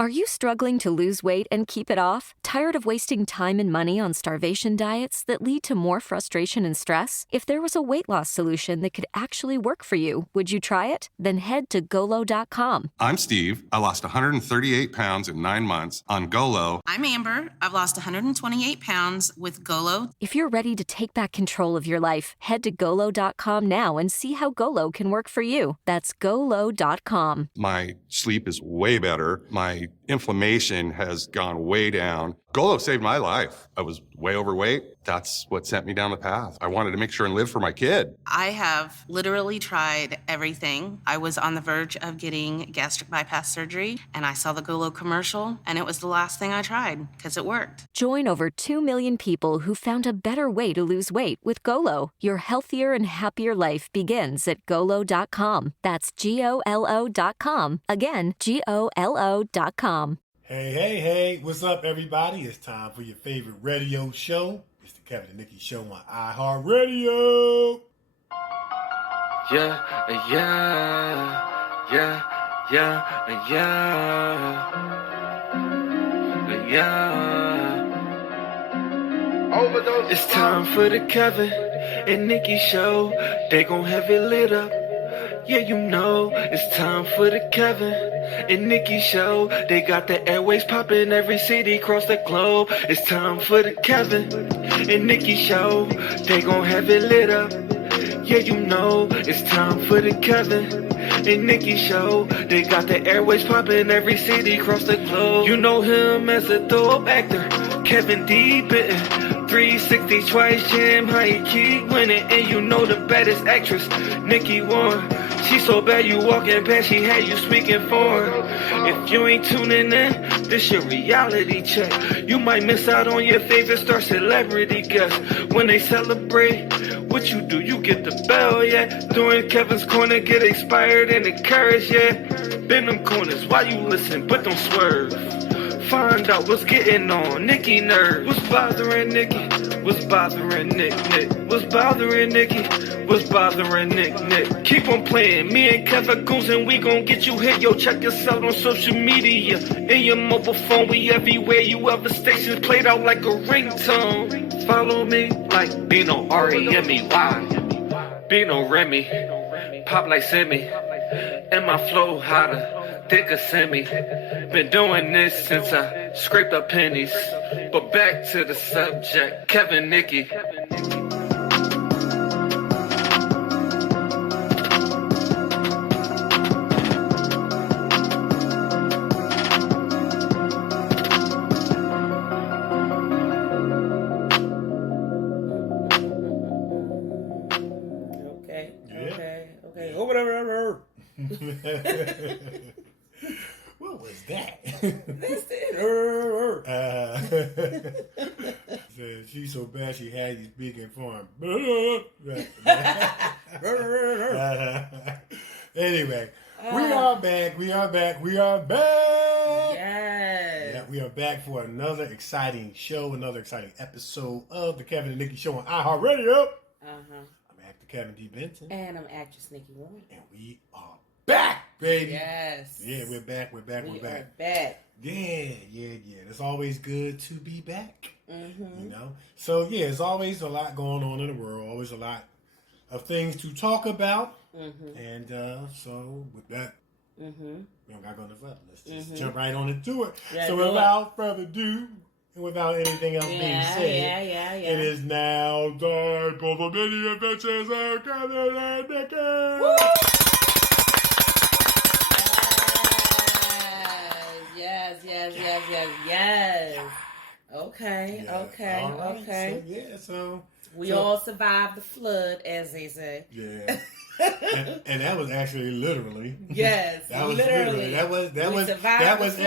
Are you struggling to lose weight and keep it off? Tired of wasting time and money on starvation diets that lead to more frustration and stress? If there was a weight loss solution that could actually work for you, would you try it? Then head to Golo.com. I'm Steve. I lost 138 pounds in 9 months on Golo. I'm Amber. I've lost 128 pounds with Golo. If you're ready to take back control of your life, head to Golo.com now and see how Golo can work for you. That's Golo.com. My sleep is way better. My inflammation has gone way down. Golo saved my life. I was way overweight. That's what sent me down the path. I wanted to make sure and live for my kid. I have literally tried everything. I was on the verge of getting gastric bypass surgery, and I saw the Golo commercial, and it was the last thing I tried because it worked. Join over 2 million people who found a better way to lose weight with Golo. Your healthier and happier life begins at Golo.com. That's Golo.com. Again, Golo.com. Hey, what's up, everybody? It's time for your favorite radio show. It's the Kevin and Nikee Show on iHeartRadio. Yeah. Overdose. It's time for the Kevin and Nikee Show. They gon' have it lit up. Yeah, you know, it's time for the Kevin and Nikee Show. They got the airways popping every city across the globe. It's time for the Kevin and Nikee Show. They gon' have it lit up. Yeah, you know, it's time for the Kevin and Nikee Show. They got the airways popping every city across the globe. You know him as a dope actor, Kevin D. Bitten. 360 twice jam, how you keep winning. And you know the baddest actress, Nikki Warren. She so bad you walking past, she had you speaking for her. If you ain't tuning in, this your reality check. You might miss out on your favorite star celebrity guest. When they celebrate, what you do, you get the bell, yeah. During Kevin's corner, get inspired and encouraged, yeah. Bend them corners while you listen, but don't swerve. Find out what's getting on Nikki nerves. What's bothering Nikki? What's bothering Nick? What's bothering Nikki? What's bothering Nick? Keep on playing. Me and Kevin goes and we gon' get you hit. Yo, check us out on social media. In your mobile phone, we everywhere. You other stations played out like a ringtone. Follow me like Bino R-E-M-E-Y. Bino Remy. Pop like Semi. And my flow hotter. Thick a semi. Been doing this since I scraped up pennies. But back to the subject, Kevin, Nikee. Okay. What was that? That's it. Said she's so bad she had you speaking for him. Anyway, we are back. Yes. Yeah, we are back for another exciting show, another exciting episode of the Kevin and Nikee Show on iHeartRadio. I'm actor Kevin D. Benton. And I'm actress Nikki Warren. And we are back, baby. Yes. Yeah, we're back. We are back. Yeah. It's always good to be back. Mm-hmm. You know? So, yeah, there's always a lot going on in the world. Always a lot of things to talk about. Mm-hmm. And so, with that, we don't got to go no further. Let's just jump right on into it. Yeah, so, without further ado, and without anything else being said, it is now time for the mini adventures of Kevin and Nikee. Woo! Yes. Okay. So we all survived the flood, as they say. Yeah. and that was actually literally. Yes. That was literally. That was the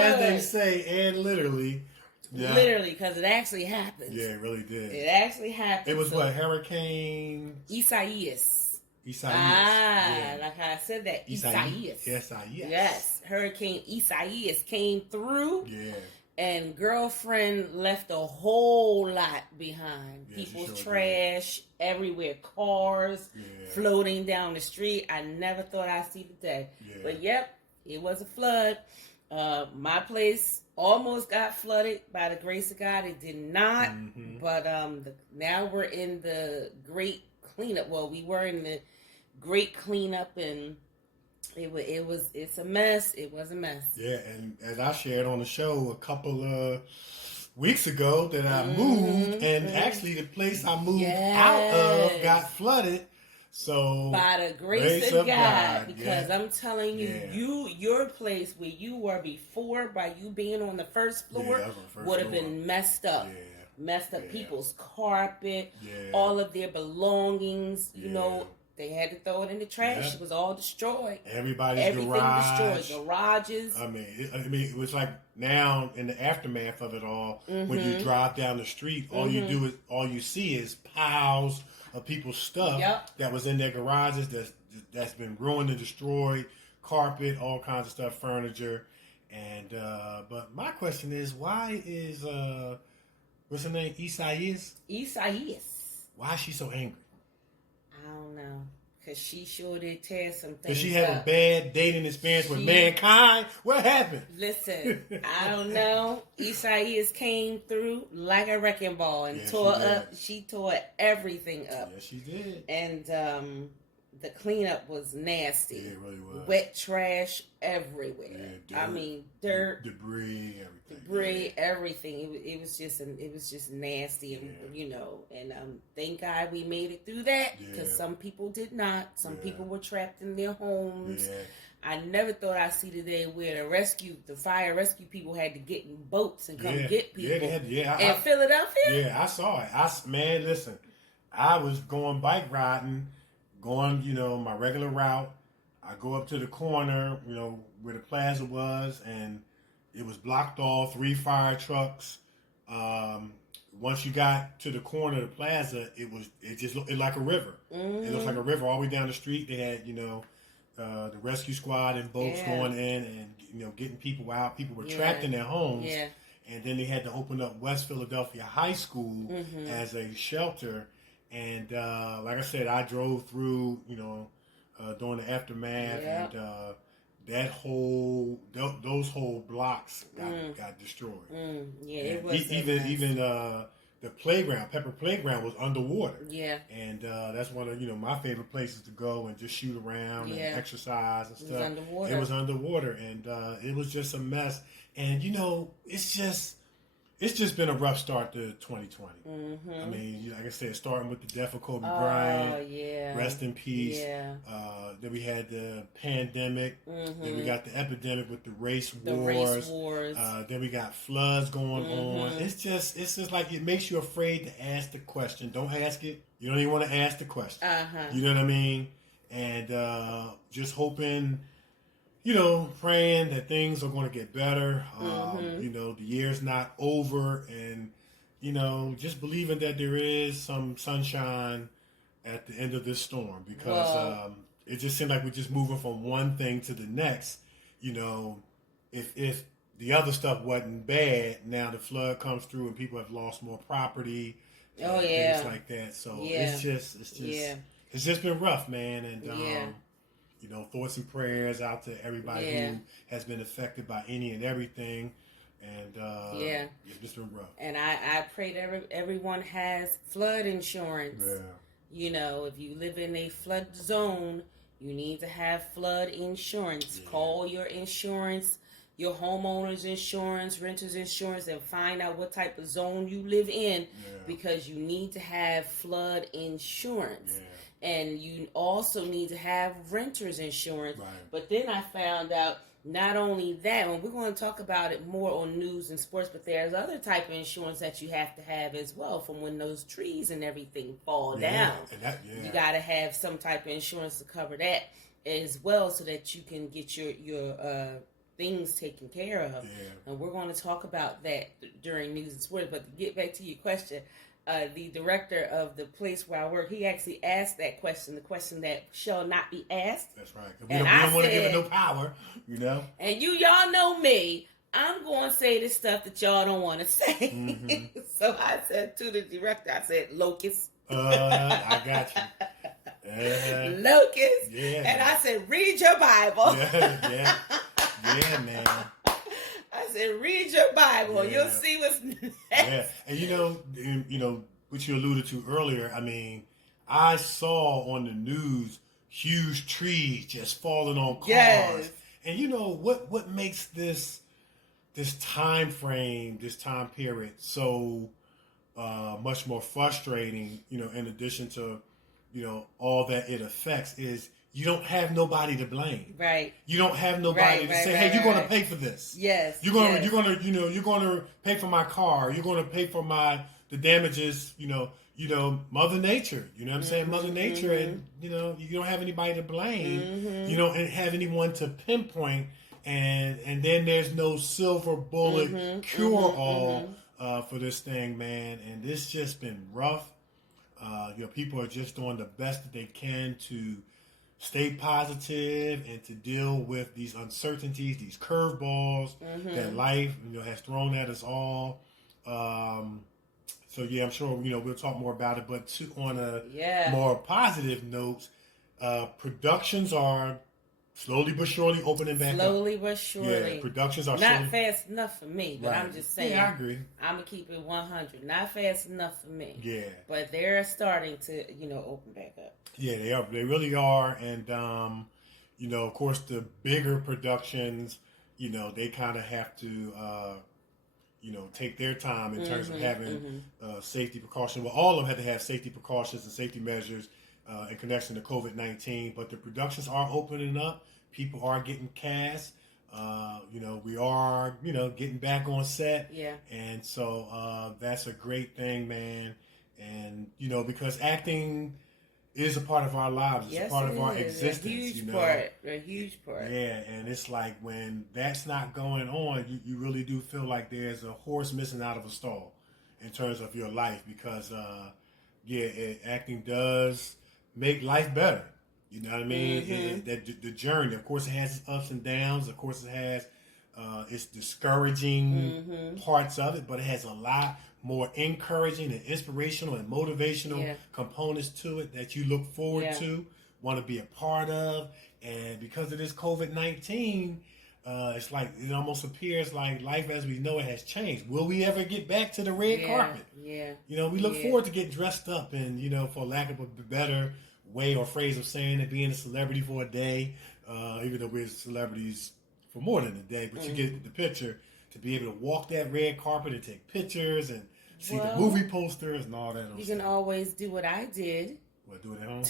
as they say, and literally. Yeah. Literally, because it actually happened. Yeah, it really did. It actually happened. It was what, Hurricane Isaias. Like I said that. Isaias. Yes. Hurricane Isaias came through. Yeah. And girlfriend left a whole lot behind. Yeah, people's trash everywhere, cars floating down the street. I never thought I'd see the day. Yeah. But yep, it was a flood. My place almost got flooded. By the grace of God, it did not. Mm-hmm. But now we're in the great cleanup. Well, we were in the great cleanup, and it's a mess. It was a mess. Yeah, and as I shared on the show a couple of weeks ago, that I moved, and actually the place I moved out of got flooded. So by the grace of God, because yeah. I'm telling you, your place where you were before, by you being on the first floor, would have been messed up. Yeah. Messed up people's carpet, all of their belongings. You know, they had to throw it in the trash. Yep. It was all destroyed. Everything destroyed. Garages. I mean, it was like now in the aftermath of it all, when you drive down the street, all you see is piles of people's stuff that was in their garages that's been ruined and destroyed, carpet, all kinds of stuff, furniture, and but my question is, why is what's her name, Isaias? Why is she so angry? I don't know. Because she sure did tear some things Because she had a bad dating experience with mankind? What happened? Listen, I don't know. Isaias came through like a wrecking ball and tore up. She tore everything up. Yes, she did. And the cleanup was nasty. Yeah, it really was. Wet trash everywhere. Yeah, dirt, debris, everything. It was just nasty, and and thank God we made it through that, because some people did not. Some people were trapped in their homes. Yeah. I never thought I'd see the day where the fire rescue people had to get in boats and come get people. In Philadelphia. Yeah, I saw it. Man, listen, I was going bike riding, my regular route. I go up to the corner, where the plaza was, and it was blocked off, 3 fire trucks. Once you got to the corner of the plaza, it just looked like a river. Mm-hmm. It looked like a river all the way down the street. They had, the rescue squad and boats going in and, getting people out. People were trapped in their homes. Yeah. And then they had to open up West Philadelphia High School as a shelter. And like I said, I drove through, during the aftermath, and those whole blocks got destroyed. Yeah, it was even the playground, Pepper Playground, was underwater. Yeah, and that's one of my favorite places to go and just shoot around and exercise and stuff. It was underwater, and it was just a mess. And it's just been a rough start to 2020. Mm-hmm. I mean, like I said, starting with the death of Kobe Bryant. Yeah. Rest in peace. Yeah. Then we had the pandemic. Mm-hmm. Then we got the epidemic with the race wars. Then we got floods going on. It's just like it makes you afraid to ask the question. Don't ask it. You don't even want to ask the question. You know what I mean? And just hoping, praying that things are going to get better. The year's not over, and, just believing that there is some sunshine at the end of this storm, because it just seems like we're just moving from one thing to the next. If the other stuff wasn't bad, now the flood comes through and people have lost more property. Things like that. So it's just been rough, man. And, thoughts and prayers out to everybody who has been affected by any and everything. And it's just been rough. And I pray that everyone has flood insurance. Yeah. If you live in a flood zone, you need to have flood insurance. Yeah. Call your insurance, your homeowner's insurance, renter's insurance, and find out what type of zone you live in, because you need to have flood insurance. Yeah. And you also need to have renter's insurance. Right. But then I found out, not only that, and we're going to talk about it more on news and sports, but there's other type of insurance that you have to have as well, from when those trees and everything fall down. And you got to have some type of insurance to cover that as well, so that you can get your things taken care of. Yeah. And we're going to talk about that during news and sports. But to get back to your question, the director of the place where I work, he actually asked that question, the question that shall not be asked. That's right. We don't want to give it no power, And y'all know me. I'm going to say this stuff that y'all don't want to say. Mm-hmm. So I said to the director, I said, locust. I got you. Locust. Yeah. And I said, read your Bible. Yeah, man. I said, read your Bible. Yeah. You'll see what's next. Yeah, and you know, what you alluded to earlier. I mean, I saw on the news huge trees just falling on cars, Yes. and you know what makes this time frame, this time period, so much more frustrating. You know, in addition to all that it affects, is you don't have nobody to blame. Right. You don't have nobody to say, "Hey, you're going to pay for this." Yes. You're going to pay for my car. You're going to pay for the damages. Mother Nature. You know what I'm saying? Mother Nature, and you don't have anybody to blame. You don't have anyone to pinpoint, and then there's no silver bullet cure all for this thing, man. And it's just been rough. People are just doing the best that they can to stay positive and to deal with these uncertainties, these curveballs that life has thrown at us all. So yeah, I'm sure we'll talk more about it. But on a more positive note, productions are slowly but surely opening back up. Slowly but surely. Yeah, productions are not fast enough for me, but right. I'm just saying. Yeah, I agree. I'm gonna keep it 100. Not fast enough for me. Yeah. But they're starting to, open back up. Yeah, they are. They really are. And of course, the bigger productions, they kind of have to, take their time in terms of having safety precautions. Well, all of them had to have safety precautions and safety measures in connection to COVID-19. But the productions are opening up. People are getting cast. We are, getting back on set. Yeah. And so that's a great thing, man. And, because acting is a part of our lives. It's a part of our existence. A huge part. Yeah, and it's like when that's not going on, you really do feel like there's a horse missing out of a stall in terms of your life because, acting does make life better. You know what I mean? The journey, of course, it has its ups and downs. Of course, it has its discouraging parts of it, but it has a lot more encouraging and inspirational and motivational components to it that you look forward to, want to be a part of. And because of this COVID-19, it's like it almost appears like life as we know it has changed. Will we ever get back to the red carpet? Yeah. We look forward to getting dressed up and, for lack of a better way or phrase of saying it, being a celebrity for a day, even though we're celebrities for more than a day, but you get the picture, to be able to walk that red carpet and take pictures and see the movie posters and all that. You can always do what I did. What, do it at home?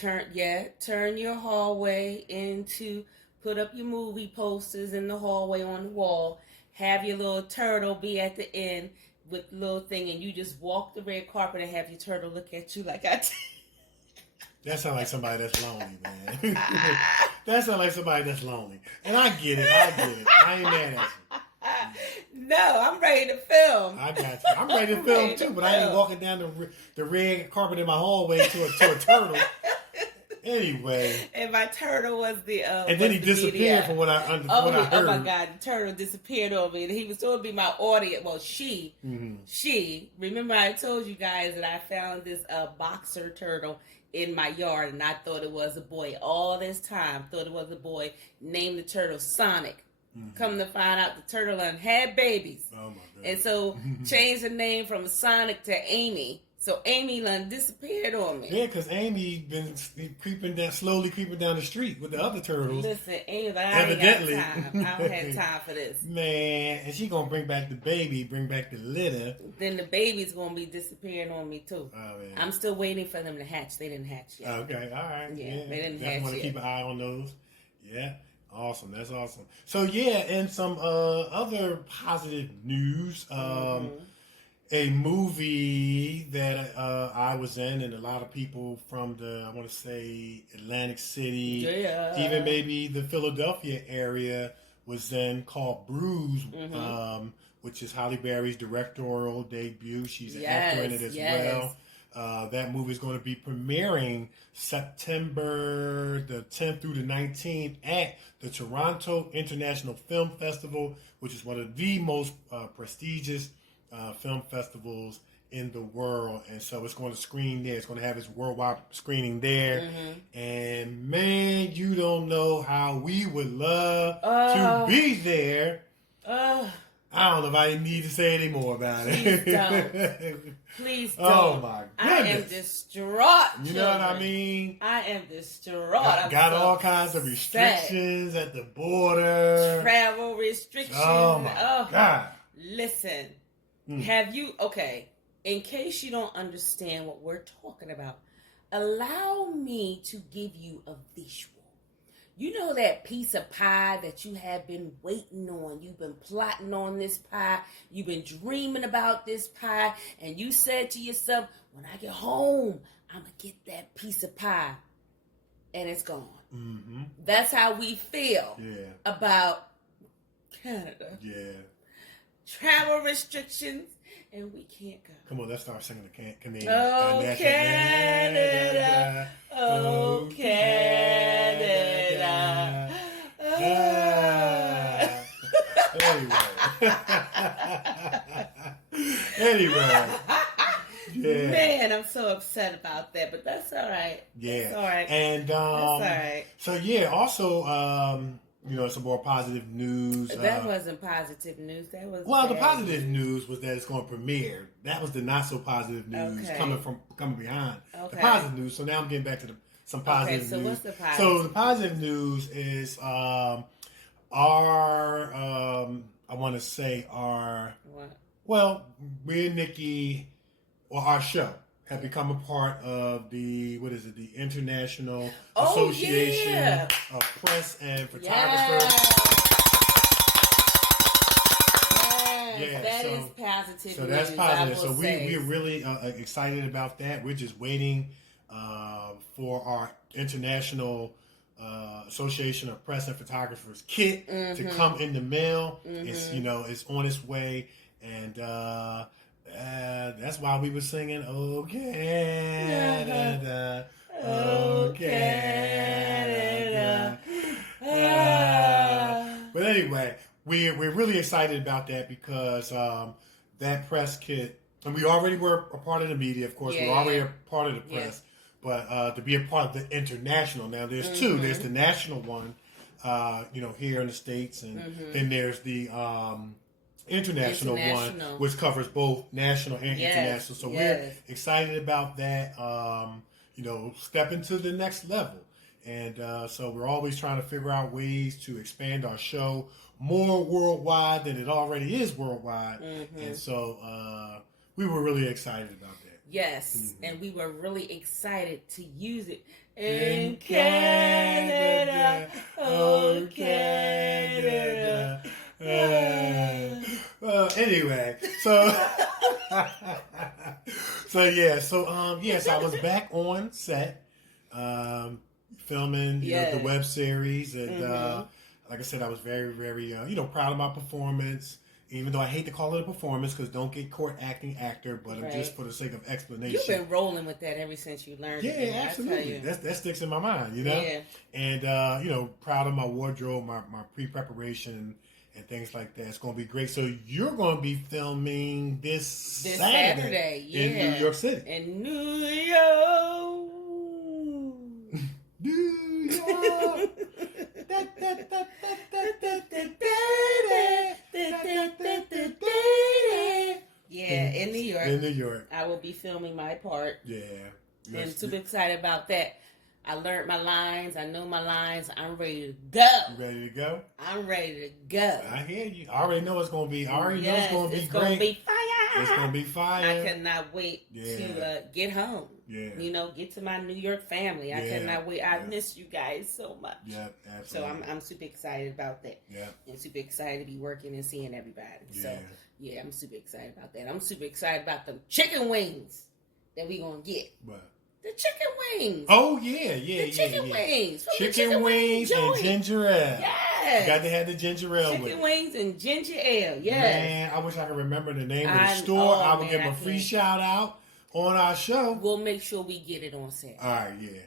Turn your hallway into, put up your movie posters in the hallway on the wall, have your little turtle be at the end with the little thing, and you just walk the red carpet and have your turtle look at you like I did. That sounds like somebody that's lonely, man. That sounds like somebody that's lonely. And I get it. I ain't mad at you. No, I'm ready to film. I got you. I'm ready to film too, but I ain't walking down the red carpet in my hallway to a turtle. Anyway. And my turtle was the... and then he disappeared from what I heard. Oh my God, the turtle disappeared on me. He was supposed to be my audience. Well, she. Remember I told you guys that I found this boxer turtle in my yard, and I thought it was a boy all this time. Thought it was a boy. Named the turtle Sonic. Come to find out, the turtle done had babies. Oh my God. And so changed the name from Sonic to Amy. So Amy done disappeared on me. Yeah, because Amy been slowly creeping down the street with the other turtles. Listen, Amy, I ain't got time. I don't have time for this. Man, and she gonna bring back the baby, bring back the litter. Then the baby's gonna be disappearing on me too. Oh, man. I'm still waiting for them to hatch. They didn't hatch yet. Okay, all right. Yeah, they didn't hatch yet. Want to keep an eye on those. Yeah. Awesome. That's awesome. So yeah, and some other positive news. A movie that I was in, and a lot of people from I want to say Atlantic City, even maybe the Philadelphia area, was in, called Bruise, which is Halle Berry's directorial debut. She's an actor in it as well. That movie is going to be premiering September the 10th through the 19th at the Toronto International Film Festival, which is one of the most prestigious film festivals in the world. And so it's going to screen there. It's going to have its worldwide screening there. And man, you don't know how we would love to be there. I don't know if I need to say any more about it. Please don't. Please don't. Oh my goodness. I am distraught. You know what I mean? I am distraught. Got all kinds of restrictions at the border. Travel restrictions. Oh my God. Listen, have you, okay, in case you don't understand what we're talking about, allow me to give you a visual. You know that piece of pie that you have been waiting on? You've been plotting on this pie. You've been dreaming about this pie. And you said to yourself, when I get home, I'm going to get that piece of pie. And it's gone. Mm-hmm. That's how we feel about Canada. Yeah. Travel restrictions. And we can't go. Come on, let's start singing the Canadian. Oh, Canada. Oh, Canada. Anyway. Yeah. Man, I'm so upset about that, but that's all right. Yeah. That's all right. And that's all right. So also some more positive news. That wasn't positive news. That was the positive news was that it's going to premiere. That was the not so positive news coming behind the positive news. So now I'm getting back to some positive news. So what's the positive? So the positive news is I want to say well, me and Nikee, or our show, have become a part of the International Association of Press and Photographers. That is positive. So that's positive. So we're really excited about that. We're just waiting for our International Association of Press and Photographers kit to come in the mail. It's on its way, and that's why we were singing "Oh Canada, oh Canada." But anyway, we're really excited about that because that press kit, and we already were a part of the media, of course. We're already a part of the press, but to be a part of the international. Now, there's two. There's the national one, here in the States, and then there's the international one, which covers both national and international. So we're excited about that. Stepping to the next level. And so we're always trying to figure out ways to expand our show more worldwide than it already is worldwide. And so we were really excited about that. Yes, and we were really excited to use it in Canada. Oh, Canada. Anyway, so so I was back on set, filming the web series, and like I said, I was very, very proud of my performance. Even though I hate to call it a performance, because don't get caught acting actor, but just for the sake of explanation. You've been rolling with that ever since you learned it. Yeah, absolutely. That sticks in my mind, Yeah. And proud of my wardrobe, my pre-preparation, and things like that. It's going to be great. So you're going to be filming this Saturday in New York City. In New York. New York. In New York. In New York. I will be filming my part. Yeah. And super excited about that. I learned my lines. I know my lines. I'm ready to go. You ready to go? I'm ready to go. I hear you. I already know it's going to be. I already know it's going to be great. It's going to be fire. It's going to be fire. I cannot wait to get home. Yeah. Get to my New York family. I cannot wait. I miss you guys so much. Yeah, absolutely. So I'm super excited about that. Yeah. And super excited to be working and seeing everybody. Yeah. So, I'm super excited about that. I'm super excited about the chicken wings that we going to get. What? The chicken wings. Oh, yeah. The chicken wings. Chicken wings and ginger ale. Yes. You got to have the ginger ale with it. Chicken wings and ginger ale. Yes. Man, I wish I could remember the name of the store. I would give them a free shout out on our show. We'll make sure we get it on Saturday. All right, yeah.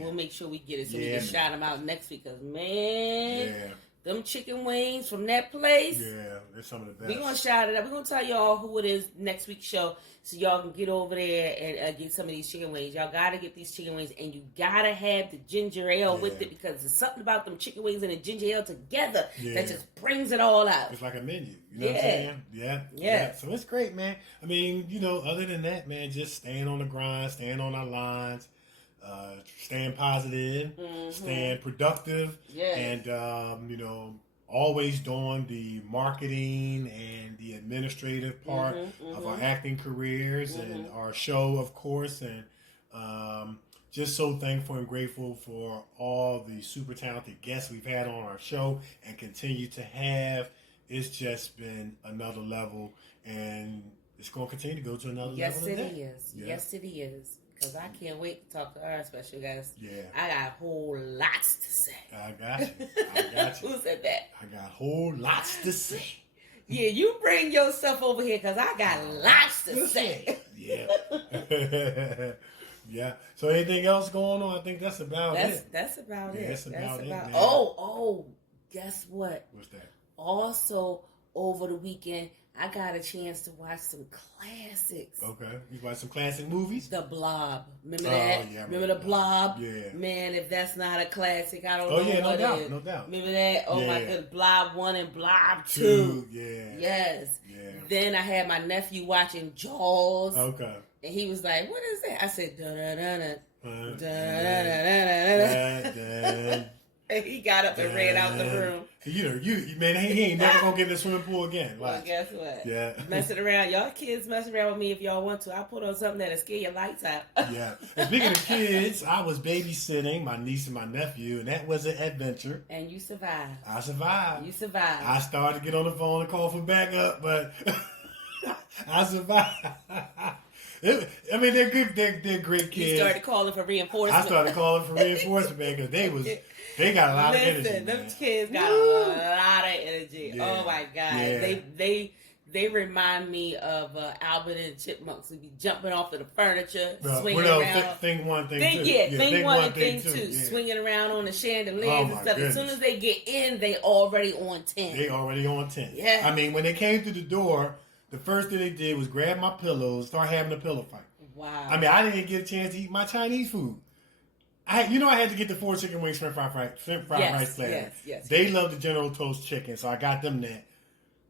We'll make sure we get it so we can shout them out next week. Because, man, them chicken wings from that place. Yeah, they're some of the best. We're going to shout it out. We're going to tell y'all who it is next week's show so y'all can get over there and get some of these chicken wings. Y'all got to get these chicken wings, and you got to have the ginger ale with it because there's something about them chicken wings and the ginger ale together that just brings it all out. It's like a menu. You know what I'm saying? Yeah. So it's great, man. I mean, other than that, man, just staying on the grind, staying on our lines, staying positive, staying productive, and, always doing the marketing and the administrative part of our acting careers and our show, of course, and just so thankful and grateful for all the super talented guests we've had on our show and continue to have. It's just been another level, and it's going to continue to go to another level. Yes, it is. Yes, it is. Because I can't wait to talk to our special guest. Yeah. I got whole lots to say. I got you. Who said that? I got whole lots to say. Yeah, you bring your stuff over here because I got lots to say. Yeah. Yeah. So anything else going on? I think that's about it. That's about it. That's about it, man. Oh, guess what? What's that? Also, over the weekend, I got a chance to watch some classics. Okay. You watch some classic movies? The Blob. Remember that? Yeah, remember The Blob? Yeah. Man, if that's not a classic, I don't know no what doubt, is. no doubt. Remember that? Oh, my Yeah. goodness. Blob 1 and Blob 2. Yeah. Yes. Yeah. Then I had my nephew watching Jaws. Okay. And he was like, what is that? I said, da-da-da-da. Da-da-da-da. And he got up and ran out the room. Man, he ain't never gonna get in the swimming pool again. Well, guess what? Yeah. Messing around. Y'all kids mess around with me if y'all want to. I put on something that'll scare your lights out. Yeah. And speaking of kids, I was babysitting my niece and my nephew, and that was an adventure. And you survived. I survived. You survived. I started to get on the phone and call for backup, but I survived. They're good. They're great kids. You started calling for reinforcement. I started calling for reinforcement, man, because they got a lot of energy. Listen, them kids got a lot of energy. Yeah. Oh my God. Yeah. They remind me of Albert and Chipmunks who be jumping off of the furniture, swinging around. Thing 1, Thing 2. Thing 1 and Thing 2. Yeah. Swinging around on the chandeliers Oh, and stuff. goodness. As soon as they get in, they already on 10. They already on 10. Yeah. I mean, when they came through the door, the first thing they did was grab my pillows, start having a pillow fight. Wow. I mean, I didn't get a chance to eat my Chinese food. I had to get the 4 chicken wings, shrimp fried rice platter. Yes. They love the General Toast chicken, so I got them that.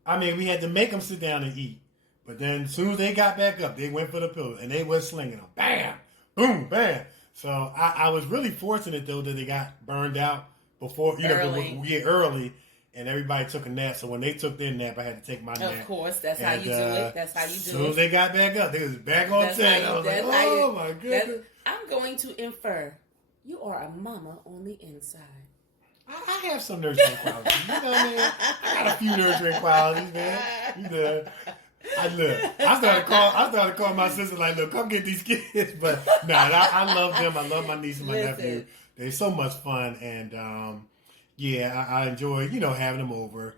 I mean, we had to make them sit down and eat. But then as soon as they got back up, they went for the pillow, and they was slinging them. Bam! Boom! Bam! So I was really fortunate, though, that they got burned out before, early, and everybody took a nap. So when they took their nap, I had to take my nap. Of course, that's how you do it. That's how you do it. As soon as they got back up, they was back on 10. I was like, oh, my goodness. I'm going to infer you are a mama on the inside. I have some nurturing qualities. You know what I mean? I got a few nurturing qualities, man. I started calling my sister like, look, come get these kids. But I love them. I love my niece and my nephew. They're so much fun, and I enjoy having them over.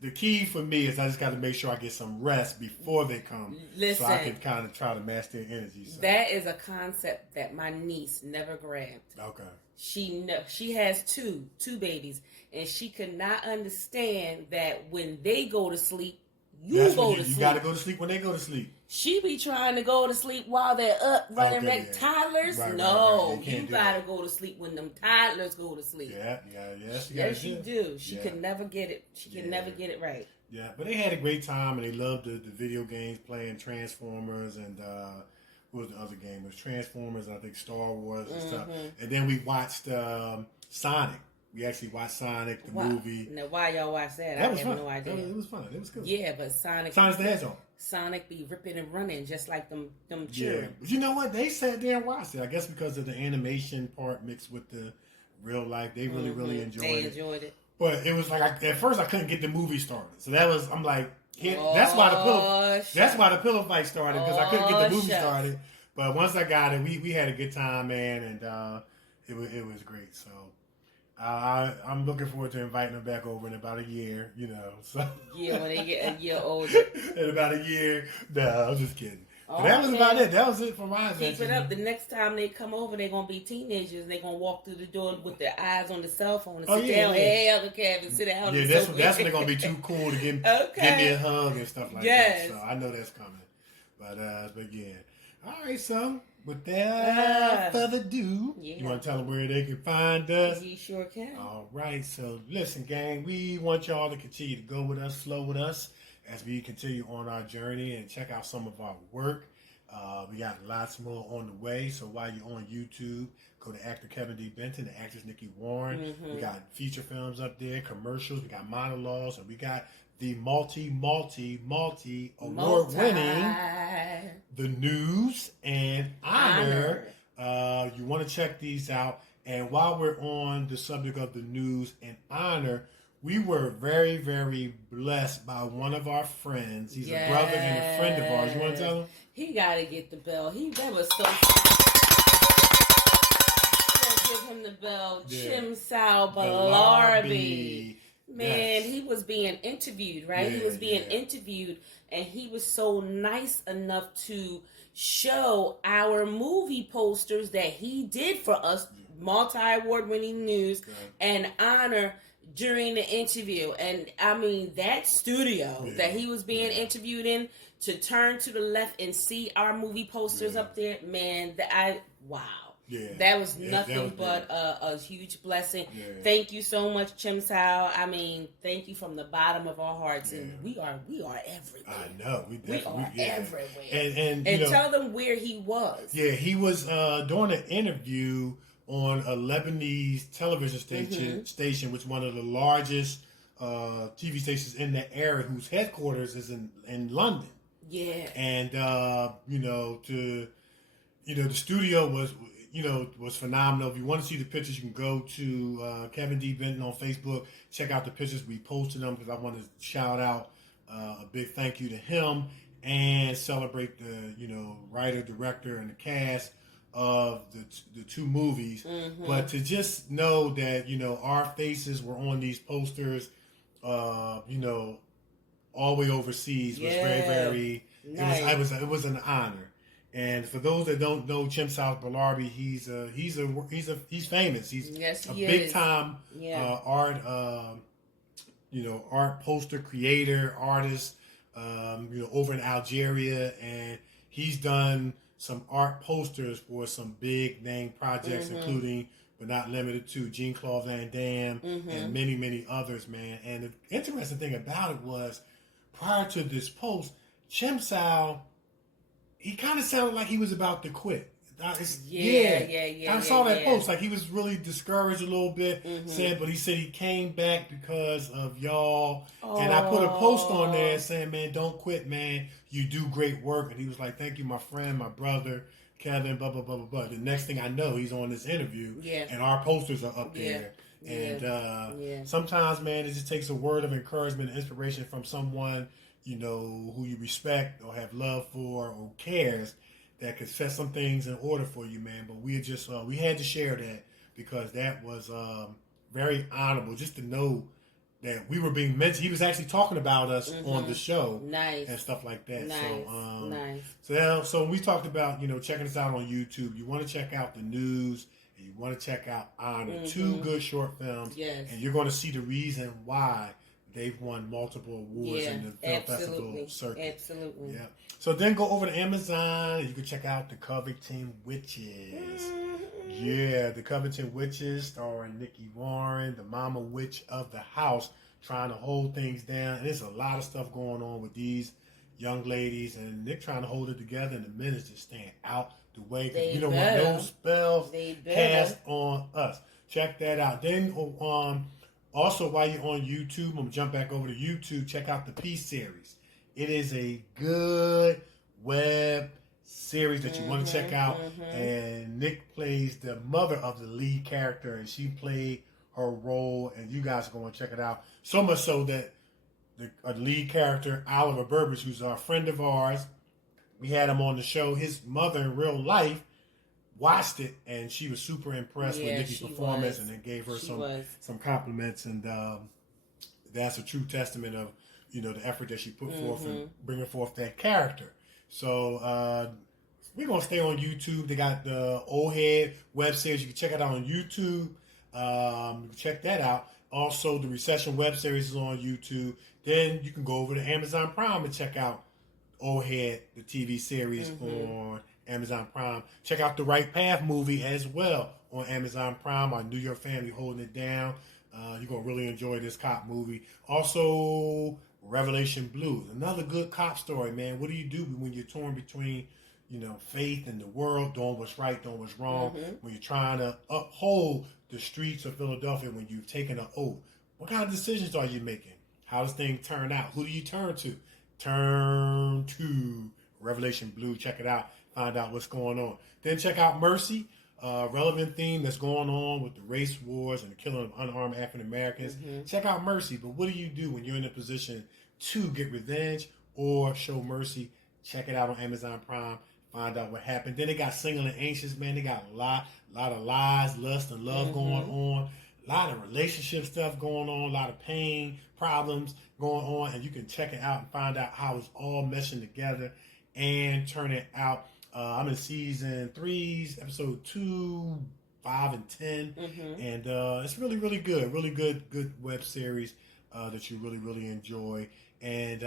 The key for me is I just got to make sure I get some rest before they come. Listen, so I can kind of try to match their energy. So. That is a concept that my niece never grabbed. Okay. She has two babies, and she could not understand that when they go to sleep, you go to sleep. You got to go to sleep when they go to sleep. She be trying to go to sleep while they're up running back. Toddlers? No. You got to go to sleep when them toddlers go to sleep. Yes, you do. She could never get it. She could never get it right. Yeah, but they had a great time, and they loved the video games, playing Transformers, and what was the other game? It was Transformers, and I think Star Wars and stuff. And then we watched Sonic. We actually watched Sonic, the movie. Now, why y'all watch that? I have fun. No idea. It was fun. It was good. Yeah, but Sonic's the Hedgehog. Sonic be ripping and running just like them children. Yeah, but you know what? They sat there and watched it. I guess because of the animation part mixed with the real life, they really enjoyed it. They enjoyed it. But it was like at first I couldn't get the movie started, so I'm like, that's why the pillow fight started, because I couldn't get the movie started. But once I got it, we had a good time, man, and it was great. So I'm looking forward to inviting them back over in about a year, So yeah, when they get a year older. In about a year. No, I'm just kidding. But that was about it. That was it for my Keep it up. The next time they come over, they're going to be teenagers. They're going to walk through the door with their eyes on the cell phone and sit down. Hey, Uncle Kevin, sit down. Yeah, that's when they're going to be too cool to give me a hug and stuff like that. So I know that's coming. But yeah. All right, so without further ado, you want to tell them where they can find us? You sure can. All right, so listen, gang, we want y'all to continue to go with us, flow with us as we continue on our journey and check out some of our work. We got lots more on the way, so while you're on YouTube, go to actor Kevin D. Benton, the actress Nikee Warren. We got feature films up there, commercials, we got monologues, and we got the multi award-winning The News and Honor. You want to check these out. And while we're on the subject of the News and Honor, we were very, very blessed by one of our friends. He's a brother and a friend of ours. You want to tell him? He got to get the bell. That was so give him the bell. Chim Sao Balarbi. Man, he was being interviewed, right? He was being interviewed, and he was so nice enough to show our movie posters that he did for us, multi-award-winning News and Honor, during the interview. And I mean, that studio that he was being interviewed in, to turn to the left and see our movie posters up there, man, wow. Yeah, that was nothing but a huge blessing. Yeah. Thank you so much, Chim Sao. I mean, thank you from the bottom of our hearts. And we are everywhere. I know. We are everywhere. And tell them where he was. Yeah, he was doing an interview on a Lebanese television station, which is one of the largest TV stations in the area, whose headquarters is in London. Yeah. And the studio was phenomenal. If you want to see the pictures, you can go to Kevin D. Benton on Facebook. Check out the pictures. We posted them because I want to shout out a big thank you to him and celebrate the writer, director, and the cast of the two movies. But to just know that our faces were on these posters, all the way overseas was very, very. Nice. It was an honor. And for those that don't know Chim Sao Balarbi, he's famous. He's a big time art art poster creator, artist over in Algeria, and he's done some art posters for some big name projects, including but not limited to Jean-Claude Van Damme and many, many others, man. And the interesting thing about it was, prior to this post, Chim Sao, he kind of sounded like he was about to quit. I saw that post. Like, he was really discouraged a little bit. But he said he came back because of y'all. And I put a post on there saying, man, don't quit, man. You do great work. And he was like, thank you, my friend, my brother, Kevin, blah, blah, blah, blah, blah. The next thing I know, he's on this interview. And our posters are up there. And sometimes, man, it just takes a word of encouragement and inspiration from someone who you respect or have love for or cares, that could set some things in order for you, man. But we just we had to share that because that was very honorable, just to know that we were being mentioned. He was actually talking about us on the show, and stuff like that. So when we talked about checking us out on YouTube, you want to check out The News and you want to check out Honor, two good short films, and you're going to see the reason why they've won multiple awards in the film festival circuit. Absolutely. Yeah. So then go over to Amazon and you can check out The Covington Witches. Yeah, The Covington Witches, starring Nikee Warren, the mama witch of the house, trying to hold things down. And there's a lot of stuff going on with these young ladies, and they're trying to hold it together, and the men is just staying out the way because we don't want those spells cast on us. Check that out. Then also, while you're on YouTube, I'm going to jump back over to YouTube. Check out the Peace series. It is a good web series that you want to check out. And Nick plays the mother of the lead character, and she played her role, and you guys are going to check it out. So much so that the lead character, Oliver Burbage, who's a friend of ours, we had him on the show. His mother in real life watched it, and she was super impressed with Nikki's performance, and then gave her some compliments, and that's a true testament of the effort that she put forth in bringing forth that character. So we're going to stay on YouTube. They got the Old Head web series. You can check it out on YouTube. You can check that out. Also, the Recession web series is on YouTube. Then you can go over to Amazon Prime and check out Old Head, the TV series on Amazon Prime. Check out the Right Path movie as well on Amazon Prime. Our New York family holding it down. You're going to really enjoy this cop movie. Also, Revelation Blues, another good cop story, man. What do you do when you're torn between, faith and the world, doing what's right, doing what's wrong, when you're trying to uphold the streets of Philadelphia, when you've taken an oath? What kind of decisions are you making? How does things turn out? Who do you turn to? Turn to Revelation Blue. Check it out. Find out what's going on. Then check out Mercy, relevant theme that's going on with the race wars and the killing of unarmed African Americans. Check out Mercy. But what do you do when you're in a position to get revenge or show mercy? Check it out on Amazon Prime. Find out what happened. Then they got Single and Anxious, man. They got a lot of lies, lust, and love going on. A lot of relationship stuff going on. A lot of pain, problems going on. And you can check it out and find out how it's all meshing together and turn it out. I'm in season 3, episode 2, 5, and 10. And it's really, really good. Really good web series that you really, really enjoy. And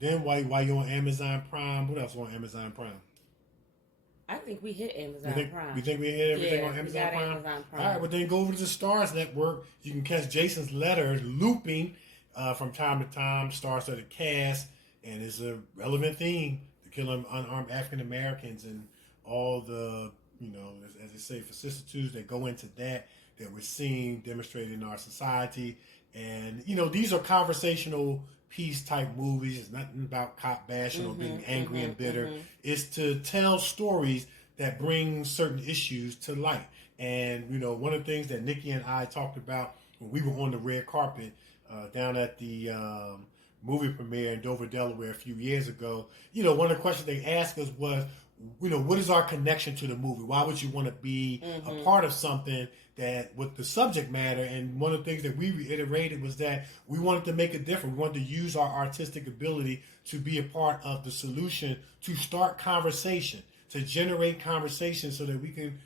then while you're on Amazon Prime, what else on Amazon Prime? I think we hit Amazon Prime. You think we hit everything on Amazon Prime? Amazon Prime? All right, well then go over to the Stars Network. You can catch Jason's Letters looping from time to time. Stars of the cast, and it's a relevant theme: the killing of unarmed African Americans and all the, as they say, vicissitudes that go into that we're seeing demonstrated in our society. And these are conversational piece type movies. It's nothing about cop bashing or being angry and bitter. It's to tell stories that bring certain issues to light. And one of the things that Nikee and I talked about when we were on the red carpet down at the movie premiere in Dover, Delaware a few years ago, one of the questions they asked us was, what is our connection to the movie? Why would you want to be a part of something that with the subject matter? And one of the things that we reiterated was that we wanted to make a difference. We wanted to use our artistic ability to be a part of the solution, to start conversation, to generate conversation so that we can,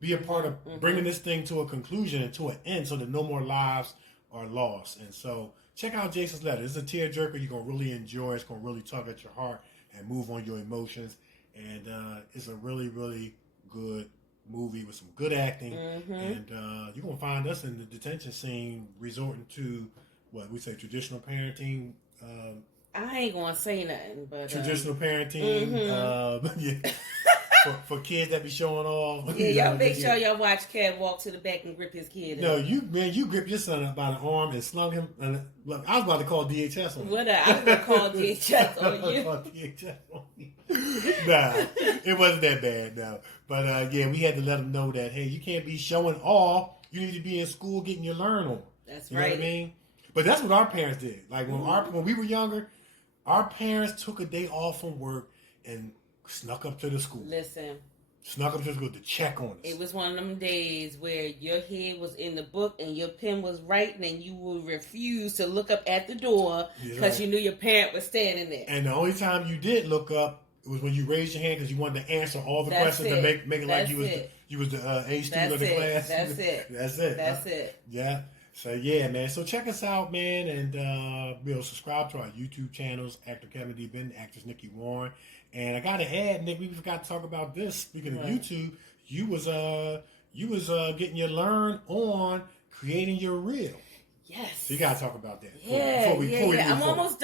be a part of bringing this thing to a conclusion and to an end so that no more lives are lost. And so check out Jason's Letter. It's a tearjerker you're going to really enjoy. It's going to really tug at your heart and move on your emotions. And it's a really, really good movie with some good acting. And you're going to find us in the detention scene resorting to, what we say, traditional parenting. I ain't going to say nothing, but... Traditional parenting. For kids that be showing off. Yeah, y'all make sure y'all watch Cat walk to the back and grip his kid. No, you gripped your son by the arm and slung him. And look, I was about to call DHS on you. What? I was going to call DHS on you. DHS on you. Nah, it wasn't that bad, no. But we had to let him know that, hey, you can't be showing off. You need to be in school getting your learn on. That's you right. Know what I mean? But that's what our parents did. Like when we were younger, our parents took a day off from work and snuck up to the school. Snuck up to the school to check on us. It was one of them days where your head was in the book and your pen was writing and you would refuse to look up at the door because you knew your parent was standing there. And the only time you did look up was when you raised your hand because you wanted to answer all the questions and make it like you was the A student of the class. That's it. Yeah. So yeah, man. So check us out, man, and subscribe to our YouTube channels, actor Kevin D. Benton, actress Nikee Warren. And I gotta add, Nick, we forgot to talk about this. Speaking of YouTube, you was getting your learn on creating your reel. Yes. So you gotta talk about that. Yeah. I'm almost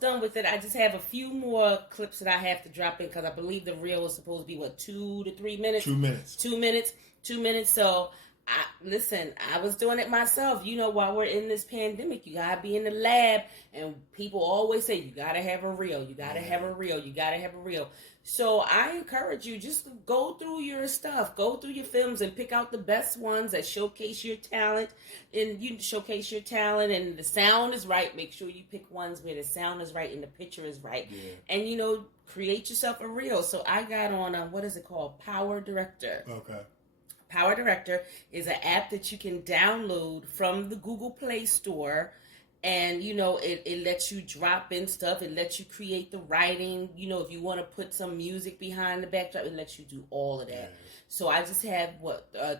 done with it. I just have a few more clips that I have to drop in because I believe the reel is supposed to be 2 to 3 minutes. 2 minutes. 2 minutes. So I was doing it myself. While we're in this pandemic, you gotta be in the lab, and people always say you gotta have a reel. You gotta have a reel. You gotta have a reel. So I encourage you just to go through your stuff, go through your films, and pick out the best ones that showcase your talent. And you showcase your talent, and the sound is right. Make sure you pick ones where the sound is right and the picture is right. Yeah. And create yourself a reel. So I got on what is it called? Power Director. Okay. Power Director is an app that you can download from the Google Play Store, And, you know, it lets you drop in stuff. It lets you create the writing. You know, if you want to put some music behind the backdrop, it lets you do all of that. Yeah. So I just have,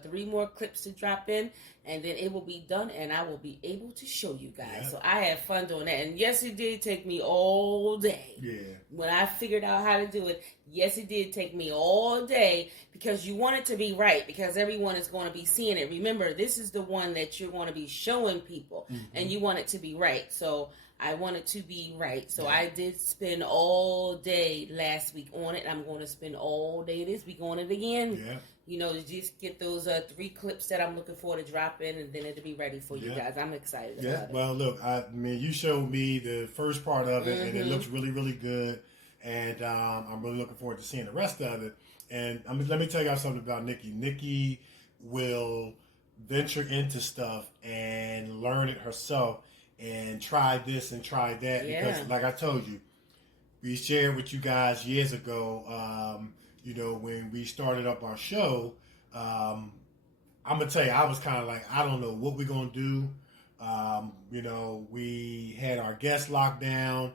3 more clips to drop in, and then it will be done, and I will be able to show you guys. Yeah. So I had fun doing that. And yes, it did take me all day. Yeah. When I figured out how to do it, yes, it did take me all day, because you want it to be right, because everyone is going to be seeing it. Remember, this is the one that you're going to be showing people, and you want it to be right. So I want it to be right. So I did spend all day last week on it. I'm going to spend all day this week on it again. Yeah. You know, just get those 3 clips that I'm looking for to drop in, and then it'll be ready for you guys. I'm excited about it. Well, look, I mean, you showed me the first part of it, and it looks really, really good. And I'm really looking forward to seeing the rest of it. And let me tell y'all something about Nikee. Nikee will venture into stuff and learn it herself and try this and try that. Yeah. Because, like I told you, we shared with you guys years ago, you know, when we started up our show, I'm going to tell you, I was kind of like, I don't know what we're going to do. You know, we had our guests locked down,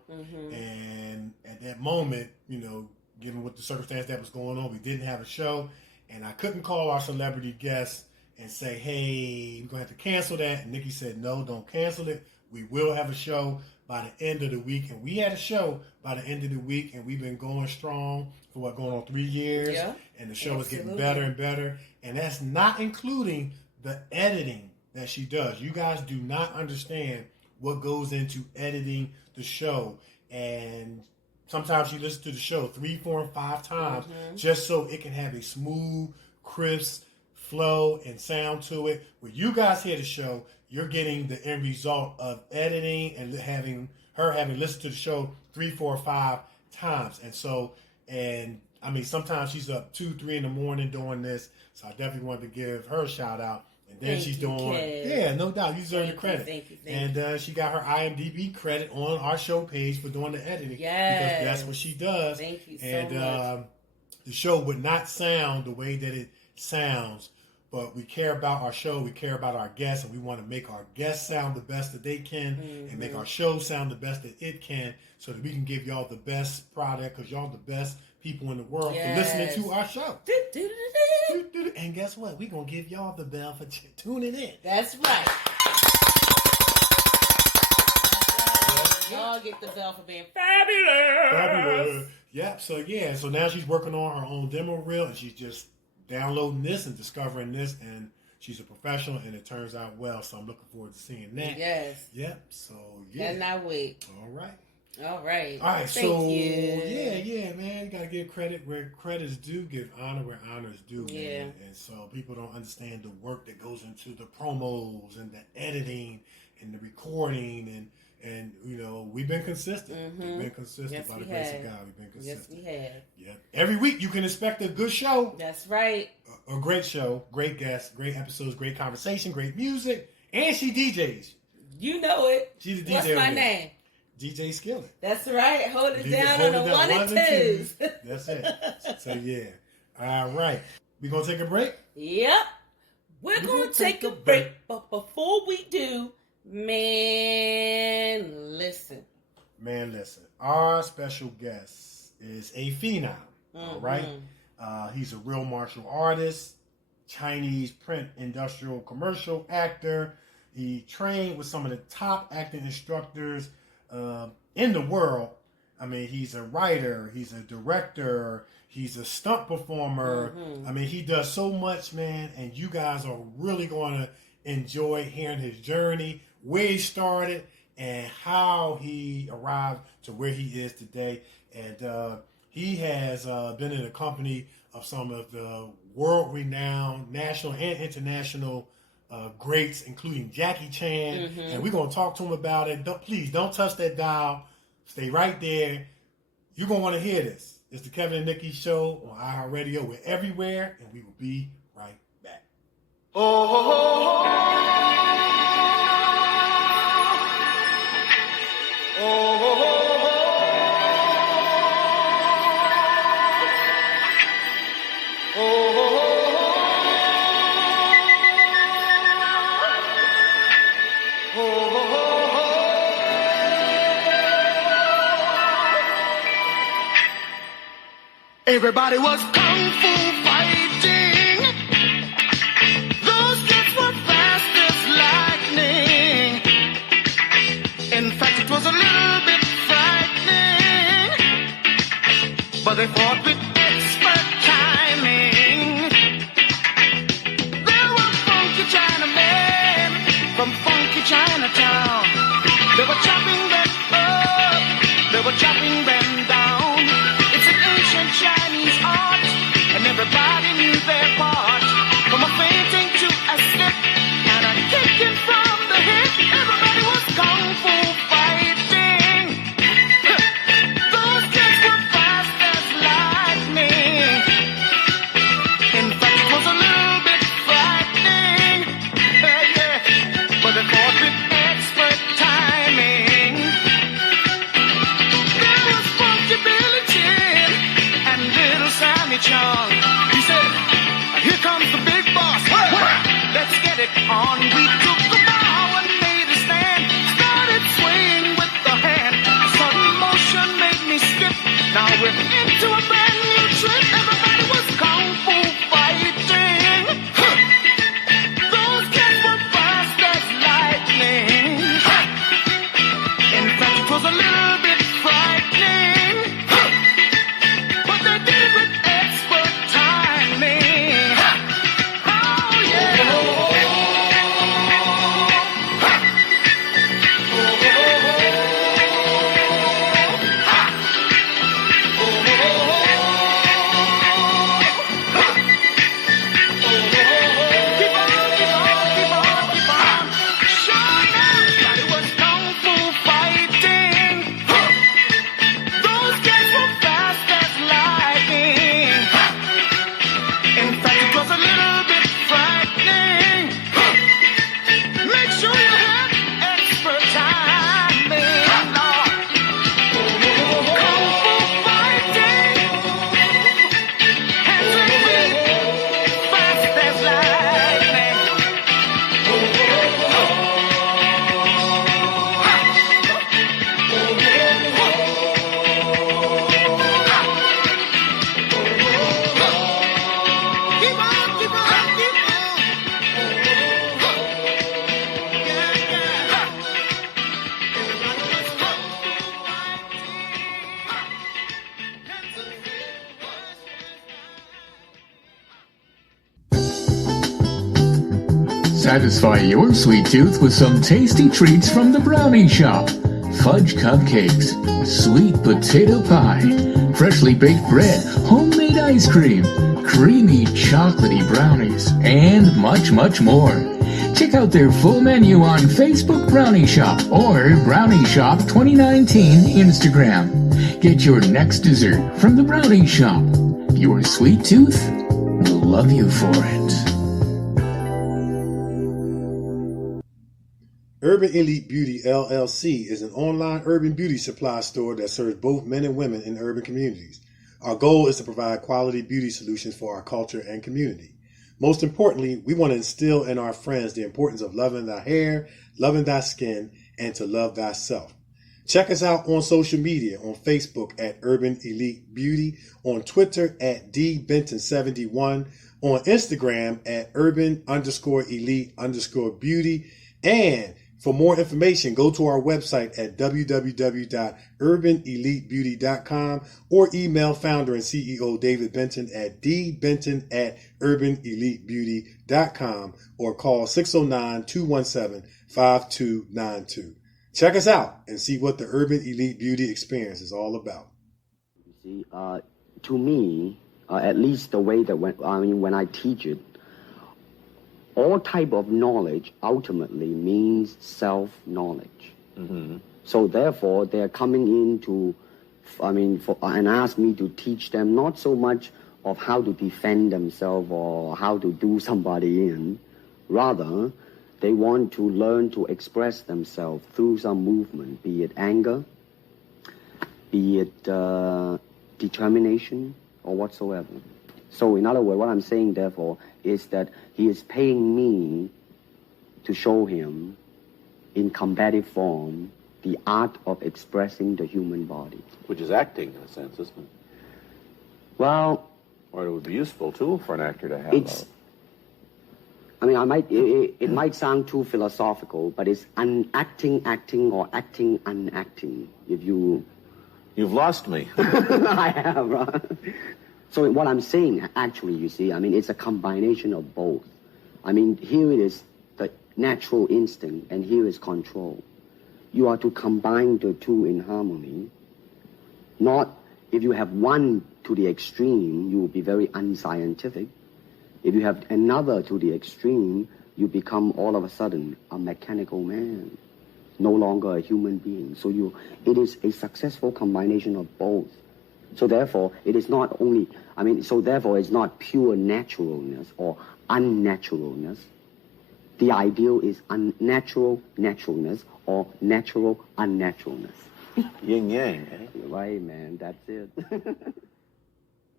and at that moment, you know, given what the circumstance that was going on, we didn't have a show, and I couldn't call our celebrity guests and say, hey, we're going to have to cancel that. And Nikee said, no, don't cancel it. We will have a show by the end of the week. And we had a show by the end of the week, and we've been going strong for going on 3 years. Yeah, and the show is getting better and better. And that's not including the editing that she does. You guys do not understand what goes into editing the show. And sometimes she listens to the show 3, 4, and 5 times just so it can have a smooth, crisp flow and sound to it. When you guys hear the show, you're getting the end result of editing and having listened to the show 3, 4, 5 times. And I mean, sometimes she's up 2, 3 in the morning doing this. So I definitely wanted to give her a shout out. And then she's doing, no doubt, you deserve the credit. Thank you. And she got her IMDb credit on our show page for doing the editing. Yes. Because that's what she does. Thank you so much. The show would not sound the way that it sounds, but we care about our show, we care about our guests, and we want to make our guests sound the best that they can and make our show sound the best that it can, so that we can give y'all the best product, because y'all the best people in the world for listening to our show. And guess what? We're going to give y'all the bell for tuning in. That's right. Y'all get the bell for being fabulous. Yep. So now she's working on her own demo reel, and she's just downloading this and discovering this, and she's a professional, and it turns out well. So I'm looking forward to seeing that. Yes. Yep. So yeah. Cannot wait. All right. All right. Thank you. Yeah, man. You gotta give credit where credit is due. Give honor where honor is due. Yeah. Man. And so people don't understand the work that goes into the promos and the editing and the recording and you know, we've been consistent. We've been consistent by the grace of God. We've been consistent. Yes, we have. Yeah. Every week you can expect a good show. That's right. A great show, great guests, great episodes, great conversation, great music, and she DJs. You know it. She's a DJ. What's my name? DJ Skillet. That's right. Hold it down on the 1 and 2s. That's it. So, yeah. All right. We going to take a break? Yep. We're going to take a break. But before we do, man, listen. Our special guest is a phenom. All right? He's a real martial artist, Chinese print industrial commercial actor. He trained with some of the top acting instructors in the world. I mean, he's a writer, he's a director, he's a stunt performer. I mean, he does so much, man, and you guys are really going to enjoy hearing his journey, where he started, and how he arrived to where he is today. And he has been in the company of some of the world-renowned national and international greats, including Jackie Chan, and we're going to talk to him about it. Please don't touch that dial. Stay right there. You're going to want to hear this. It's the Kevin and Nikee Show on iHeartRadio. We're everywhere, and we will be right back. Everybody was kung fu fighting. Those kids were fast as lightning. In fact, it was a little bit frightening. But they fought with expert timing. There were funky Chinamen from funky Chinatown. They were chopping them up, they were chopping them down. It's an ancient Chinese art, and everybody knew their part. From a fainting to a slip, and a kicking from the hip. Everybody was kung fu fighting. Those kids were fast as lightning. In fact, it was a little bit frightening. Yeah, but they fought with expert timing. There was Funky Billy Chin and Little Sammy Chung. He said, "Here comes the big boss. Let's get it on." We took the bow and made a stand. Started swaying with the hand. Sudden motion made me skip. Now we're into a brand new trip. Everybody was kung fu fighting. Those kids were fast as lightning. In fact, it was a little bit frightening. But they did it with expert timing. Oh, yeah. Keep on, keep on, keep on, keep on. Sure enough, but it was kung fu fighting. Those kids were fast as lightning. In fact, it was a little bit frightening. Make sure you have expert timing, Lord. Kung fu fighting. Hands and feet, fast as lightning. Keep on, keep on, keep on. Yeah, yeah. Everybody was kung fu fighting. Satisfy your sweet tooth with some tasty treats from the Brownie Shop. Fudge cupcakes, sweet potato pie, freshly baked bread, homemade ice cream, creamy chocolatey brownies, and much, much more. Check out their full menu on Facebook Brownie Shop or Brownie Shop 2019 Instagram. Get your next dessert from the Brownie Shop. Your sweet tooth will love you for it. Urban Elite Beauty LLC is an online urban beauty supply store that serves both men and women in urban communities. Our goal is to provide quality beauty solutions for our culture and community. Most importantly, we want to instill in our friends the importance of loving thy hair, loving thy skin, and to love thyself. Check us out on social media on Facebook at Urban Elite Beauty, on Twitter at dbenton71, on Instagram at urban_elite_beauty, and for more information, go to our website at www.urbanelitebeauty.com or email founder and CEO David Benton at dbenton@urbanelitebeauty.com or call 609-217-5292. Check us out and see what the Urban Elite Beauty experience is all about. See, to me, at least the way that when I teach it, all type of knowledge ultimately means self-knowledge. Mm-hmm. So therefore, they're coming in and ask me to teach them not so much of how to defend themselves or how to do somebody in. Rather, they want to learn to express themselves through some movement, be it anger, be it determination, or whatsoever. So in other words, what I'm saying, therefore, is that he is paying me to show him in combative form the art of expressing the human body. Which is acting, in a sense, isn't it? Well, or it would be useful too for an actor to have. It's. I mean, it might sound too philosophical, but it's acting, or acting, unacting. If you've lost me. I have. Right? So what I'm saying, actually, you see, I mean, it's a combination of both. I mean, here it is the natural instinct, and here is control. You are to combine the two in harmony. Not if you have one to the extreme, you will be very unscientific. If you have another to the extreme, you become all of a sudden a mechanical man, no longer a human being. So it is a successful combination of both. So therefore, it is not only, therefore it's not pure naturalness or unnaturalness. The ideal is unnatural naturalness or natural unnaturalness. Yin yang, eh? Right, man, that's it.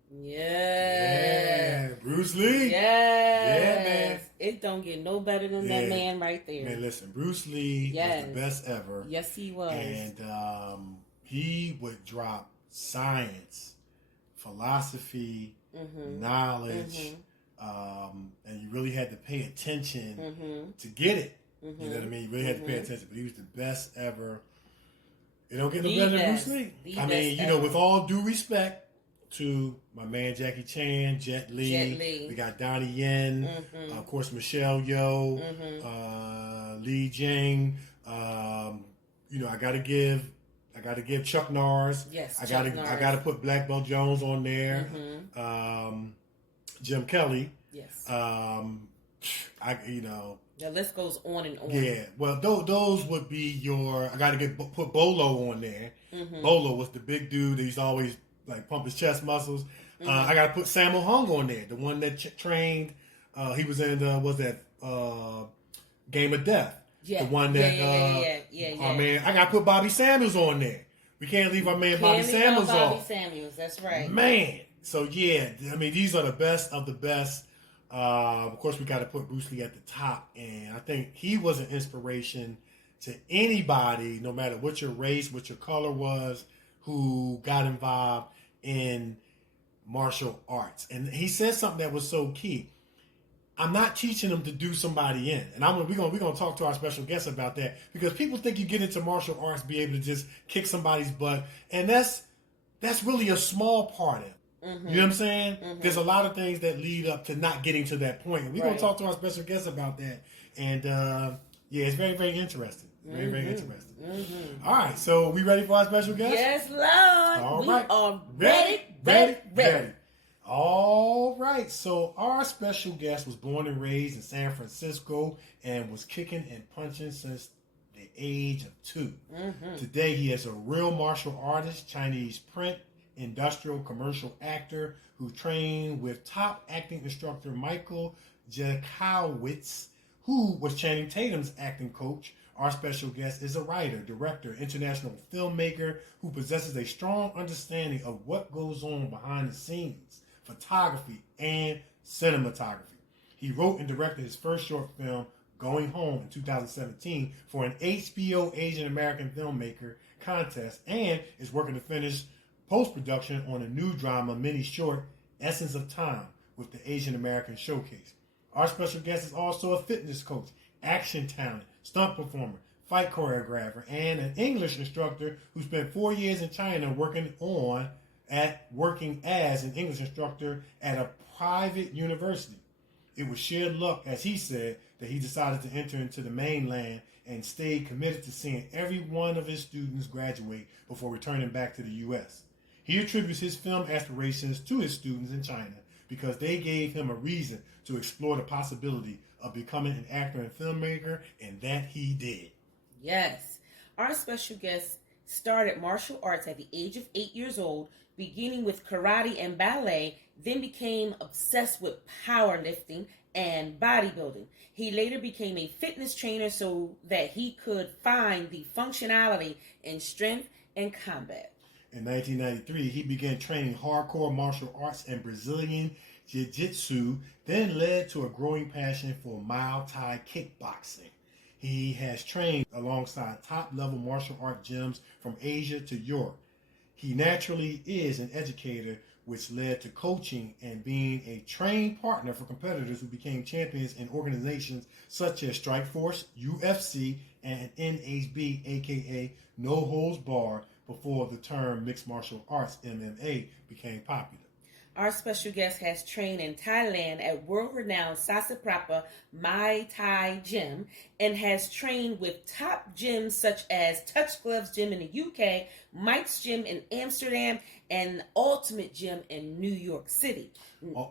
Yeah, Bruce Lee. Yes. Yeah, man. It don't get no better than that man right there. Man, listen, Bruce Lee was the best ever. Yes, he was. And he would drop science, philosophy, knowledge, and you really had to pay attention to get it. You know what I mean? You really had to pay attention. But he was the best ever. It don't get no better than Bruce Lee. I mean, you know, with all due respect to my man Jackie Chan, Jet Li. We got Donnie Yen, of course Michelle Yeoh, Lee Jing. You know, I gotta give Chuck Norris. Yes, I gotta put Black Belt Jones on there. Jim Kelly. Yes. The list goes on and on. Yeah, well, those would be your. I gotta put Bolo on there. Bolo was the big dude that used to always like pump his chest muscles. I gotta put Sammo Hung on there, the one that trained. He was in Game of Death. Yeah. The one that. Oh man, I gotta put Bobby Samuels on there. We can't leave our man Bobby Samuels off. Bobby Samuels, that's right. Man, so yeah, I mean these are the best of the best. Of course, we got to put Bruce Lee at the top, and I think he was an inspiration to anybody, no matter what your race, what your color was, who got involved in martial arts. And he said something that was so key. I'm not teaching them to do somebody in, and we're gonna talk to our special guest about that, because people think you get into martial arts be able to just kick somebody's butt, and that's really a small part of it. You know what I'm saying? There's a lot of things that lead up to not getting to that point. And we're going to talk to our special guest about that. And, it's very, very interesting. Very, very interesting. All right. So we ready for our special guest? Yes, Lord. All we right. are ready. All right. So our special guest was born and raised in San Francisco and was kicking and punching since the age of 2. Today, he is a real martial artist, Chinese print, industrial commercial actor who trained with top acting instructor Michael Jakowitz, who was Channing Tatum's acting coach. Our special guest is a writer, director, international filmmaker who possesses a strong understanding of what goes on behind the scenes, photography, and cinematography. He wrote and directed his first short film, Going Home, in 2017 for an HBO Asian American Filmmaker contest, and is working to finish post-production on a new drama mini-short, Essence of Time, with the Asian American Showcase. Our special guest is also a fitness coach, action talent, stunt performer, fight choreographer, and an English instructor who spent 4 years in China working as an English instructor at a private university. It was sheer luck, as he said, that he decided to enter into the mainland and stayed committed to seeing every one of his students graduate before returning back to the U.S. He attributes his film aspirations to his students in China because they gave him a reason to explore the possibility of becoming an actor and filmmaker, and that he did. Yes. Our special guest started martial arts at the age of 8 years old, beginning with karate and ballet, then became obsessed with powerlifting and bodybuilding. He later became a fitness trainer so that he could find the functionality in strength and combat. In 1993, he began training hardcore martial arts and Brazilian jiu-jitsu, then led to a growing passion for Muay Thai kickboxing. He has trained alongside top-level martial art gyms from Asia to Europe. He naturally is an educator which led to coaching and being a trained partner for competitors who became champions in organizations such as Strikeforce, UFC, and NHB, aka No Holds Barred, before the term mixed martial arts, MMA, became popular. Our special guest has trained in Thailand at world-renowned Sasaprapa Muay Thai Gym and has trained with top gyms such as Touch Gloves Gym in the UK, Mike's Gym in Amsterdam, and Ultimate Gym in New York City.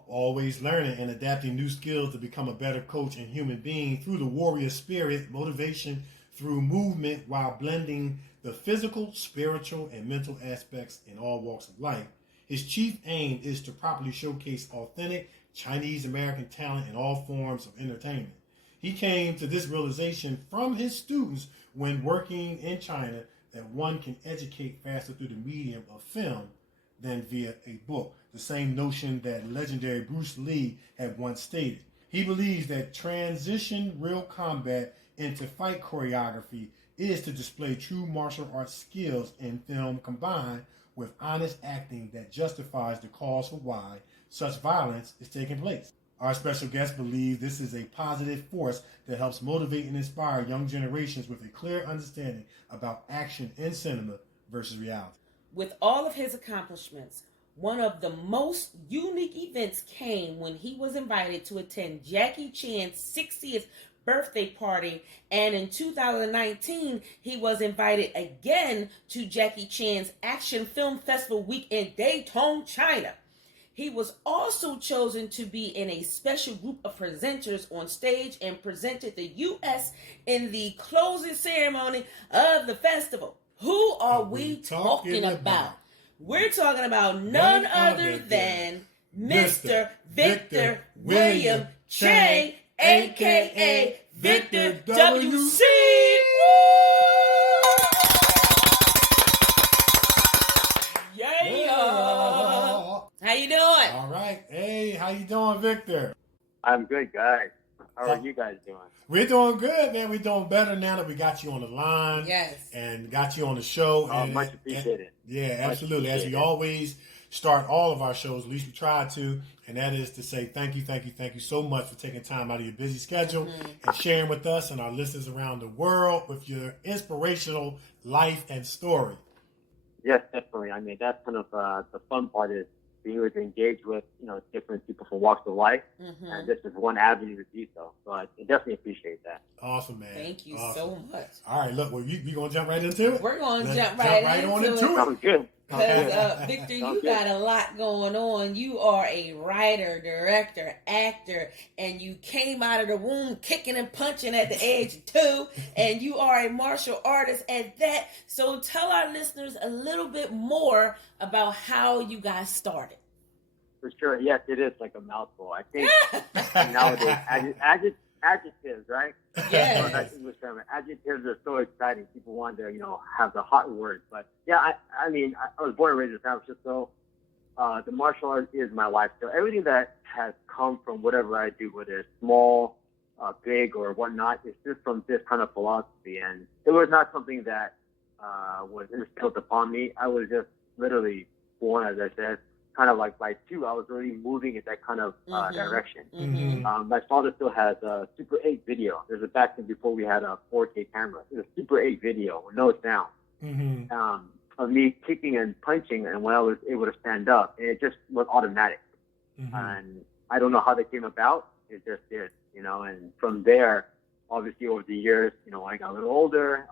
Always learning and adapting new skills to become a better coach and human being through the warrior spirit, motivation through movement while blending the physical, spiritual, and mental aspects in all walks of life. His chief aim is to properly showcase authentic Chinese-American talent in all forms of entertainment. He came to this realization from his students when working in China that one can educate faster through the medium of film than via a book, the same notion that legendary Bruce Lee had once stated. He believes that transition real combat into fight choreography is to display true martial arts skills in film combined with honest acting that justifies the cause for why such violence is taking place. Our special guest believes this is a positive force that helps motivate and inspire young generations with a clear understanding about action in cinema versus reality. With all of his accomplishments, one of the most unique events came when he was invited to attend Jackie Chan's 60th birthday party, and in 2019 he was invited again to Jackie Chan's Action Film Festival week in Dayton, China. He was also chosen to be in a special group of presenters on stage and presented the U.S. in the closing ceremony of the festival. Who are we talking about? We're talking about none other than Mr. Victor William Chen, a.k.a. Victor W.C. Yeah. How you doing? All right. Hey, how you doing, Victor? I'm good, guys. How are you guys doing? We're doing good, man. We're doing better now that we got you on the line. Yes. And got you on the show. Much appreciated. Yeah, absolutely. As we always start all of our shows, at least we try to, and that is to say thank you so much for taking time out of your busy schedule and sharing with us and our listeners around the world with your inspirational life and story. Yes, definitely. I mean, that's kind of the fun part is being able to engage with, different people from walks of life. And this is one avenue to do so. So I definitely appreciate that. Awesome, man. Thank you so much. All right, look, we going to jump right into it? We're going to jump right into it. Sounds good. Because, Victor, you got a lot going on. You are a writer, director, actor, and you came out of the womb kicking and punching at the age of 2, and you are a martial artist at that. So tell our listeners a little bit more about how you got started. For sure. Yes, it is like a mouthful. I think nowadays, adjectives, right? Yeah. That English term. Adjectives are so exciting. People want to, have the hot words. But yeah, I mean, I was born and raised in San Francisco. The martial art is my life. So everything that has come from whatever I do, whether it's small, big, or whatnot, it's just from this kind of philosophy. And it was not something that was instilled upon me. I was just literally born, as I said, kind of like by 2, I was already moving in that kind of direction. My father still has a Super 8 video. There's a back then before we had a 4K camera. There's a Super 8 video with no sound of me kicking and punching, and when I was able to stand up, and it just was automatic. And I don't know how that came about. It just did, and from there, obviously over the years, I got a little older,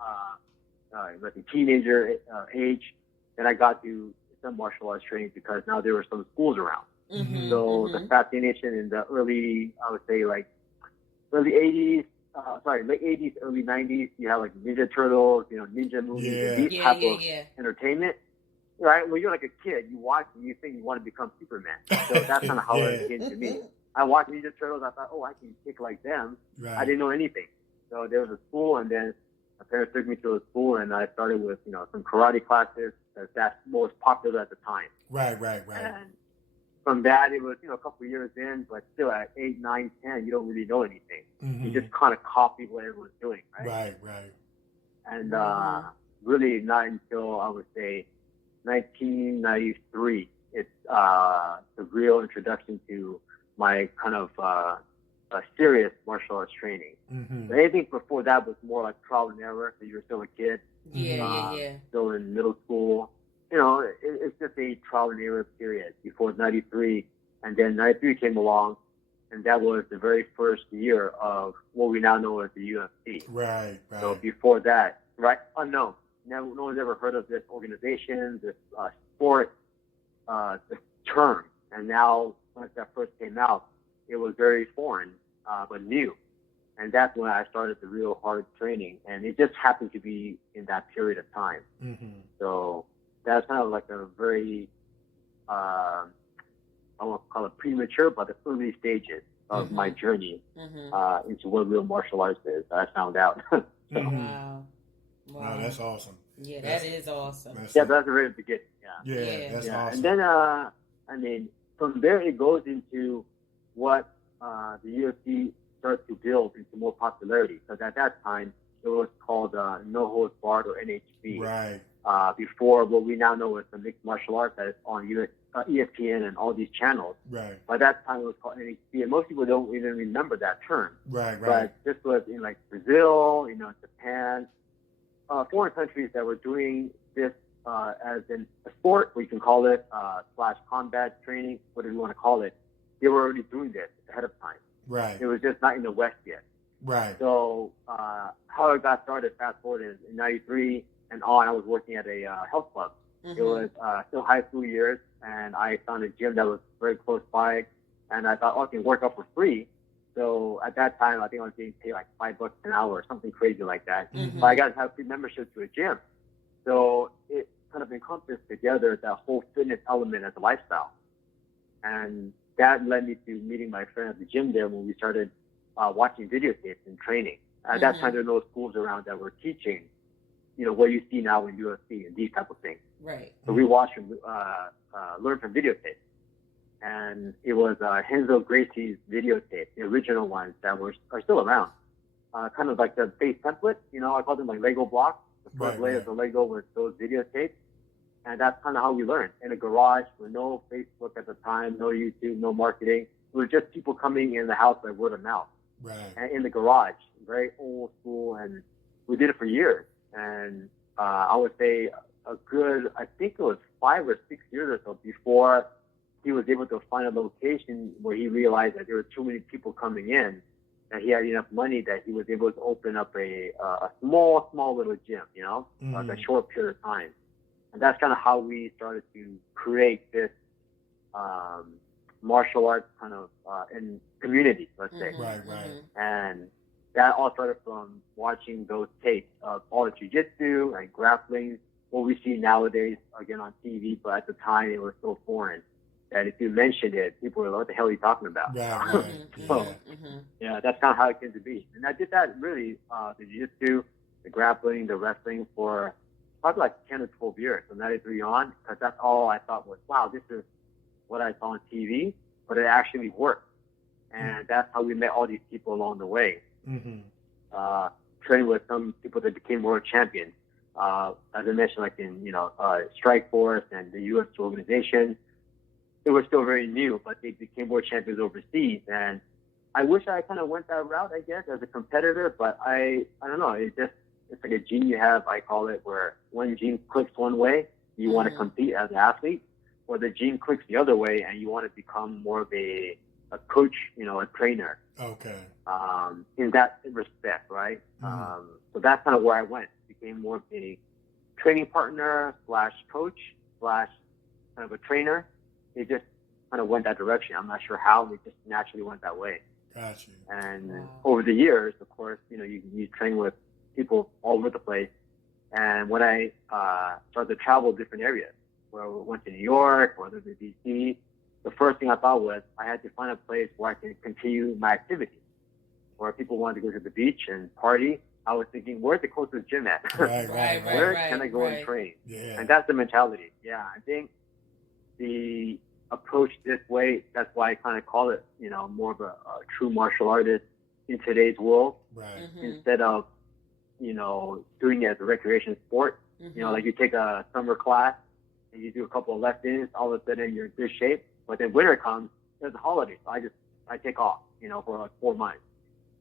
like a teenager age, then I got to some martial arts training because now there were some schools around. So the fascination in the early, I would say like late 80s, early 90s, you have like Ninja Turtles, ninja movies, these type of entertainment. Right? When you're like a kid, you watch and you think you want to become Superman. So that's kind of how it came to me. I watched Ninja Turtles, I thought, I can kick like them. Right. I didn't know anything. So there was a school, and then my parents took me to a school, and I started with, some karate classes. That's most popular at the time. Right. And from that, it was, a couple of years in, but still at 8, 9, 10, you don't really know anything. You just kind of copy what everyone's doing, right? Right. And really not until, I would say, 1993, it the real introduction to my kind of serious martial arts training. But anything before that was more like trial and error. So you were still a kid, still in middle school. You know, it's just a trial and error period before '93, and then '93 came along, and that was the very first year of what we now know as the UFC. Right. So before that, unknown. No one's ever heard of this organization, this sport, this term. And now, once that first came out, it was very foreign, but new. And that's when I started the real hard training. And it just happened to be in that period of time. So that's kind of like a very, I won't call it premature, but the early stages of my journey into what real martial arts is. I found out. Wow, that's awesome. Yeah, that is awesome. That's the very beginning. That's awesome. And then, I mean, from there it goes into what the UFC starts to build into more popularity. Because at that time, it was called No Holds Barred or NHB. Right. Before what we now know as the mixed martial arts that is on ESPN and all these channels. Right. By that time, it was called NHB, and most people don't even remember that term. Right. But this was in like Brazil, Japan, foreign countries that were doing this as in a sport, we can call it / combat training, whatever you want to call it. They were already doing this ahead of time. Right. It was just not in the West yet. Right. So how it got started, fast forward, is in '93 and on, I was working at a health club. It was still high school years, and I found a gym that was very close by, and I thought, I can work out for free. So at that time, I think I was getting paid like $5 an hour or something crazy like that. But I got to have free membership to a gym. So it kind of encompassed together that whole fitness element as a lifestyle. And that led me to meeting my friend at the gym there when we started watching videotapes and training. At that time, there were no schools around that were teaching, what you see now in UFC and these type of things. Right. So we watched and learned from videotapes. And it was Renzo Gracie's videotape, the original ones that are still around. Kind of like the base template, I call them like Lego blocks. The first layer of the Lego was those videotapes. And that's kind of how we learned. In a garage with no Facebook at the time, no YouTube, no marketing. It was just people coming in the house by word of mouth. Right. And in the garage, very old school. And we did it for years. And I would say a good, I think it was 5 or 6 years or so before he was able to find a location where he realized that there were too many people coming in, that he had enough money that he was able to open up a small little gym, like a short period of time. And that's kind of how we started to create this martial arts kind of in community, let's say. Right. And that all started from watching those tapes of all the jiu-jitsu and grappling, what we see nowadays, again, on TV, but at the time it was so foreign that if you mentioned it, people were like, what the hell are you talking about? Right. So, that's kind of how it came to be. And I did that really, the jiu-jitsu, the grappling, the wrestling for probably like 10 or 12 years, from '93 on, because that's all I thought was, wow, this is what I saw on TV, but it actually worked. And that's how we met all these people along the way. Training with some people that became world champions. As I mentioned, like in, Strike Force and the UFC organization, it was still very new, but they became world champions overseas. And I wish I kind of went that route, I guess, as a competitor, but I don't know. It's like a gene you have, I call it, where one gene clicks one way, you want to compete as an athlete, or the gene clicks the other way and you want to become more of a coach, a trainer. Okay. In that respect, right? So that's kind of where I went. Became more of a training partner / coach / kind of a trainer. It just kind of went that direction. I'm not sure how. It just naturally went that way. Gotcha. And over the years, of course, you train with people all over the place. And when I started to travel different areas, where I went to New York, whether it be DC, the first thing I thought was I had to find a place where I can continue my activities. Where people wanted to go to the beach and party, I was thinking, where's the closest gym at? Where can I go and train? Yeah. And that's the mentality. Yeah, I think the approach this way, that's why I kind of call it, more of a true martial artist in today's world. Right. Instead of, doing it as a recreation sport. Like you take a summer class and you do a couple of lessons, all of a sudden you're in good shape. But then winter comes, there's a holiday, so I take off, for like 4 months.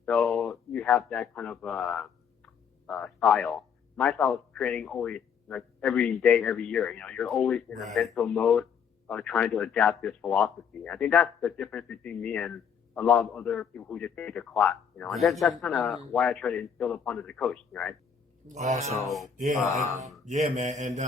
So you have that kind of style. My style is training always, like every day, every year. You're always in a mental mode of trying to adapt this philosophy. I think that's the difference between me and a lot of other people who just take a class. And that's kind of why I try to instill upon as a coach, right? Awesome. So, man. And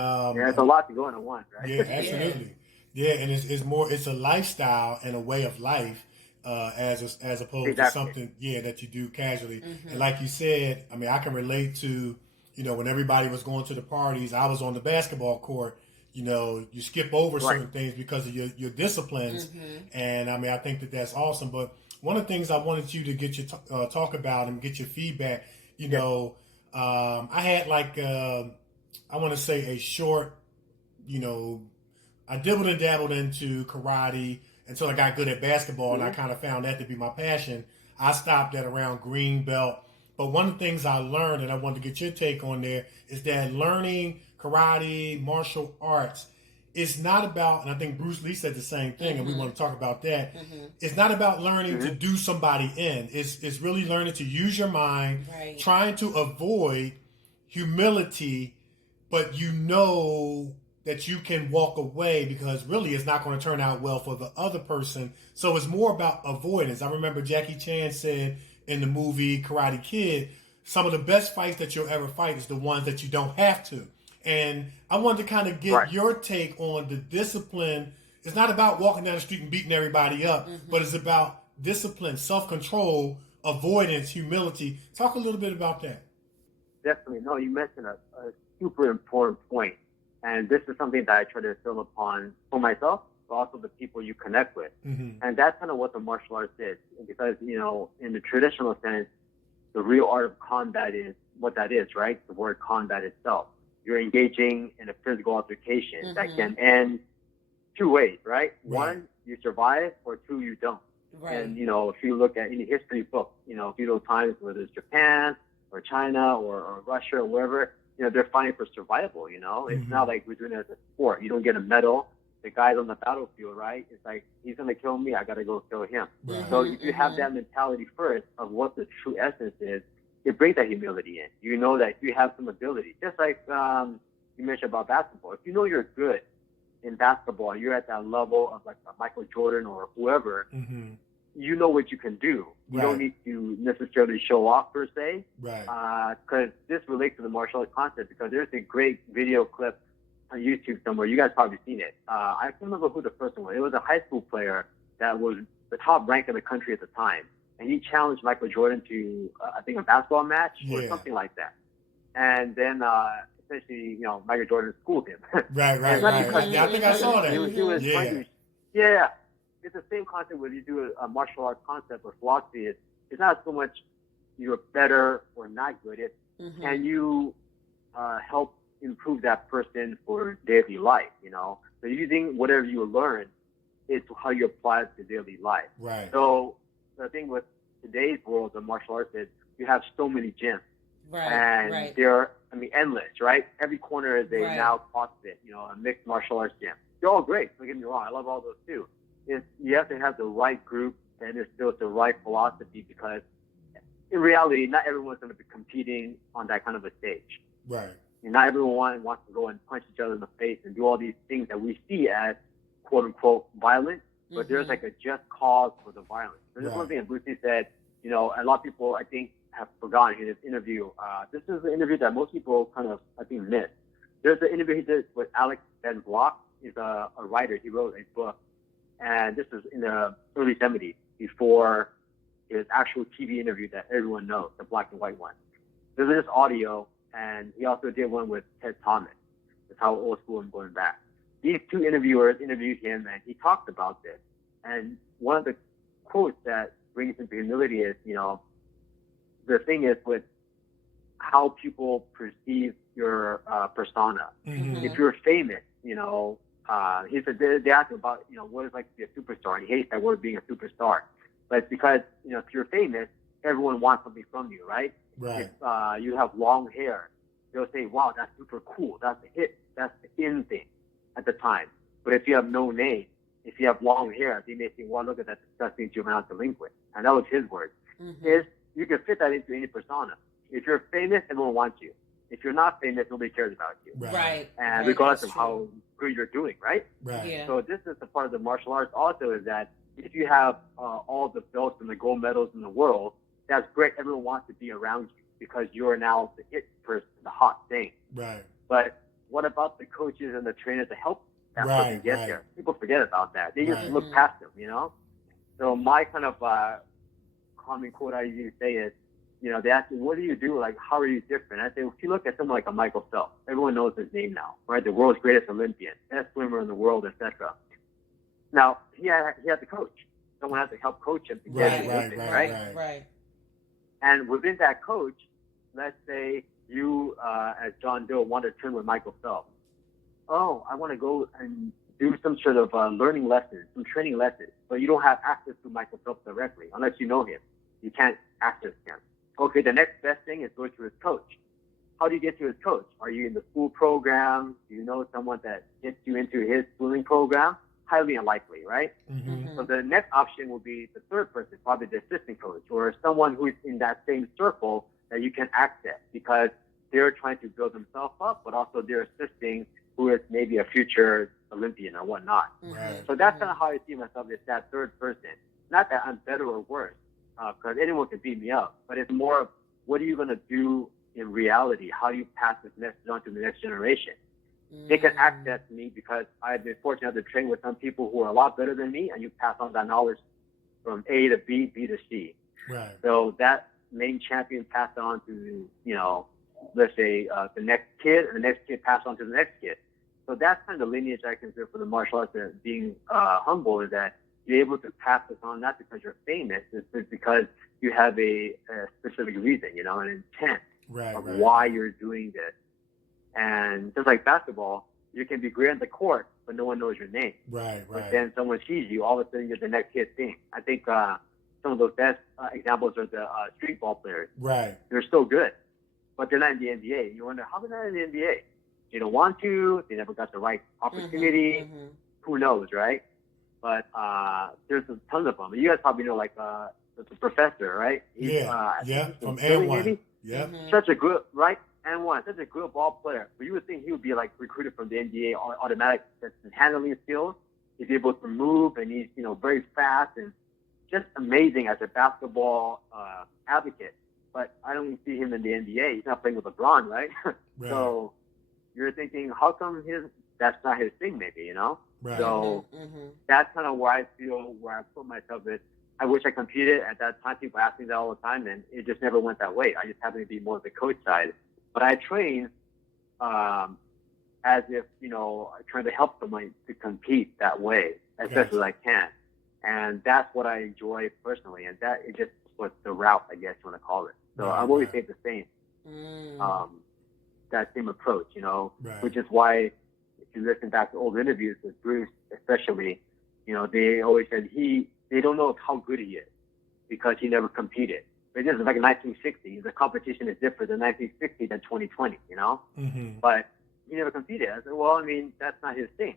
it's a lot to go into one, right? Yeah, absolutely. Yeah, and it's a lifestyle and a way of life, as opposed to something that you do casually. And like you said, I mean, I can relate to, when everybody was going to the parties, I was on the basketball court. You skip over certain things because of your disciplines, and I mean, I think that's awesome. But one of the things I wanted you to get your talk about and get your feedback, I had like I want to say a short, I dibbled and dabbled into karate until I got good at basketball, and I kind of found that to be my passion. I stopped at around green belt. But one of the things I learned, and I wanted to get your take on there, is that learning karate, martial arts, is not about, and I think Bruce Lee said the same thing, and we want to talk about that. It's not about learning to do somebody in. It's really learning to use your mind, trying to avoid humility, but that you can walk away because really it's not going to turn out well for the other person. So it's more about avoidance. I remember Jackie Chan said in the movie Karate Kid, some of the best fights that you'll ever fight is the ones that you don't have to. And I wanted to kind of get your take on the discipline. It's not about walking down the street and beating everybody up, but it's about discipline, self-control, avoidance, humility. Talk a little bit about that. Definitely. No, you mentioned a super important point. And this is something that I try to instill upon for myself, but also the people you connect with. And that's kind of what the martial arts is. Because, in the traditional sense, the real art of combat is what that is, right? The word combat itself. You're engaging in a physical altercation that can end two ways, right? One, you survive, or two, you don't. And, if you look at any history book, feudal times, whether it's Japan or China or Russia or wherever, they're fighting for survival, It's not like we're doing it as a sport. You don't get a medal. The guy's on the battlefield, right? It's like, he's going to kill me, I got to go kill him. So if you have that mentality first of what the true essence is, it brings that humility in. You know that you have some ability. Just like you mentioned about basketball. If you know you're good in basketball, you're at that level of like Michael Jordan or whoever, you know what you can do. You don't need to necessarily show off per se. Because this relates to the martial arts concept, because there's a great video clip on YouTube somewhere. You guys probably seen it. I can't remember who the person was. It was a high school player that was the top rank in the country at the time. And he challenged Michael Jordan to, I think, a basketball match or something like that. And then, essentially, Michael Jordan schooled him. Right. I think I saw that. He was it's the same concept when you do a martial arts concept or philosophy. It's not so much you're better or not good. It's can you help improve that person for daily life, So using whatever you learn is how you apply it to daily life. So the thing with today's world of martial arts is you have so many gyms. And they're, endless, right? Every corner is a now CrossFit, a mixed martial arts gym. They're all great. Don't get me wrong. I love all those too. You have to have the right group and instill the right philosophy, because in reality, not everyone's going to be competing on that kind of a stage. And not everyone wants to go and punch each other in the face and do all these things that we see as quote unquote violent. But there's like a just cause for the violence. There's one thing that Bruce Lee said, a lot of people, I think, have forgotten in this interview. This is an interview that most people kind of, I think, miss. There's an interview he did with Alex Ben Block. He's a writer. He wrote a book. And this is in the early 70s, before his actual TV interview that everyone knows, the black and white one. There's this audio, and he also did one with Ted Thomas. That's how old school I'm going back. These two interviewers interviewed him, and he talked about this. And one of the quotes that brings him to humility is, the thing is with how people perceive your persona. If you're famous, he said they asked him about, what it's like to be a superstar, and he hates that word being a superstar. But it's because, if you're famous, everyone wants something from you, right? If you have long hair, they'll say, wow, that's super cool. That's the hit. That's the in thing. at the time. But if you have no name, if you have long hair, they may think, well, look at that disgusting juvenile delinquent. And that was his word. Is you can fit that into any persona. If you're famous, everyone wants you. If you're not famous, nobody cares about you. Right. And regardless of how good you're doing, right? Right. Yeah. So this is the part of the martial arts also is that if you have all the belts and the gold medals in the world, that's great. Everyone wants to be around you because you're now the it person, the hot thing. Right. But what about the coaches and the trainers to help that person get there? People forget about that. They just look past them, you know? So my kind of common quote I usually say is, you know, they ask me, what do you do? Like, how are you different? I say, well, if you look at someone like a Michael Phelps, everyone knows his name now, right? The world's greatest Olympian, best swimmer in the world, etc. Now, he had to coach. Someone had to help coach him to get to the Olympics, right? And within that coach, let's say you, as John Doe, want to train with Michael Phelps. Oh, I want to go and do some sort of learning lessons, some training lessons, but you don't have access to Michael Phelps directly unless you know him. You can't access him. Okay, the next best thing is go to his coach. How do you get to his coach? Are you in the school program? Do you know someone that gets you into his swimming program? Highly unlikely, right? So the next option will be the third person, probably the assistant coach, or someone who's in that same circle that you can access because they're trying to build themselves up, but also they're assisting who is maybe a future Olympian or whatnot. So that's kind of how I see myself, is that third person. Not that I'm better or worse, because anyone can beat me up, but it's more of what are you going to do in reality? How do you pass this message on to the next generation? They can access me because I've been fortunate to train with some people who are a lot better than me, and you pass on that knowledge from A to B, B to C. So that main champion passed on to, you know, let's say the next kid, and the next kid passed on to the next kid. So that's kind of the lineage I consider for the martial arts as being humble, is that you're able to pass this on not because you're famous, it's because you have a specific reason, you know, an intent of why you're doing this. And just like basketball, you can be great on the court, but no one knows your name. But then someone sees you, all of a sudden you're the next hit thing. I think some of those best examples are the street ball players. They're so good, but they're not in the NBA. You wonder, how are they not in the NBA? They don't want to. They never got the right opportunity. Who knows, right? But there's tons of them. You guys probably know, like, the professor, right? He's, from Philly, A1. maybe? Such a good, right? And such a good ball player. But you would think he would be like recruited from the NBA automatic. His handling skills, he's able to move, and he's, you know, very fast and just amazing as a basketball advocate. But I don't see him in the NBA. He's not playing with LeBron, right? So you're thinking, how come that's not his thing? Maybe, you know. So that's kind of where I feel, where I put myself in. I wish I competed at that time. People ask me that all the time, and it just never went that way. I just happened to be more of the coach side. But I train as if, you know, trying to help someone to compete that way as best as I can. And that's what I enjoy personally. And that is just what the route, I guess you want to call it. So I've always stayed the same, that same approach, you know, which is why if you listen back to old interviews with Bruce, especially, you know, they always said they don't know how good he is because he never competed. But this is like 1960. The competition is different than 1960 than 2020, you know? But he never competed. I said, well, I mean, that's not his thing.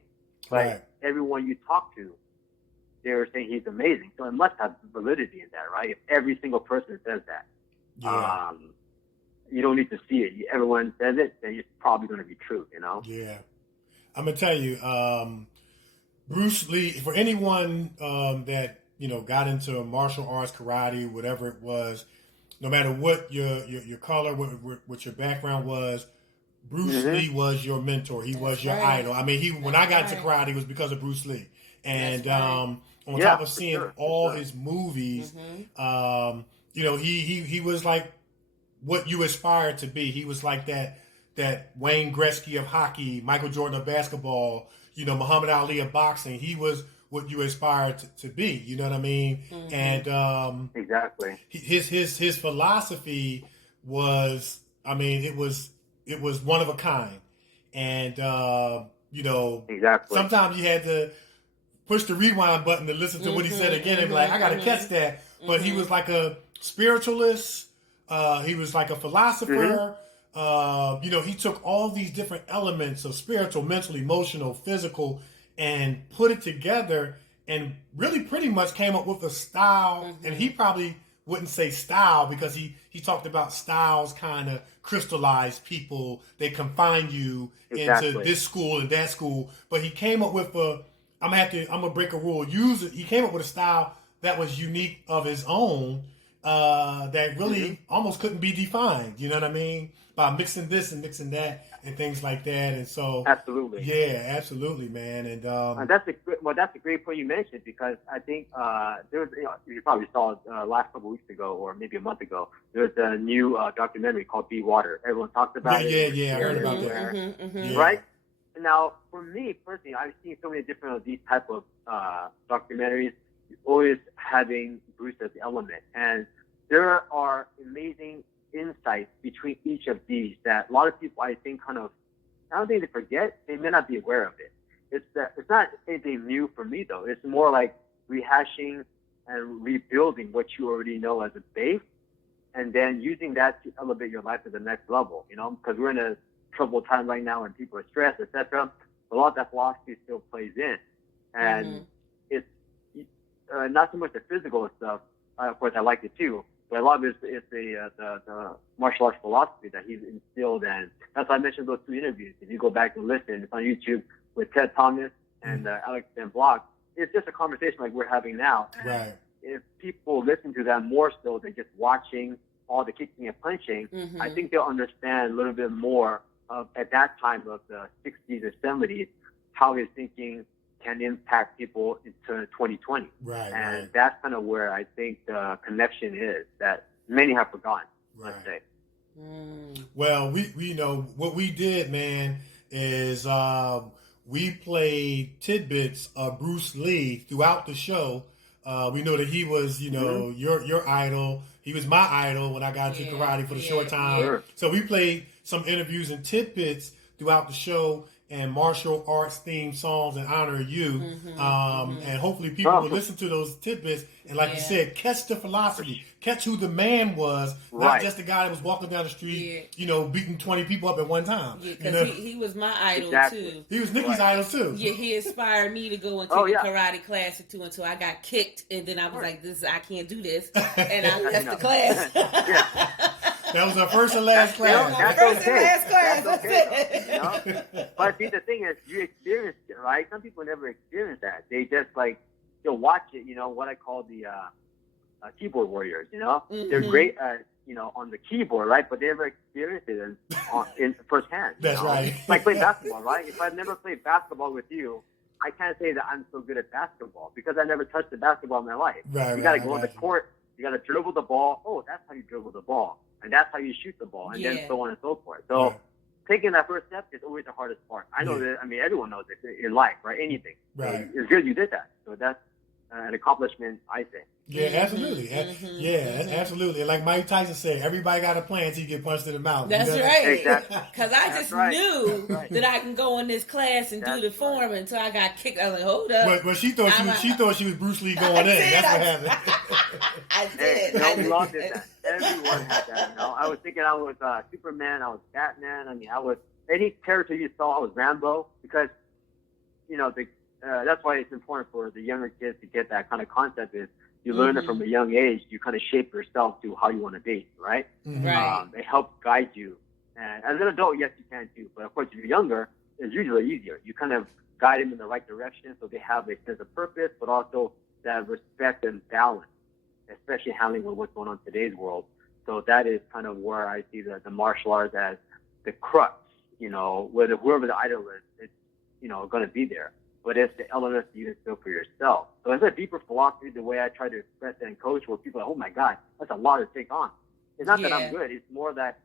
But everyone you talk to, they were saying he's amazing. So it must have validity in that, right? If every single person says that. You don't need to see it. Everyone says it, then it's probably going to be true, you know? I'm going to tell you, Bruce Lee, for anyone that, you know, got into martial arts, karate, whatever it was, no matter what your color, what your background was, Bruce Lee was your mentor. He was your idol. I mean, when I got into karate, it was because of Bruce Lee. And on top of seeing all his movies, you know, he was like what you aspired to be. He was like that Wayne Gretzky of hockey, Michael Jordan of basketball, you know, Muhammad Ali of boxing. He was what you aspired to be, you know what I mean? And exactly, his philosophy was, I mean, it was one of a kind, and you know, sometimes you had to push the rewind button to listen to what he said again and be like, I got to catch that. But he was like a spiritualist. He was like a philosopher. he took all these different elements of spiritual, mental, emotional, physical, and put it together and really pretty much came up with a style. And he probably wouldn't say style because he talked about styles kind of crystallize people. They confine you into this school and that school. But he came up with I'm gonna break a rule. He came up with a style that was unique of his own, that really almost couldn't be defined. You know what I mean? By mixing this and mixing that and things like that. And so, absolutely, yeah, absolutely, man. And that's a great point you mentioned, because I think there was, you probably saw it last couple of weeks ago or maybe a month ago. There was a new documentary called Be Water. Everyone talked about it. Yeah, I heard about that. Right? Now, for me personally, I've seen so many different of these type of documentaries, always having Bruce as the element. And there are amazing insights between each of these that a lot of people, I think, I don't think they forget. They may not be aware of it. It's not anything new for me, though. It's more like rehashing and rebuilding what you already know as a base, and then using that to elevate your life to the next level, because we're in a troubled time right now and people are stressed, etc. A lot of that philosophy still plays in. And it's not so much the physical stuff. Of course, I like it too. But a lot of it is the martial arts philosophy that he's instilled in. That's why I mentioned those two interviews. If you go back and listen, it's on YouTube with Ted Thomas and Alex Van Block. It's just a conversation like we're having now. Right. If people listen to that more so than just watching all the kicking and punching, I think they'll understand a little bit more of, at that time of the 60s or 70s, how his thinking can impact people into 2020. Right. And that's kind of where I think the connection is that many have forgotten, let's say. Well, we know what we did, man, is we played tidbits of Bruce Lee throughout the show. We know that he was, your idol. He was my idol when I got into karate for the short time. Sure. So we played some interviews and tidbits throughout the show and martial arts themed songs in honor of you. And hopefully people will listen to those tidbits and, like you said, catch the philosophy, catch who the man was, not just the guy that was walking down the street, beating 20 people up at one time. Yeah, because he was my idol too. He was Nikee's idol too. Yeah, he inspired me to go and take a karate class or two until I got kicked, and then I was like, I can't do this, and I left the class. That was our first and last class. That's okay. But see, the thing is, you experienced it, right? Some people never experience that. They just they'll watch it. What I call the keyboard warriors. They're great at on the keyboard, right? But they never experienced it in firsthand. That's right. Like playing basketball, right? If I've never played basketball with you, I can't say that I'm so good at basketball because I never touched the basketball in my life. Right. You got to go on the court. You got to dribble the ball. Oh, that's how you dribble the ball. And that's how you shoot the ball, and then so on and so forth. So taking that first step is always the hardest part. I know that, everyone knows it in life, right? Anything. Right. So it's good you did that. So that's an accomplishment, I think. Yeah, absolutely. Absolutely. Like Mike Tyson said, everybody got a plan until you get punched in the mouth. That's right. Exactly. Because I just knew that I can go in this class and do the form until I got kicked. I was like, hold up. But she thought she was Bruce Lee going in. That's what happened. I did. We all did that. Everyone had that. I was thinking I was Superman. I was Batman. I was any character you saw. I was Rambo because that's why it's important for the younger kids to get that kind of concept. Is you learn it from a young age. You kind of shape yourself to how you want to be, right? Right. They help guide you. And as an adult, yes, you can too. But of course, if you're younger, it's usually easier. You kind of guide them in the right direction so they have a sense of purpose, but also that respect and balance, especially handling with what's going on in today's world. So that is kind of where I see the martial arts as the crux, whoever the idol is, it's, going to be there. But it's the elements you instill for yourself. So it's a deeper philosophy, the way I try to express it and coach, where people are like, oh my God, that's a lot to take on. It's not that I'm good. It's more that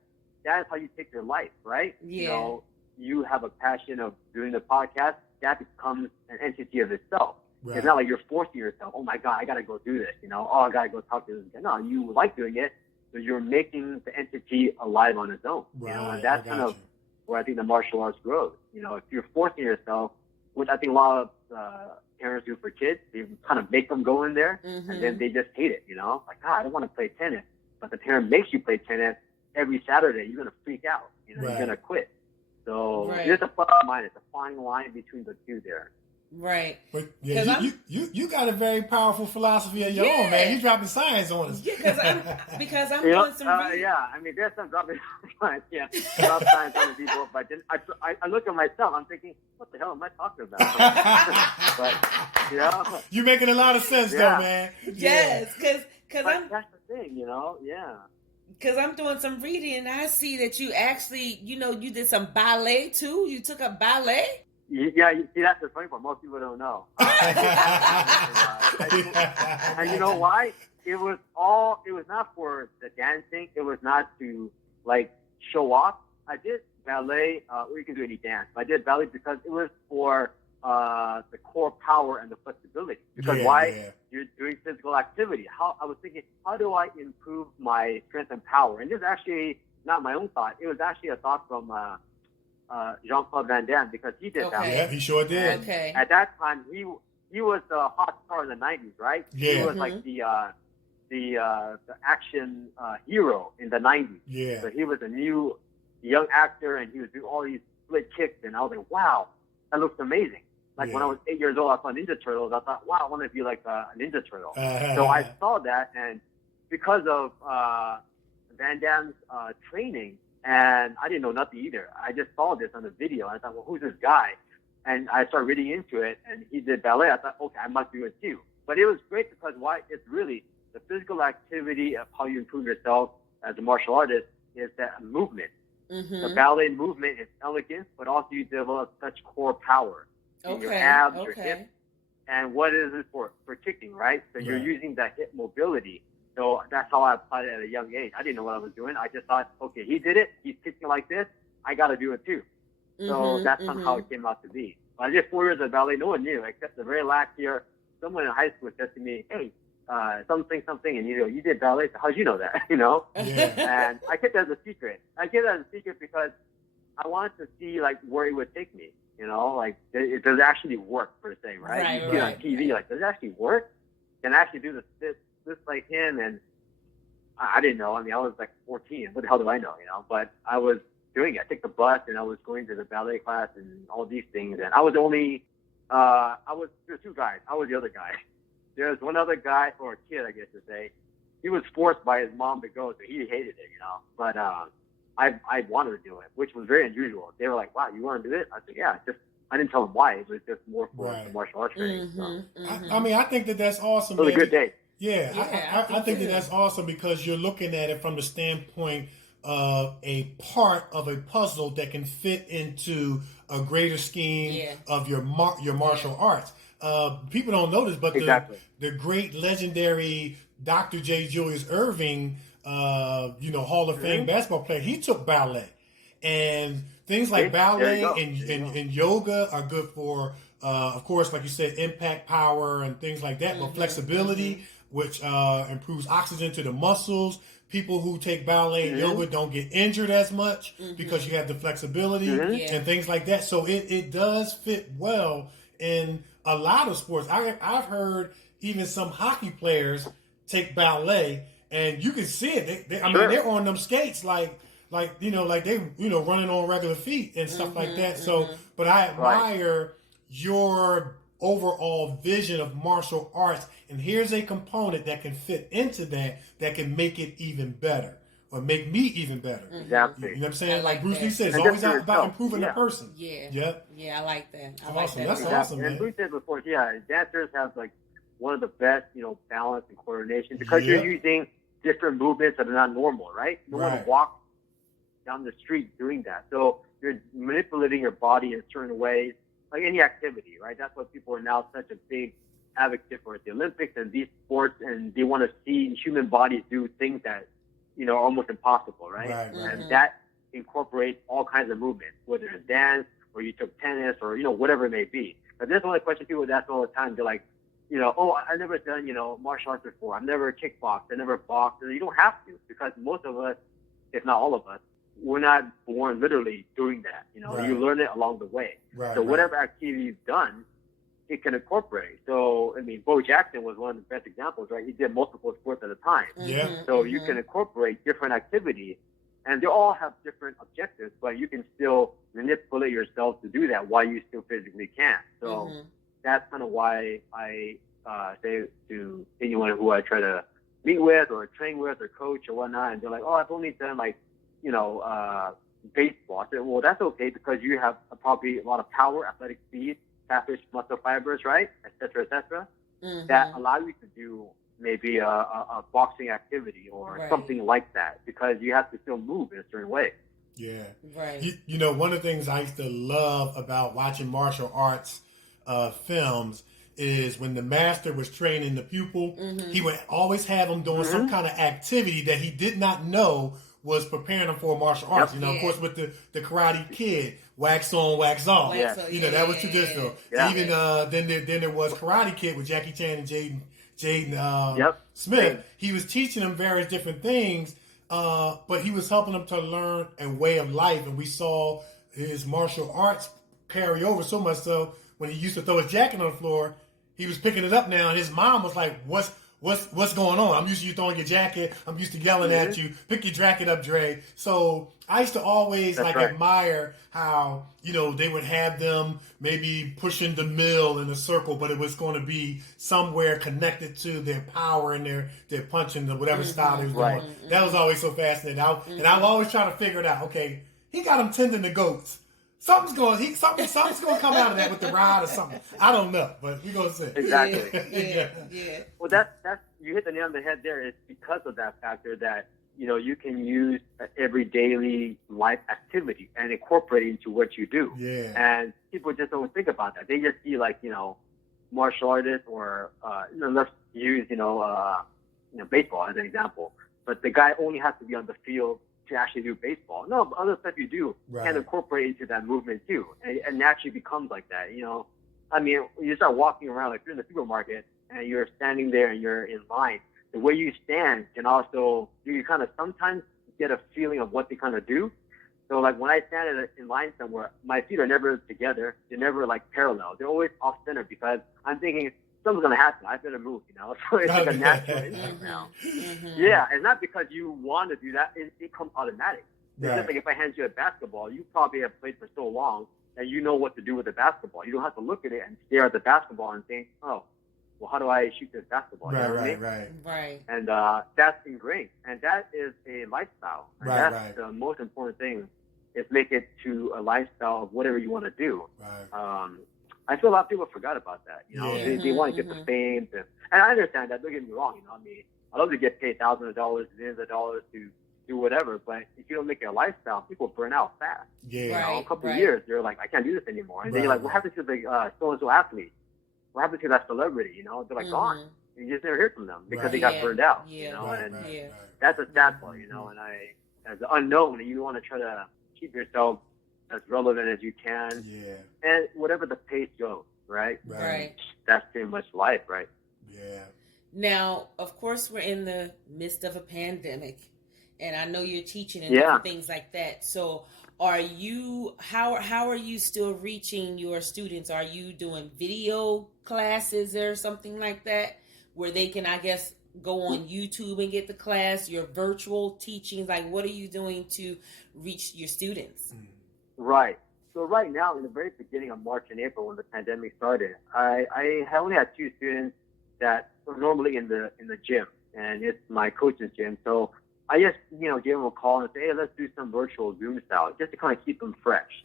is how you take your life, right? Yeah. You have a passion of doing the podcast. That becomes an entity of itself. Right. It's not like you're forcing yourself. Oh my God, I got to go do this. I got to go talk to this guy. No, you like doing it. So you're making the entity alive on its own. Right. And that's kind of where I think the martial arts grows. If you're forcing yourself, which I think a lot of parents do for kids, they kind of make them go in there, and then they just hate it, Like, I don't want to play tennis. But the parent makes you play tennis every Saturday. You're going to freak out, You know, you're gonna quit. So it's a plus and minus. It's a fine line between the two there. Right. But yeah, you got a very powerful philosophy of your own, man. You're dropping science on us. Yeah, because I'm doing some. Yeah, I mean, there's some dropping science. Yeah, drop science on people. But then I look at myself. I'm thinking, what the hell am I talking about? But you know, you're making a lot of sense, though, man. Yes, because that's the thing, you know. Yeah. Because I'm doing some reading and I see that you actually, you know, you did some ballet too. You took up ballet. Yeah, you see, that's the funny part. Most people don't know. And you know why? It was not for the dancing. It was not to, like, show off. I did ballet, or you can do any dance. I did ballet because it was for the core power and the flexibility. Because you're doing physical activity. I was thinking, how do I improve my strength and power? And this is actually not my own thought. It was actually a thought from Jean-Claude Van Damme, because he did that. Yeah, he sure did. Okay. At that time, he was the hot star in the 90s, right? Yeah. He was like the action hero in the 90s. Yeah. So he was a new young actor, and he was doing all these split kicks, and I was like, wow, that looks amazing. Like when I was 8 years old, I saw Ninja Turtles. I thought, wow, I want to be like a Ninja Turtle. So I saw that, and because of Van Damme's training, and I didn't know nothing either. I just saw this on the video. I thought, well, who's this guy? And I started reading into it, and he did ballet. I thought, okay, I must do it too. But it was great because it's really the physical activity of how you improve yourself as a martial artist is that movement. The ballet movement is elegant, but also you develop such core power in your abs, your hips. And what is it for? For kicking, right? So you're using that hip mobility. So that's how I applied it at a young age. I didn't know what I was doing. I just thought, okay, he did it. He's kicking like this. I got to do it too. So that's how it came out to be. But I did 4 years of ballet. No one knew, except the very last year, someone in high school said to me, hey, something, and you did ballet. So how'd you know that? You know? Yeah. And I kept that as a secret. I kept that as a secret because I wanted to see like where it would take me. You know, like it does actually work per se, right? You see it on TV, like does it actually work? Can I actually do this like him? And I didn't know. I mean, I was like 14. What the hell do I know? You know, but I was doing it. I took the bus and I was going to the ballet class and all these things. And I was only, there's two guys. I was the other guy. There's one other guy, or a kid, I guess to say. He was forced by his mom to go, so he hated it, you know. But I wanted to do it, which was very unusual. They were like, wow, you want to do it? I said, yeah. I didn't tell them why. It was just more for the martial arts training. I mean, I think that's awesome. It was a good day. Yeah, I think that's awesome because you're looking at it from the standpoint of a part of a puzzle that can fit into a greater scheme of your martial arts. People don't know this, but the great legendary Dr. J. Julius Erving, Hall of Fame basketball player, he took ballet. And things like ballet and yoga are good for, of course, like you said, impact power and things like that, but flexibility, which improves oxygen to the muscles. People who take ballet and yoga don't get injured as much because you have the flexibility and things like that. So it does fit well in a lot of sports. I've heard even some hockey players take ballet, and you can see it. They're on them skates like they running on regular feet and stuff like that. So, but I admire your overall vision of martial arts, and here's a component that can fit into that can make it even better, or make me even better. Exactly. You know what I'm saying? Like Bruce Lee said, it's always about improving the person. Yeah, I like that. That's awesome, man. And Bruce said before, dancers have like one of the best, balance and coordination because you're using different movements that are not normal, right? No one walks down the street doing that. So you're manipulating your body in certain ways, like any activity, right? That's what people are now such a big advocate for at the Olympics and these sports, and they want to see human bodies do things that, are almost impossible, right? And that incorporates all kinds of movements, whether it's dance or you took tennis or, whatever it may be. But there's one question people would ask all the time. They're like, I've never done, martial arts before. I've never kickboxed. I've never boxed. And you don't have to, because most of us, if not all of us, we're not born literally doing that. You learn it along the way. So whatever activity you've done, it can incorporate. So, Bo Jackson was one of the best examples, right? He did multiple sports at a time. So you can incorporate different activities And they all have different objectives, but you can still manipulate yourself to do that while you still physically can. So that's kind of why I say to anyone who I try to meet with or train with or coach or whatnot, and they're like, oh, I've only done like, baseball. I said, well, that's okay because you have probably a lot of power, athletic speed, fast muscle fibers, right, et cetera, that allow you to do maybe a boxing activity or something like that because you have to still move in a certain way. Yeah. Right. You know, one of the things I used to love about watching martial arts films is when the master was training the pupil, he would always have them doing some kind of activity that he did not know was preparing them for martial arts. You know, of course, with the Karate Kid, wax on, wax off. You know, that was traditional. Even then there was Karate Kid with Jackie Chan and Jaden Smith. He was teaching them various different things, but he was helping them to learn a way of life. And we saw his martial arts carry over so much so when he used to throw his jacket on the floor, he was picking it up now, and his mom was like, What's going on? I'm used to you throwing your jacket. I'm used to yelling at you. Pick your jacket up, Dre. So I used to always admire how, you know, they would have them maybe pushing the mill in a circle, but it was going to be somewhere connected to their power and their punching, the whatever style they was doing. That was always so fascinating. And I was always trying to figure it out. Okay, he got them tending the goats. Something's going to come out of that with the rod or something. I don't know, but we're going to see. Exactly. Yeah. Well, that's you hit the nail on the head there. It's because of that factor that, you know, you can use every daily life activity and incorporate it into what you do. Yeah. And people just don't think about that. They just see like, you know, martial artists or, let's use, baseball as an example. But the guy only has to be on the field to actually do baseball. No, other stuff you do can incorporate into that movement too. And naturally becomes like that, you know. I mean, you start walking around, like you're in the supermarket and you're standing there and you're in line. The way you stand can also, you kind of sometimes get a feeling of what they kind of do. So like when I stand in line somewhere, my feet are never together. They're never like parallel. They're always off center because I'm thinking, something's going to happen. I better move, you know. So it's like a natural instinct now. Yeah, and not because you want to do that. It comes automatic. It's just like if I hand you a basketball, you probably have played for so long that you know what to do with the basketball. You don't have to look at it and stare at the basketball and think, oh, well, how do I shoot this basketball? Right. And that's ingrained. And that is a lifestyle. And that's the most important thing is make it to a lifestyle of whatever you want to do. I feel a lot of people forgot about that. You know, they want to get the fame. And I understand that. Don't get me wrong. You know, I mean, I love to get paid thousands of dollars, millions of dollars to do whatever. But if you don't make it a lifestyle, people burn out fast. You know, a couple of years, they're like, I can't do this anymore. And then you're like, what happened to the so-and-so athlete? What happened to that celebrity? You know, they're like gone. You just never hear from them because they got burned out. You know, and that's a sad part. You know, and as the unknown, you want to try to keep yourself as relevant as you can, and whatever the pace goes, right? That's pretty much life, right? Now, of course, we're in the midst of a pandemic, and I know you're teaching and different things like that. So, are you how are you still reaching your students? Are you doing video classes or something like that, where they can, I guess, go on YouTube and get the class? Your virtual teachings, like what are you doing to reach your students? Right. So right now, in the very beginning of March and April, when the pandemic started, I only had 2 students that were normally in the gym, and it's my coach's gym. So I just, give them a call and say, hey, let's do some virtual Zoom style, just to kind of keep them fresh.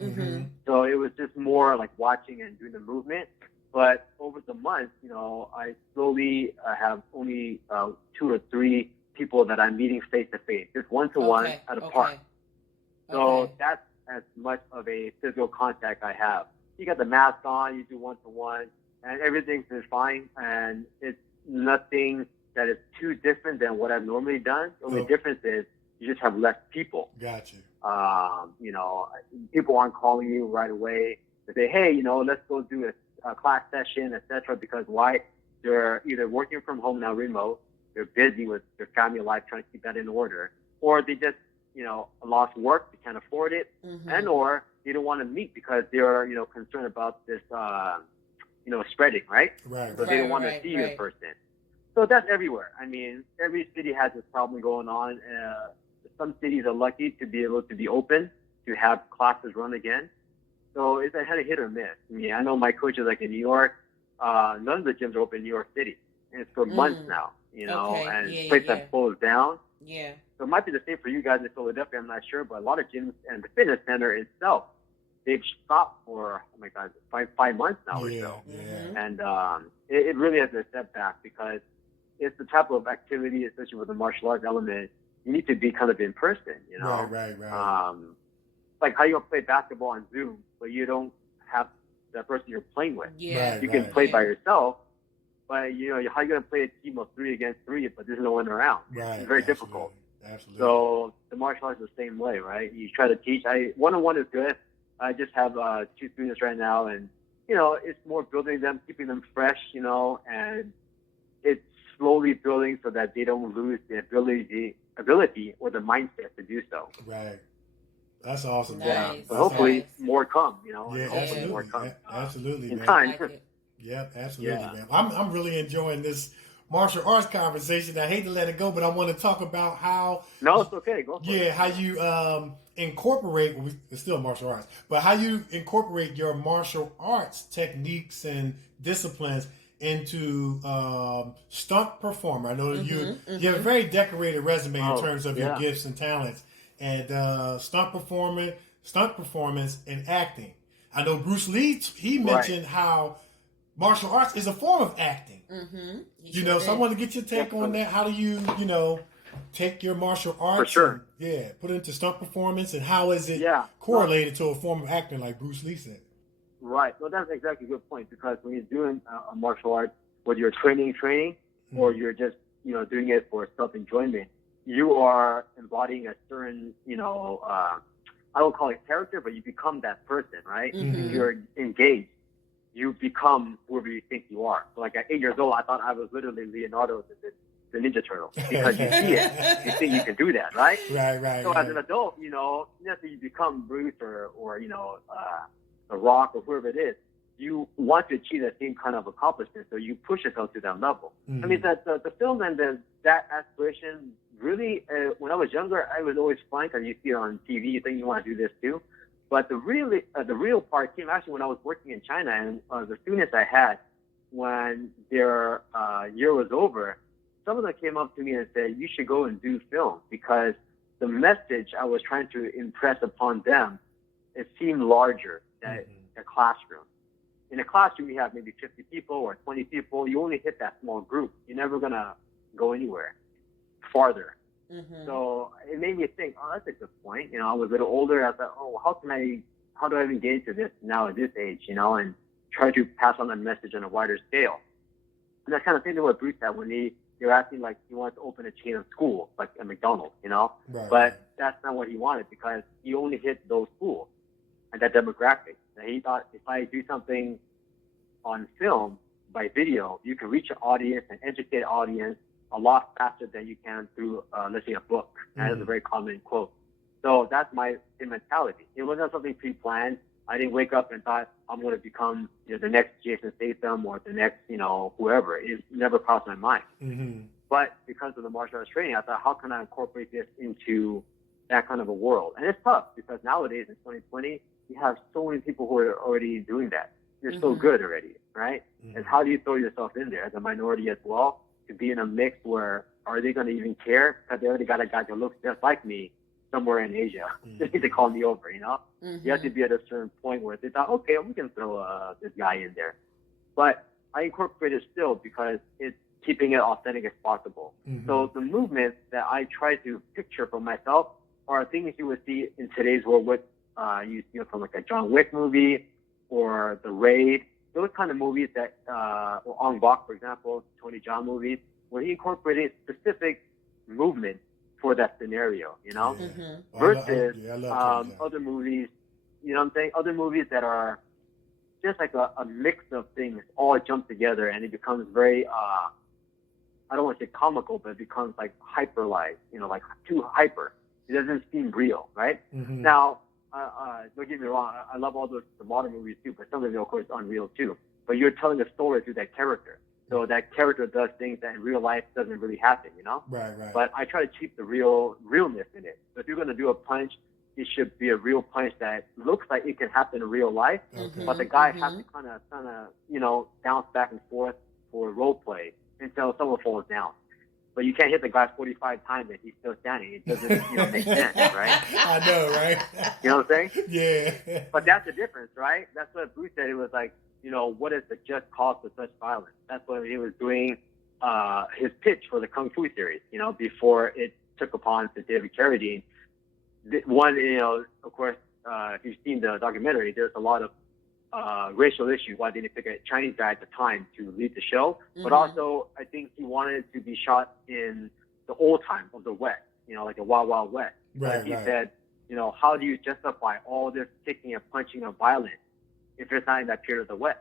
So it was just more like watching and doing the movement. But over the months, I slowly have only 2 or 3 people that I'm meeting face to face, just one-to-one at a park. So that's as much of a physical contact I have. You got the mask on, you do one-to-one, and everything's been fine. And it's nothing that is too different than what I've normally done. The only difference is you just have less people. Got you. People aren't calling you right away. They say, hey, let's go do a class session, etc. Because why? They're either working from home now, remote. They're busy with their family life, trying to keep that in order, or they just lost work, they can't afford it, and or they don't want to meet because they're concerned about this spreading, right? So they don't want to see you in person. So that's everywhere. I mean, every city has this problem going on. some cities are lucky to be able to be open, to have classes run again. So it's a kind of hit or miss. I mean, I know my coaches like in New York, none of the gyms are open in New York City. And it's for months now, and places have closed down. Yeah. So it might be the same for you guys in Philadelphia, I'm not sure, but a lot of gyms and the fitness center itself, they've stopped for, oh my God, 5 months now or so. Yeah. And it really has been a setback because it's the type of activity, especially with the martial arts element, you need to be kind of in person, you know? Right. Like how you play basketball on Zoom, but you don't have that person you're playing with. Yeah. You can play by yourself, but you know, how you going to play a team of 3 against 3, but there's no one around? Right. It's very difficult. Absolutely. So the martial arts is the same way, right? You try to teach. One-on-one is good. I just have 2 students right now, and you know, it's more building them, keeping them fresh, you know, and it's slowly building so that they don't lose the ability or the mindset to do so. Right. That's awesome. Yeah. Nice. But hopefully Nice. more come, you know. Yeah, hopefully absolutely. more come. Absolutely, In man. time. Yeah, absolutely, Yeah. man. I'm really enjoying this martial arts conversation. I hate to let it go, but I want to talk about how. No, it's okay. Go for it. Yeah, how you incorporate. It's still martial arts, but how you incorporate your martial arts techniques and disciplines into stunt performer. I know you have a very decorated resume in terms of your gifts and talents, and stunt performance, and acting. I know Bruce Lee. He mentioned how martial arts is a form of acting. Mm-hmm. You know, so I want to get your take on that. How do you take your martial arts? For sure. And, put it into stunt performance, and how is it correlated to a form of acting, like Bruce Lee said? Right. Well, that's exactly a good point, because when you're doing a martial art, whether you're training, or you're just, doing it for self-enjoyment, you are embodying a certain, I don't call it character, but you become that person, right? Mm-hmm. If you're engaged, you become whoever you think you are. So like at 8 years old, I thought I was literally Leonardo, the Ninja Turtle, because you see it, you think you can do that, right? Right. So as an adult, necessarily you become Bruce or The Rock or whoever it is. You want to achieve that same kind of accomplishment, so you push yourself to that level. Mm-hmm. I mean, the film and that aspiration really, when I was younger, I was always fun because you see it on TV, you think you want to do this too. But the real part came actually when I was working in China, and the students I had, when their year was over, some of them came up to me and said, "You should go and do film," because the message I was trying to impress upon them, it seemed larger than a classroom. In a classroom, you have maybe 50 people or 20 people. You only hit that small group. You're never gonna go anywhere farther. Mm-hmm. So it made me think, oh, that's a good point. I was a little older. I thought, how do I even get into this now at this age, and try to pass on that message on a wider scale. And that's kind of thing what Bruce had when they're asking, like, he wanted to open a chain of schools, like a McDonald's, Right. But that's not what he wanted, because he only hit those schools and that demographic. And he thought, if I do something on film, by video, you can reach an audience and educate an audience a lot faster than you can through, let's say, a book. That is a very common quote. So that's my mentality. It wasn't something pre-planned. I didn't wake up and thought I'm going to become the next Jason Statham or the next, whoever. It never crossed my mind. Mm-hmm. But because of the martial arts training, I thought, how can I incorporate this into that kind of a world? And it's tough, because nowadays in 2020, you have so many people who are already doing that. You're so good already, right? And how do you throw yourself in there as a minority as well, to be in a mix where, are they going to even care? Because they already got a guy that looks just like me somewhere in Asia. They need to call me over, You have to be at a certain point where they thought, okay, we can throw this guy in there. But I incorporate it still because it's keeping it authentic as possible. So the movements that I try to picture for myself are things you would see in today's world with, from like a John Wick movie or The Raid. Those kind of movies that, or Ong Bak, for example, Tony Jaa movies, where he incorporated specific movement for that scenario, versus other movies, what I'm saying? Other movies that are just like a mix of things all jump together, and it becomes very, I don't want to say comical, but it becomes like hyperlized, like too hyper. It doesn't seem real, right? Now, don't get me wrong, I love all the modern movies too, but some of them, of course, are unreal too. But you're telling a story through that character. So that character does things that in real life doesn't really happen, you know? Right. But I try to keep the realness in it. So if you're going to do a punch, it should be a real punch that looks like it can happen in real life, but the guy has to kind of, bounce back and forth for role play until someone falls down. But you can't hit the guy 45 times and he's still standing. It doesn't make sense, right? I know, right? You know what I'm saying? Yeah. But that's the difference, right? That's what Bruce said. It was like, what is the just cause for such violence? That's when he was doing his pitch for the Kung Fu series, before it took upon to David Carradine. One, of course, if you've seen the documentary, there's a lot of racial issues. Why didn't he pick a Chinese guy at the time to lead the show? But also, I think he wanted to be shot in the old time of the West, like the Wild Wild West. Right, he said, how do you justify all this kicking and punching and violence if it's not in that period of the West?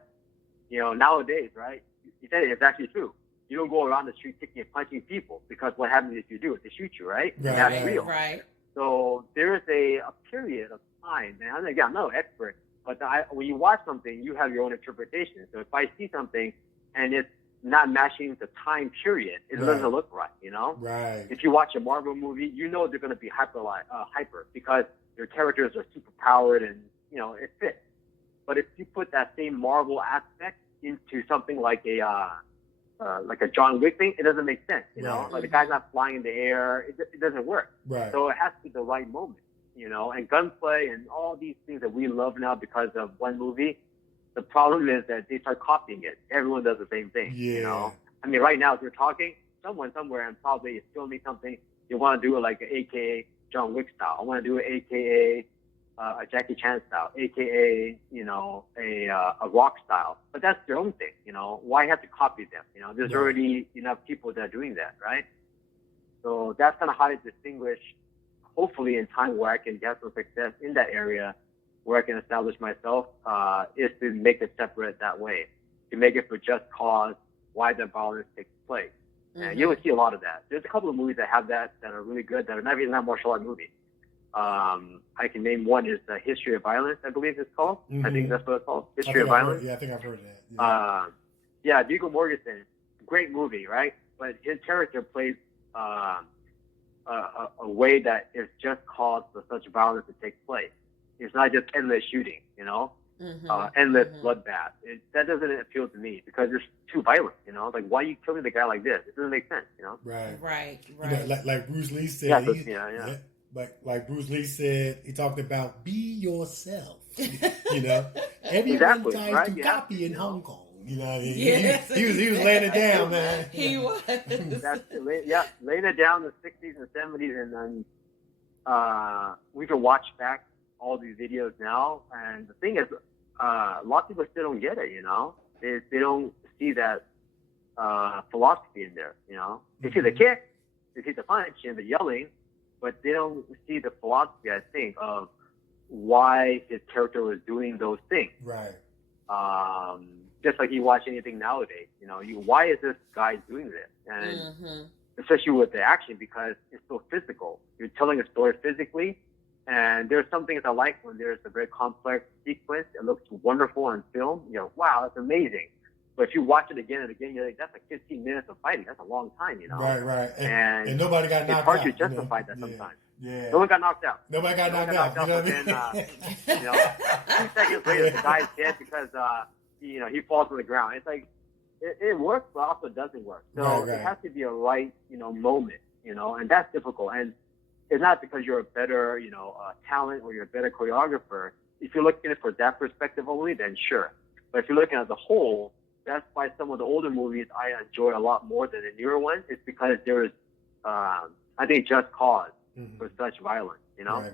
Nowadays, right? He said it's actually true. You don't go around the street kicking and punching people because what happens if you do? They shoot you, right? That's real. Right. So there is a period of time, and again, I'm no expert, but when you watch something, you have your own interpretation. So if I see something and it's not matching the time period, it doesn't look right, Right. If you watch a Marvel movie, they're going to be hyper because their characters are super powered and, it fits. But if you put that same Marvel aspect into something like a John Wick thing, it doesn't make sense, Like the guy's not flying in the air, it doesn't work. Right. So it has to be the right moment, and gunplay and all these things that we love now because of one movie. The problem is that they start copying it. Everyone does the same thing, I mean, right now, if you're talking, someone somewhere and probably is filming something, you want to do it like an AKA John Wick style. I want to do it AKA a Jackie Chan style, AKA, a Rock style. But that's their own thing, Why have to copy them? There's already enough people that are doing that, right? So that's kind of how to distinguish, hopefully in time where I can get some success in that area, where I can establish myself, is to make it separate that way, to make it for just cause why the violence takes place. And you will see a lot of that. There's a couple of movies that have that are really good, that are not even martial art movies. I can name one is The History of Violence, I believe it's called. I think that's what it's called, History of Violence. I think I've heard that. Yeah, Viggo Mortensen, great movie, right? But his character plays a way that is just cause for such violence to take place. It's not just endless shooting, endless bloodbath. That doesn't appeal to me because it's too violent, Like, why are you killing the guy like this? It doesn't make sense, Right. Like Bruce Lee said. Like Bruce Lee said, he talked about be yourself. Everyone tries to copy in Hong Kong. You know what I mean? Yes. He was laying it down, man. He was. Laying it down in the 60s and 70s, and then we can watch back all these videos now. And the thing is, a lot of people still don't get it, They don't see that philosophy in there, They see the kick, they see the punch and the yelling, but they don't see the philosophy, I think, of why his character was doing those things. Right. Just like you watch anything nowadays, why is this guy doing this? And especially with the action, because it's so physical. You're telling a story physically, and there's some things I like when there's a very complex sequence. It looks wonderful on film. Wow, that's amazing. But if you watch it again and again, you're like, that's like 15 minutes of fighting. That's a long time, Right. And nobody got knocked out. It's hard to justify that sometimes. Yeah. No one got knocked out. Nobody got knocked out. But then, 2 seconds later, the guy's dead because, he falls to the ground. It's like, it works, but also doesn't work. So it has to be a right, moment, and that's difficult. And it's not because you're a better, talent or you're a better choreographer. If you're looking at it for that perspective only, then sure. But if you're looking at the whole, that's why some of the older movies I enjoy a lot more than the newer ones. It's because there is, I think, just cause for such violence, Right.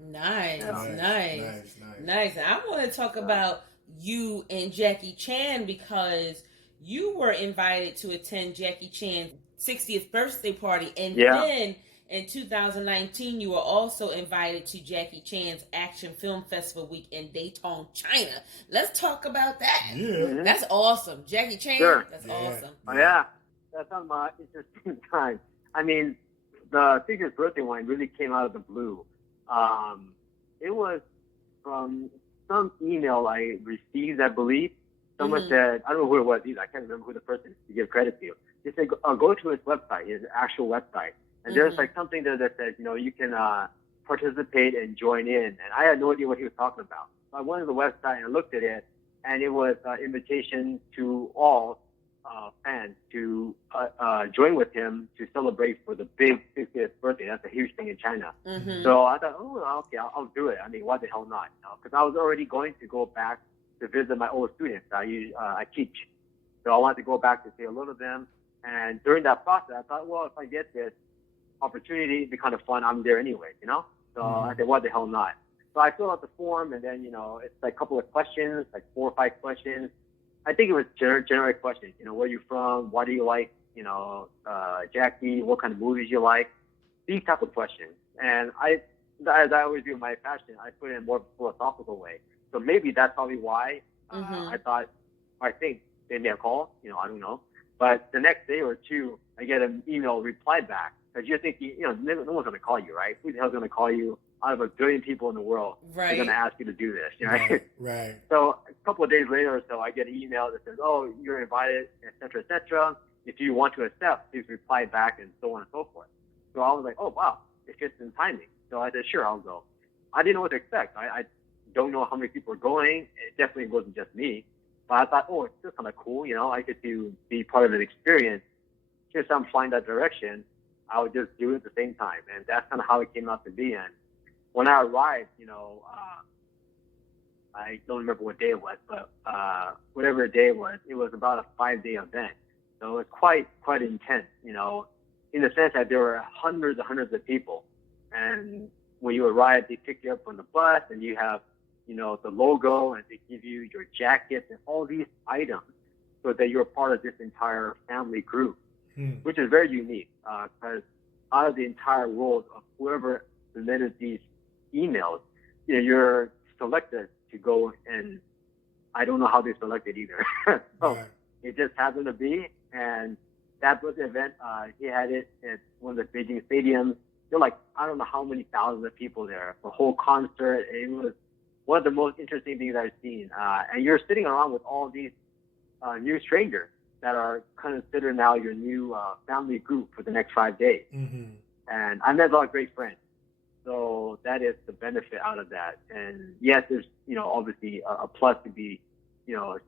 Nice. And I want to talk about you and Jackie Chan because you were invited to attend Jackie Chan's 60th birthday party, and then in 2019 you were also invited to Jackie Chan's Action Film Festival week in Dayton, China. Let's talk about that. Yeah. That's awesome. Jackie Chan, sure. That's awesome. Oh, yeah. That's some interesting time. I mean, the 60th birthday one really came out of the blue. It was from some email I received, I believe. Someone said, I don't know who it was either. I can't remember who the person to give credit to. They said, go to his website, his actual website. And there's like something there that says, you can participate and join in. And I had no idea what he was talking about. So I went to the website and I looked at it, and it was an invitation to all fans to join with him to celebrate for the big 60th birthday. That's a huge thing in China. So I thought, okay, I'll do it. I mean, why the hell not? Because I was already going to go back to visit my old students. I teach. So I wanted to go back to say hello to them. And during that process, I thought, well, if I get this opportunity, it'd be kind of fun. I'm there anyway, So I said, why the hell not? So I filled out the form, and then, it's like a couple of questions, like 4 or 5 questions. I think it was generic questions. Where you from? What do you like? Jackie, what kind of movies you like? These type of questions. And as I always do in my fashion, I put it in a more philosophical way. So maybe that's probably why I think they may have called. I don't know. But the next day or two, I get an email reply back. Because you're thinking, no one's going to call you, right? Who the hell's going to call you out of a billion people in the world? Right. They're going to ask you to do this, right? Right. So a couple of days later or so, I get an email that says, oh, you're invited, et cetera, et cetera. If you want to accept, please reply back, and so on and so forth. So I was like, oh, wow, it fits in timing. So I said, sure, I'll go. I didn't know what to expect. I don't know how many people are going. It definitely wasn't just me. But I thought, oh, it's just kind of cool. I get to be part of an experience. Since I'm flying that direction, I would just do it at the same time. And that's kind of how it came out to be. And when I arrived, I don't remember what day it was, but whatever day it was about a 5-day event. So it was quite intense, in the sense that there were hundreds and hundreds of people. And when you arrive, they pick you up on the bus, and you have, the logo, and they give you your jacket and all these items so that you're part of this entire family group, which is very unique because out of the entire world of whoever submitted these emails, you're selected to go, and I don't know how they selected either. So it just happened to be, and that was the event. He had it at one of the Beijing stadiums. There were like, I don't know how many thousands of people there, the whole concert. It was one of the most interesting things I've seen. And you're sitting around with all these new strangers that are considered now your new family group for the next 5 days. And I met a lot of great friends. So that is the benefit out of that. And yes, there's, obviously a plus to be,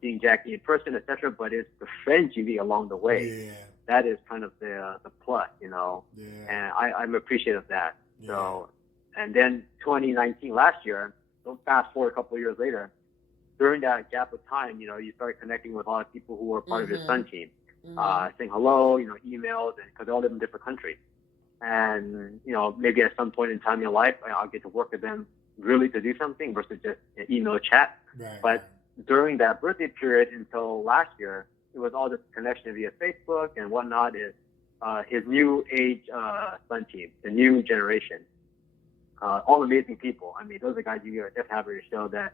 seeing Jackie in person, etc. But it's the friends you meet along the way. Yeah. That is kind of the plus, Yeah. And I'm appreciative of that. Yeah. So, and then 2019 last year, so fast forward a couple of years later, during that gap of time, you start connecting with a lot of people who were part of your Stunt team, saying hello, emails, and because they all live in different countries. And, maybe at some point in time in your life, I'll get to work with them really to do something versus just an email chat. Right. But during that birthday period until last year, it was all this connection via Facebook and whatnot is his new age Stunt team, the new generation. All amazing people. I mean, those are guys you definitely have on your show that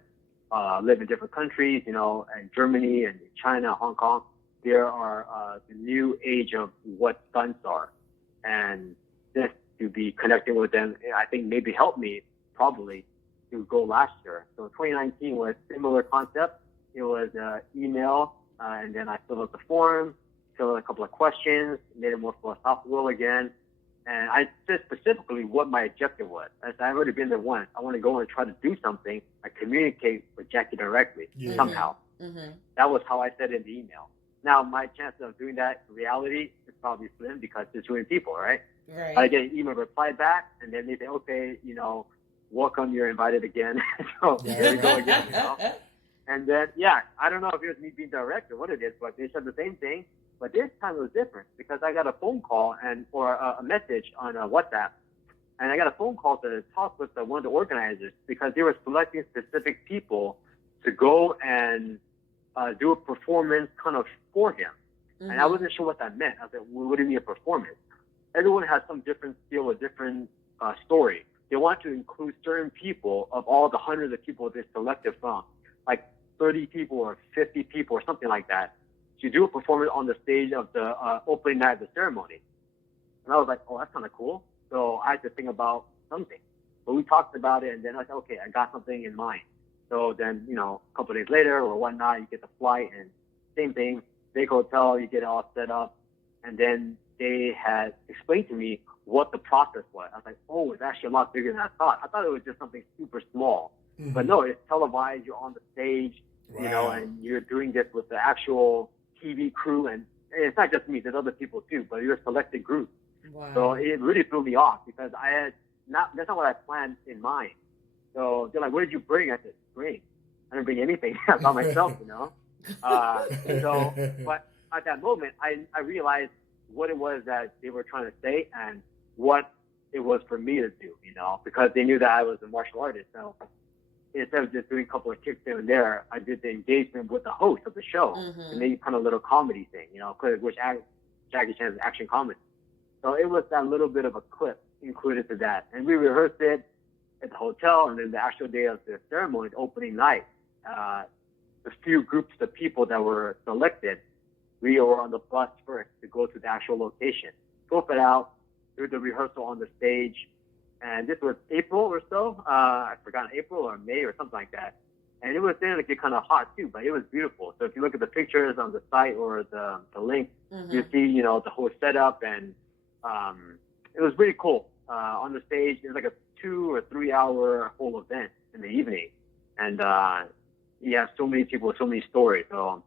live in different countries, and Germany and China, Hong Kong. There are the new age of what stunts are. And just to be connecting with them, I think maybe helped me probably to go last year. So 2019 was similar concept. It was email, and then I filled out the form, filled out a couple of questions, made it more philosophical again. And I said specifically what my objective was. As I've already been there once. I want to go and try to do something. I communicate with Jackie directly somehow. That was how I said in the email. Now, my chances of doing that in reality is probably slim because there's 2 million people, right? Right. I get an email reply back, and then they say, okay, welcome, you're invited again. So there we go again, And then, I don't know if it was me being direct or what it is, but they said the same thing. But this time it was different because I got a phone call or a message on WhatsApp, and I got a phone call to talk with one of the organizers because they were selecting specific people to go and do a performance kind of for him. And I wasn't sure what that meant. I was like, well, what do you mean a performance? Everyone has some different skill, a different story. They want to include certain people of all the hundreds of people they selected from, like 30 people or 50 people or something like that, to do a performance on the stage of the opening night of the ceremony. And I was like, oh, that's kind of cool. So I had to think about something. But we talked about it, and then I said, okay, I got something in mind. So then, a couple of days later or whatnot, you get the flight and same thing, big hotel, you get it all set up. And then they had explained to me what the process was. I was like, oh, it's actually a lot bigger than I thought. I thought it was just something super small. Mm-hmm. But no, it's televised, you're on the stage, and you're doing this with the actual TV crew. And it's not just me, there's other people too, but you're a selected group. Wow. So it really threw me off because that's not what I planned in mind. So they're like, what did you bring? I said, bring. I didn't bring anything about myself, But at that moment, I realized what it was that they were trying to say and what it was for me to do, because they knew that I was a martial artist. So instead of just doing a couple of kicks here and there, I did the engagement with the host of the show and maybe kind of a little comedy thing, which Jackie Chan's action comedy. So it was that little bit of a clip included to that. And we rehearsed it at the hotel, and then the actual day of the ceremony, opening night, the few groups of people that were selected, we were on the bus first to go to the actual location. Scope it out, do the rehearsal on the stage, and this was April or so. I forgot, April or May or something like that. And it was starting to get kind of hot too, but it was beautiful. So if you look at the pictures on the site or the link, you see, the whole setup, and it was really cool. On the stage, it was like a 2 or 3 hour whole event in the evening. And you have so many people, so many stories. So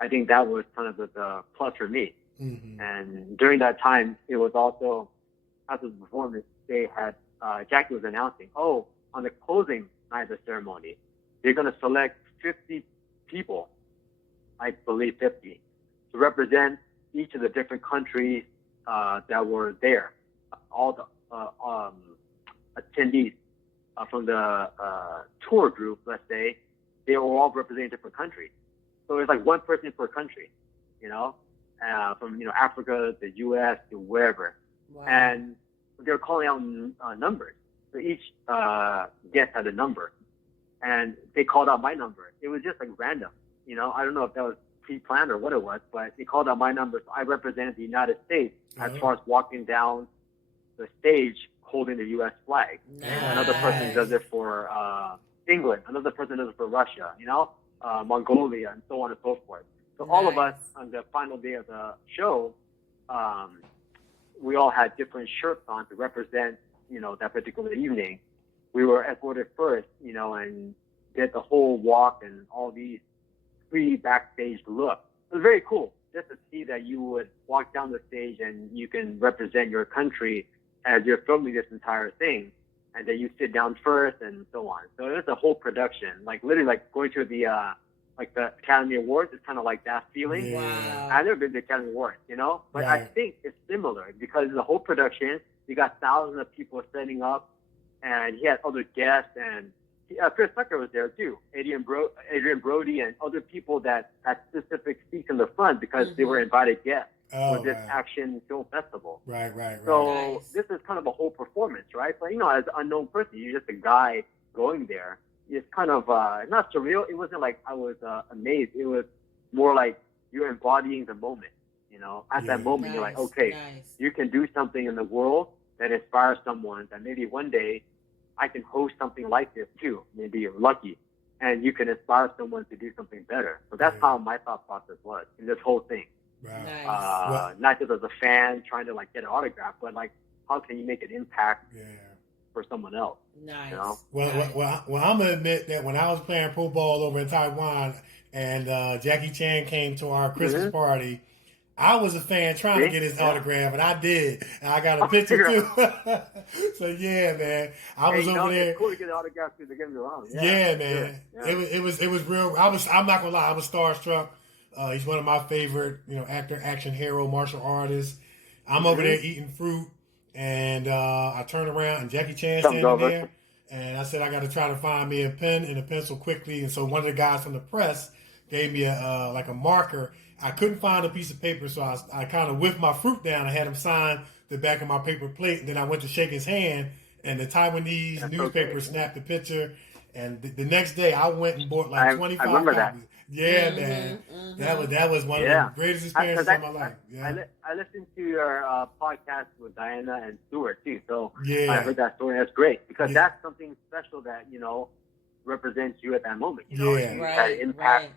I think that was kind of the plus for me. Mm-hmm. And during that time, it was also, after the performance, they had, Jackie was announcing, on the closing night of the ceremony, they're going to select 50 people, I believe 50, to represent each of the different countries that were there. All the attendees from the tour group, let's say, they were all representing different countries. So it's like one person per country, from Africa to U.S. to wherever. Wow. And they're calling out numbers. So each guest had a number, and they called out my number. It was just like random, I don't know if that was pre-planned or what it was, but they called out my number. So I represented the United States as far as walking down the stage holding the U.S. flag. Nice. Another person does it for England. Another person does it for Russia, Mongolia, and so on and so forth. So all of us on the final day of the show, we all had different shirts on to represent, that particular evening. We were escorted first, and did the whole walk and all these free backstage look. It was very cool just to see that you would walk down the stage and you can represent your country as you're filming this entire thing, and then you sit down first and so on. So it was a whole production, like literally like going to the the Academy Awards. It's kind of like that feeling. Yeah. Wow. I've never been to the Academy Awards, but I think it's similar because the whole production, you got thousands of people setting up, and he had other guests, and Chris Tucker was there too, Adrian Brody, and other people that had specific seats in the front because they were invited guests for this action film festival. Right. So this is kind of a whole performance, right? But as an unknown person, you're just a guy going there. It's kind of not surreal. It wasn't like I was amazed. It was more like you're embodying the moment. At that moment, you're like, okay, you can do something in the world that inspires someone that maybe one day I can host something like this too. Maybe you're lucky, and you can inspire someone to do something better. So that's how my thought process was in this whole thing. Right. Nice. Not just as a fan trying to get an autograph, but how can you make an impact for someone else? Nice. Well, I'm gonna admit that when I was playing pro ball over in Taiwan, and Jackie Chan came to our Christmas party, I was a fan trying to get his autograph, and I did. And I got a picture too. So yeah, man, I was over there. It's cool to get an autograph too. Don't get me wrong. Yeah, man. Yeah. It was real. I'm not gonna lie. I was starstruck. He's one of my favorite, actor, action hero, martial artists. I'm over there eating fruit, and I turned around, and Jackie Chan standing there, and I said, I got to try to find me a pen and a pencil quickly. And so one of the guys from the press gave me a marker. I couldn't find a piece of paper, so I kind of whiffed my fruit down. I had him sign the back of my paper plate, and then I went to shake his hand, and the Taiwanese newspaper snapped the picture. And the next day, I went and bought 25 copies. That. Yeah, man. Mm-hmm. That was one of the greatest experiences of my life. Yeah. I listened to your podcast with Diana and Stuart, too. So I heard that story. That's great because that's something special that, represents you at that moment. You know, Yeah. you had an impact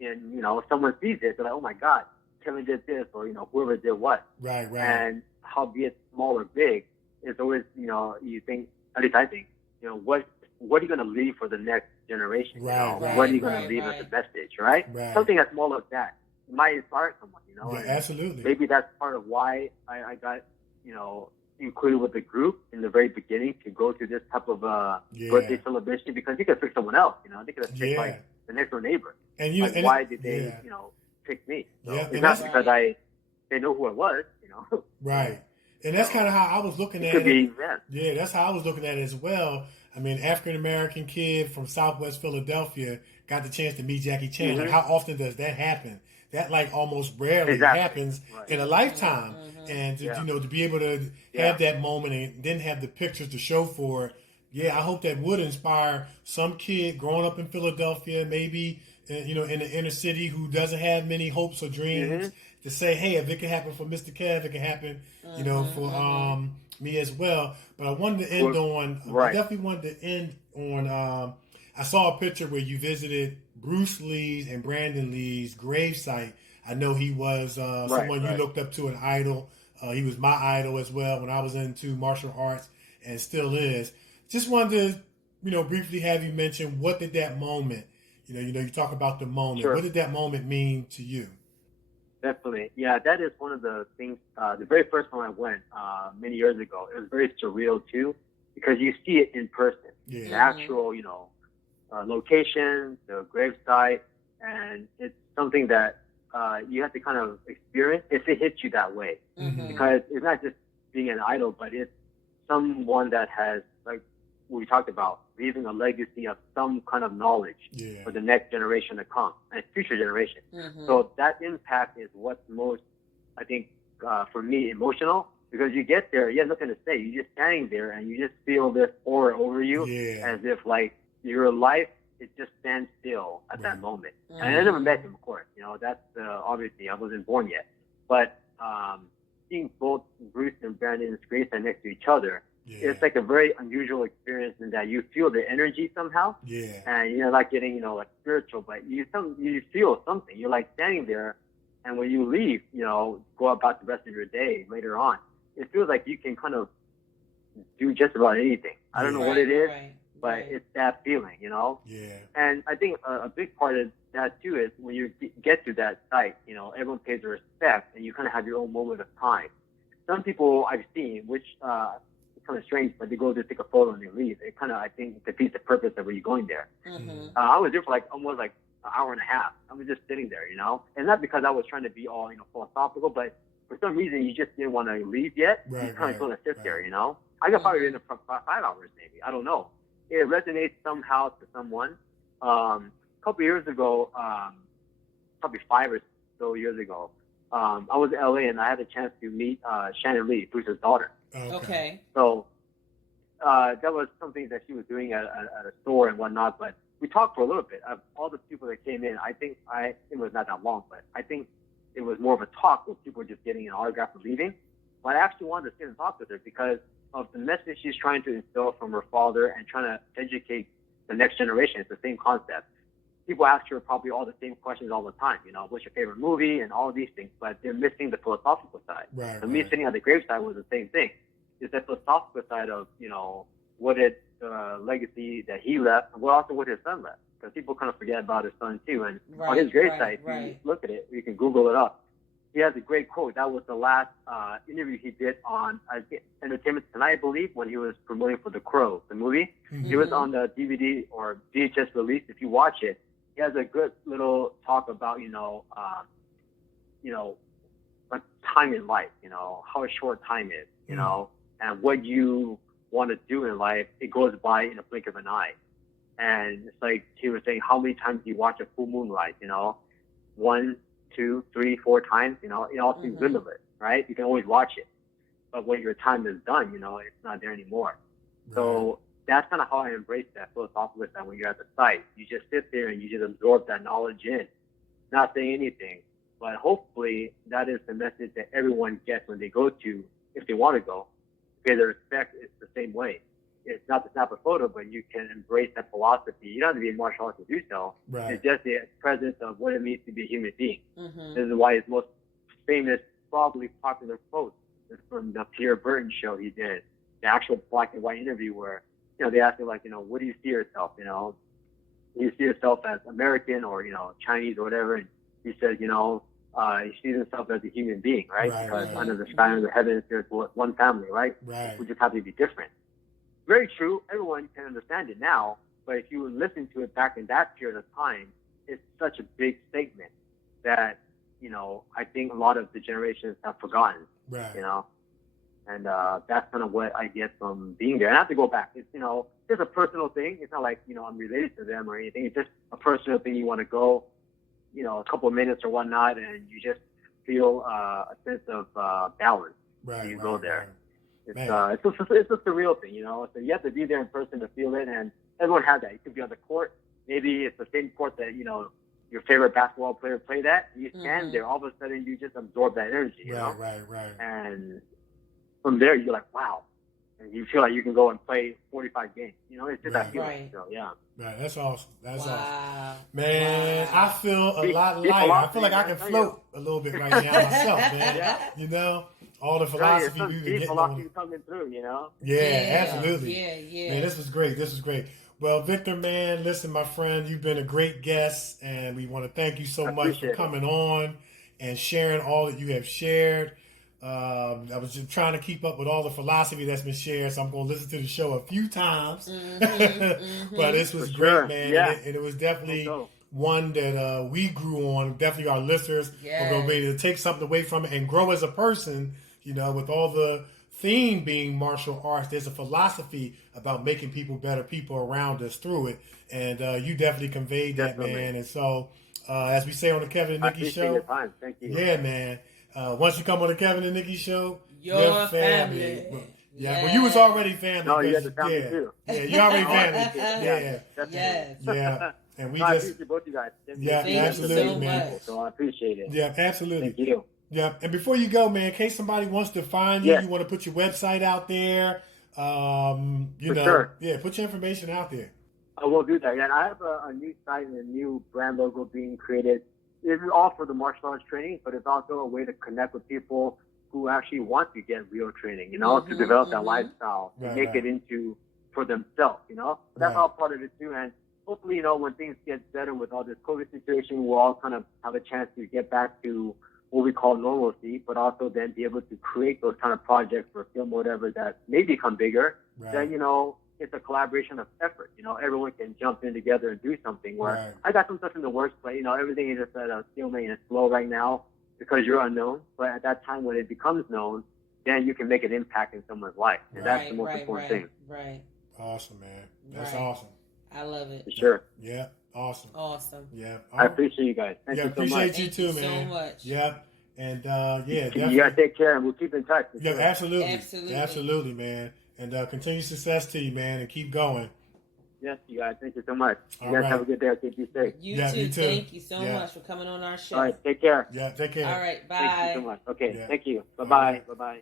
in, you know, someone sees it, they're like, oh my God, Kevin did this, or, you know, whoever did what. Right. And howbeit small or big, it's always, you know, you think, at least I think, you know, what are you going to leave for the next generation? Right. You know? What are you going to leave as a message, right? Something as small as that might inspire someone, you know? Yeah, absolutely. Maybe that's part of why I got, you know, included with the group in the very beginning to go through this type of birthday celebration, because you could pick someone else, you know? They could have picked like the next door neighbor. And you, like, and why did they, you know, pick me? So it's not because they know who I was, you know? Right. And that's kind of how I was looking at it. Yeah, that's how I was looking at it as well. I mean, African-American kid from Southwest Philadelphia got the chance to meet Jackie Chan. Like, how often does that happen? That like almost rarely happens in a lifetime. And to, you know, to be able to have that moment and then have the pictures to show for it. Yeah, I hope that would inspire some kid growing up in Philadelphia, maybe, you know, in the inner city who doesn't have many hopes or dreams to say, hey, if it can happen for Mr. Kev, it can happen, you know, for me as well. But I wanted to end on, I definitely wanted to end on, I saw a picture where you visited Bruce Lee's and Brandon Lee's gravesite. I know he was someone you looked up to, an idol. He was my idol as well when I was into martial arts, and still is. Just wanted to, you know, briefly have you mention, what did that moment, you know, you talk about the moment. What did that moment mean to you? Definitely. Yeah, that is one of the things, the very first time I went many years ago, it was very surreal too, because you see it in person. The actual, you know, location, the gravesite, and it's something that you have to kind of experience if it hits you that way. Because it's not just being an idol, but it's someone that has, like we talked about, leaving a legacy of some kind of knowledge for the next generation to come and future generation. So that impact is what's most, I think, for me, emotional, because you get there, you have nothing to say. You're just standing there and you just feel this aura over you, as if like your life, it just stands still at that moment. And I never met him, of course. You know, that's obviously I wasn't born yet. But seeing both Bruce and Brandon's gravesite next to each other, it's like a very unusual experience in that you feel the energy somehow. And you're not getting, you know, like spiritual, but you feel something. You're like standing there, and when you leave, you know, go about the rest of your day later on, it feels like you can kind of do just about anything. I don't know what it is, but it's that feeling, you know? And I think a big part of that too is when you get to that site, you know, everyone pays their respect and you kind of have your own moment of time. Some people I've seen, which it's kind of strange, but they go to take a photo and they leave. It kind of, I think, defeats the purpose of where you're going there. I was there for like almost like an hour and a half. I was just sitting there, you know? And not because I was trying to be all, you know, philosophical, but for some reason you just didn't want to leave yet. You kind of want to sit there, you know? I got probably in there for 5 hours maybe. I don't know. It resonates somehow to someone. A couple years ago, probably 5 or so years ago, I was in LA and I had a chance to meet Shannon Lee, Bruce's daughter. So that was something that she was doing at a store and whatnot. But we talked for a little bit. Of all the people that came in, I think it was not that long, but I think it was more of a talk where people were just getting an autograph and leaving. But I actually wanted to sit and talk with her because of the message she's trying to instill from her father and trying to educate the next generation. It's the same concept. People ask her probably all the same questions all the time. You know, what's your favorite movie and all of these things, but they're missing the philosophical side. Me sitting at the graveside was the same thing. It's the philosophical side of, you know, what is the legacy that he left, and what his son left. Because people kind of forget about his son too. And on his gravesite, if you look at it, you can Google it up. He has a great quote. That was the last interview he did on Entertainment Tonight, I believe, when he was promoting for The Crow, the movie. It was on the DVD or VHS release. If you watch it, he has a good little talk about, you know, like time in life, you know, how short time is, you know, and what you want to do in life, it goes by in a blink of an eye. And it's like he was saying, how many times do you watch a full moon rise, you know? 1, 2, 3, 4 times, you know, it all seems limitless, right? You can always watch it. But when your time is done, you know, it's not there anymore. So that's kind of how I embrace that philosophical side. When you're at the site, you just sit there and you just absorb that knowledge in, not saying anything. But hopefully that is the message that everyone gets when they go to, if they want to go, pay their respect. It's the same way. it's not to snap a photo, but you can embrace that philosophy. You don't have to be in martial arts to do so. Right. It's just the presence of what it means to be a human being. Mm-hmm. This is why his most famous, probably popular quote is from the Pierre Burton show he did, the actual black and white interview where, you know, they asked him, like, you know, what do you see yourself, you know? Do you see yourself as American or, you know, Chinese or whatever? And he said, you know, he sees himself as a human being, right? Because under the sky and the heavens, there's one family, right? We just have to be different. Very true. Everyone can understand it now, but if you listen to it back in that period of time, it's such a big statement that, you know, I think a lot of the generations have forgotten, you know? And that's kind of what I get from being there. And I have to go back. It's, you know, it's a personal thing. It's not like, you know, I'm related to them or anything. It's just a personal thing. You want to go, you know, a couple of minutes or whatnot, and you just feel a sense of balance. You go there. It's a surreal thing, you know. So you have to be there in person to feel it, and everyone has that. You could be on the court. Maybe it's the same court that, you know, your favorite basketball player played at. You stand there. All of a sudden, you just absorb that energy, you know? Right. And from there, you're like, wow. And you feel like you can go and play 45 games. You know, it's just that feeling. So, yeah. Right, that's awesome. That's awesome. Man, I feel a lot lighter. I feel like I can float a little bit right now myself, man. You know, all the philosophy we've been getting on. Coming through, you know? Yeah, absolutely. Yeah. Man, this was great. Well, Victor, man, listen, my friend, you've been a great guest, and we want to thank you so much for coming on and sharing all that you have shared. I was just trying to keep up with all the philosophy that's been shared, so I'm going to listen to the show a few times. But this was great, man. And it was definitely one that we grew on. Definitely our listeners are going to be able to take something away from it and grow as a person, you know, with all the theme being martial arts. There's a philosophy about making people better people around us through it. And you definitely conveyed that, man. And so, as we say on the Kevin and Nikee show. Your time. Thank you. Yeah, man. Once you come on the Kevin and Nikee show, your family. Yeah, well, you was already family. No, you had the family too. Yeah, you already family. Yeah. And we I just appreciate both you guys. absolutely, man. So I appreciate it. Yeah, absolutely. Thank you. Yeah, and before you go, man, in case somebody wants to find you, you want to put your website out there. Put your information out there. I will do that. And I have a new site and a new brand logo being created. It's all for the martial arts training, but it's also a way to connect with people who actually want to get real training, you know, to develop that lifestyle, to make it into for themselves, you know. That's all part of it too. And hopefully, you know, when things get better with all this COVID situation, we'll all kind of have a chance to get back to what we call normalcy, but also then be able to create those kind of projects or film whatever that may become bigger. Then, you know, it's a collaboration of effort. You know, everyone can jump in together and do something where I got some stuff in the works, but, you know, everything is just at a stalemate and it's slow right now because you're unknown. But at that time when it becomes known, then you can make an impact in someone's life. And that's the most important thing. Right. Awesome, man. That's awesome. I love it. For sure. Yeah. Awesome. Yeah. I appreciate you guys. Thank you so much. Appreciate you too, man. Thank you so much. Yeah. And you gotta take care, and we'll keep in touch. Yeah, absolutely, man. And continued success to you, man, and keep going. Yes, you guys. Thank you so much. You guys have a good day. Keep you safe. You too. Thank you so much for coming on our show. All right, take care. Yeah, take care. All right, bye. Thank you so much. Okay, thank you. Bye-bye. Bye-bye.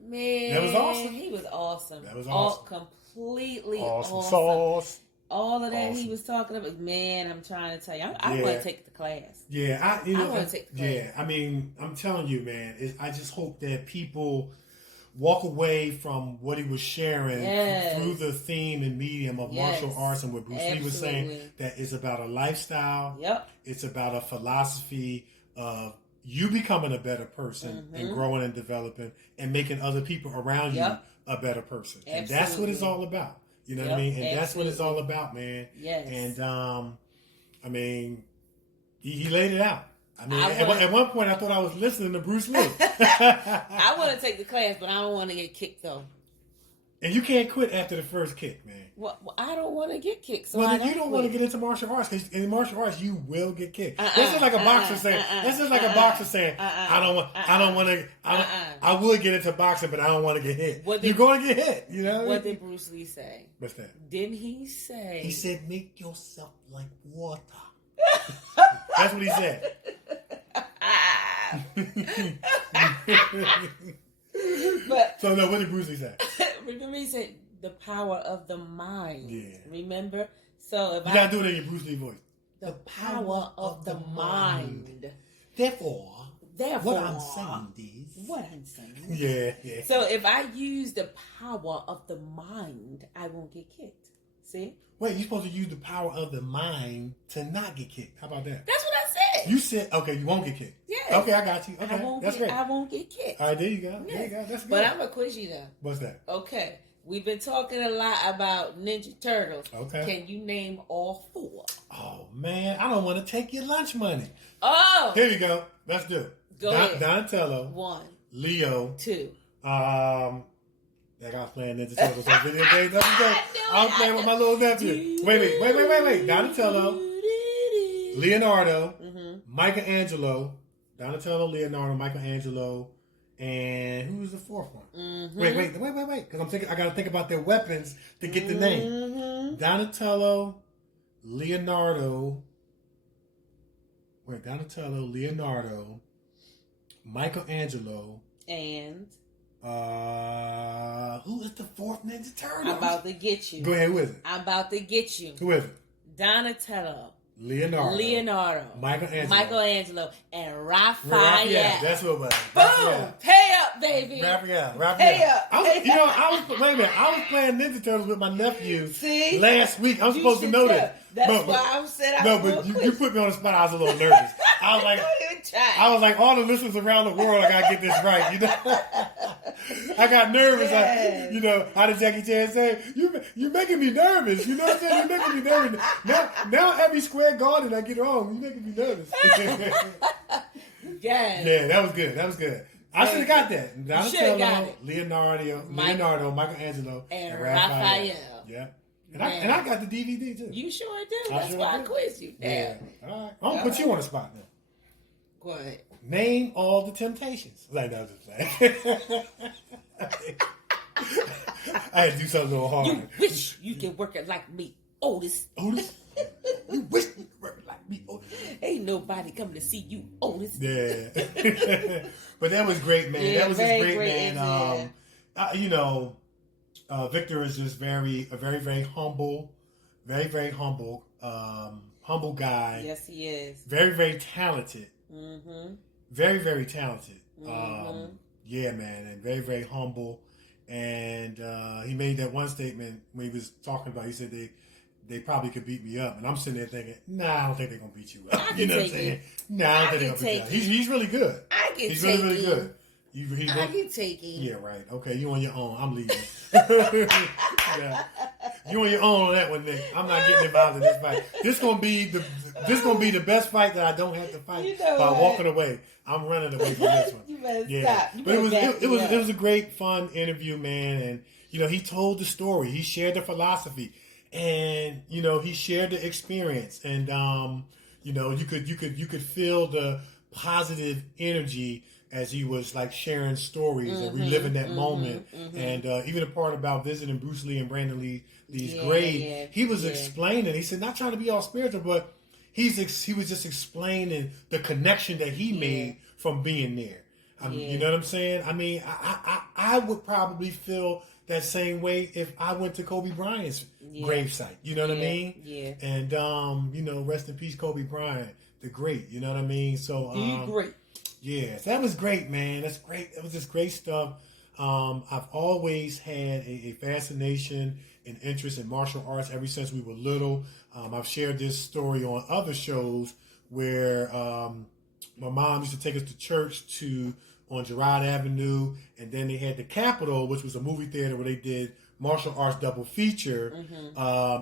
Man, that was awesome. He was awesome. That was awesome. Completely awesome. Sauce. All of that he was talking about, man, I'm trying to tell you, I want to take the class. Yeah, I want to take the class. Yeah, I mean, I'm telling you, man, I just hope that people walk away from what he was sharing through the theme and medium of martial arts and what Bruce Lee was saying, that it's about a lifestyle. It's about a philosophy of you becoming a better person and growing and developing and making other people around you a better person. And that's what it's all about. You know what I mean? And that's what it's all about, man. Yes. And, I mean, he laid it out. I mean, at one point, I thought I was listening to Bruce Lee. I want to take the class, but I don't want to get kicked, though. And you can't quit after the first kick, man. Well, I don't want to get kicked, so well, you don't want to get into martial arts, because in martial arts, you will get kicked. This is like a boxer saying, I would get into boxing, but I don't want to get hit. You're going to get hit, you know? What did Bruce Lee say? What's that? Didn't he say? He said, make yourself like water. That's what he said. But so no, what did Bruce Lee say? Remember he said, the power of the mind. Yeah. Remember? So if you gotta do it in your Bruce Lee voice. The power of the mind. Therefore, what I'm saying is. What I'm saying. Yeah. So if I use the power of the mind, I won't get kicked. See? Wait, you're supposed to use the power of the mind to not get kicked. How about that? That's what I said. You said, okay, you won't get kicked. Yeah. Okay, I got you. Okay, that's great. I won't get kicked. All right, there you go. Yes. There you go. That's good. But I'm going to quiz you though. What's that? Okay. We've been talking a lot about Ninja Turtles. Okay. Can you name all 4? Oh, man. I don't want to take your lunch money. Oh. Here you go. Let's do it. Go ahead. Donatello. 1. Leo. 2. Like I was playing Ninja Turtles on video games. I was playing with my little nephew. Wait. Donatello. Leonardo. Michelangelo. Donatello, Leonardo, Michelangelo. And who was the 4th one? Wait. Because I got to think about their weapons to get the name. Donatello, Leonardo, Michelangelo. And? Who is the 4th Ninja Turtle? I'm about to get you. Go ahead, who is it? I'm about to get you. Who is it? Donatello. Leonardo. Michelangelo. And Raphael. Yeah, that's what it was. Boom! Raphael. Pay up, baby. Raphael. Pay up. Wait a minute. I was playing Ninja Turtles with my nephew last week. I'm You supposed to know that. That's why I said I was but you put me on the spot. I was a little nervous. I was like, all the listeners around the world, I gotta get this right. You know, I got nervous. Yes. How did Jackie Chan say? You making me nervous. You know what I'm saying? You're making me nervous. Now every square garden I get wrong, you're making me nervous. Yes. Yeah, that was good. I should have got that. Donatello, Leonardo, Michelangelo, and Raphael. Yeah. And I got the DVD too. You sure do. That's why I quiz you. Yeah. All right. I'm gonna put you on the spot now. Go ahead. Name all the Temptations. Like that was just saying. I had to do something a little hard. You wish you could work it like me, Otis. Otis? You wish you could work it like me, Otis. Ain't nobody coming to see you, Otis. Yeah. But that was great, man. Yeah, that was just great, man. Victor is just very, very humble, humble guy. Yes, he is. Very, very talented. Mm-hmm. Very, very talented. Mm-hmm. Yeah, man, and very, very humble. And he made that one statement when he was talking about. He said they probably could beat me up, and I'm sitting there thinking, nah, I don't think they're gonna beat you up. You know what I'm saying? Nah, I don't think they're gonna beat you up. He's really good. He's really, really good. I can take him. Yeah, right. Okay, you on your own. I'm leaving. Yeah. You on your own on that one, Nick. I'm not getting involved in this fight. This gonna be the best fight that I don't have to fight by walking away. I'm running away from this one. You better yeah. stop. But it was a great fun interview, man. And he told the story. He shared the philosophy, and he shared the experience. And you could feel the positive energy as he was like sharing stories and reliving that moment. And even the part about visiting Bruce Lee and Brandon Lee's grave, he was explaining. He said, not trying to be all spiritual, but he was just explaining the connection that he made from being there. You know what I'm saying? I mean, I would probably feel that same way if I went to Kobe Bryant's gravesite. You know what I mean? Yeah. And rest in peace, Kobe Bryant, the great. You know what I mean? So great. Yeah, so that was great, man. That's great. It was just great stuff. I've always had a fascination and interest in martial arts ever since we were little. I've shared this story on other shows where my mom used to take us to church on Girard Avenue, and then they had the Capitol, which was a movie theater where they did martial arts double feature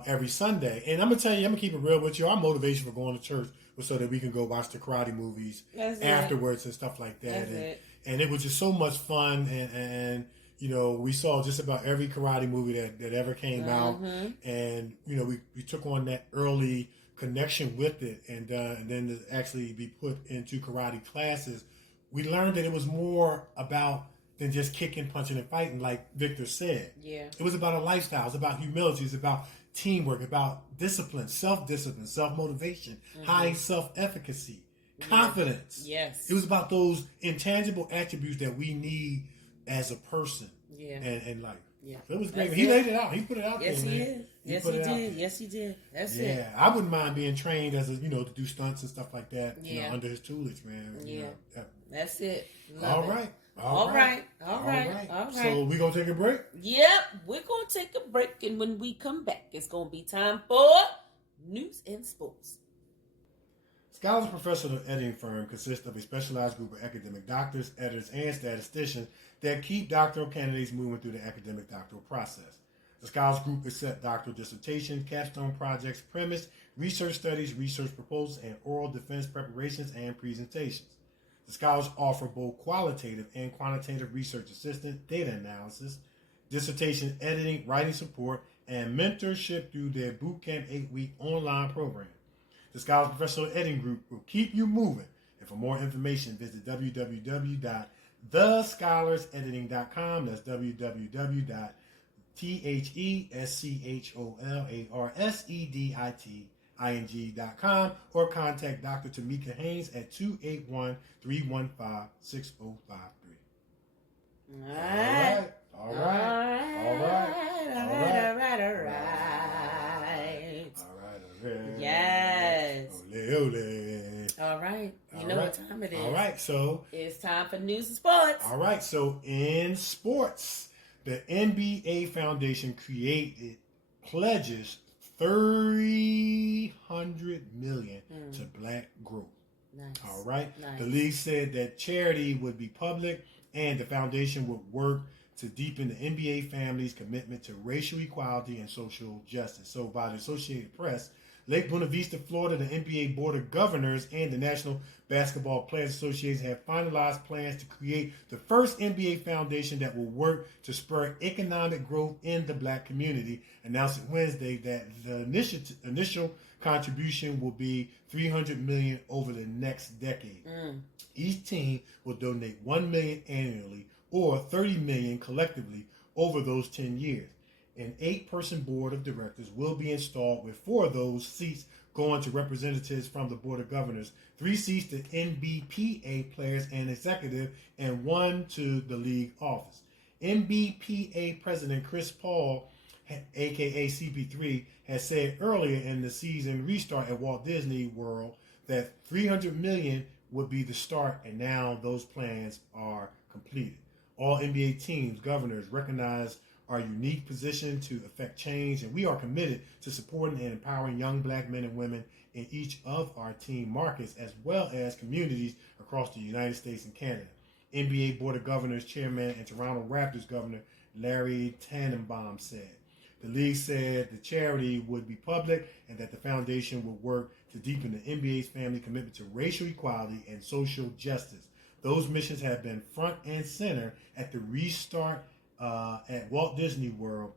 every Sunday. And I'm gonna keep it real with you. Our motivation for going to church was so that we can go watch the karate movies afterwards and stuff like that. And it was just so much fun. And we saw just about every karate movie that ever came out. And we took on that early connection with it, and then to actually be put into karate classes, we learned that it was more about than just kicking, punching, and fighting, like Victor said. Yeah. It was about a lifestyle. It's about humility. It's about teamwork, about discipline, self-motivation, high self-efficacy, confidence. Yes. It was about those intangible attributes that we need as a person in life. Yeah. So it was great. He laid it out. He put it out yes, there, man. Yes, he did. Yes, he did. That's it. Yeah, I wouldn't mind being trained as a, to do stunts and stuff like that. Under his tutelage, man. That's it. All right. All right. So we gonna take a break? Yep, we're gonna take a break, and when we come back, it's gonna be time for news and sports. Scholars Professional Editing Firm consists of a specialized group of academic doctors, editors, and statisticians that keep doctoral candidates moving through the academic doctoral process. The Scholars Group accepts doctoral dissertations, capstone projects, premise, research studies, research proposals, and oral defense preparations and presentations. The Scholars offer both qualitative and quantitative research assistance, data analysis, dissertation editing, writing support, and mentorship through their Bootcamp 8-week online program. The Scholars Professional Editing Group will keep you moving. And for more information, visit www.thescholarsedititing.com. That's www.thescholarsedititing.com or contact Dr. Tamika Haynes at 281-315-6053. All right. Yes. Ole. All right. You know what time it is. All right. So it's time for news and sports. All right. So in sports, the NBA Foundation pledges $300 million to Black growth. Nice. All right. Nice. The league said that charity would be public and the foundation would work to deepen the NBA family's commitment to racial equality and social justice. So by the Associated Press, Lake Buena Vista, Florida, the NBA Board of Governors and the National Basketball Players Association have finalized plans to create the first NBA foundation that will work to spur economic growth in the Black community, announcing Wednesday that the initial contribution will be $300 million over the next decade. Each team will donate $1 million annually or $30 million collectively over those 10 years. An 8-person board of directors will be installed, with 4 of those seats going to representatives from the Board of Governors, 3 seats to NBPA players and executive, and 1 to the league office. NBPA President Chris Paul, aka CP3, has said earlier in the season restart at Walt Disney World that $300 million would be the start, and now those plans are completed. All NBA teams, governors recognize our unique position to affect change, and we are committed to supporting and empowering young Black men and women in each of our team markets, as well as communities across the United States and Canada. NBA Board of Governors Chairman and Toronto Raptors Governor Larry Tannenbaum said. The league said the charity would be public and that the foundation would work to deepen the NBA's family commitment to racial equality and social justice. Those missions have been front and center at the restart at Walt Disney World,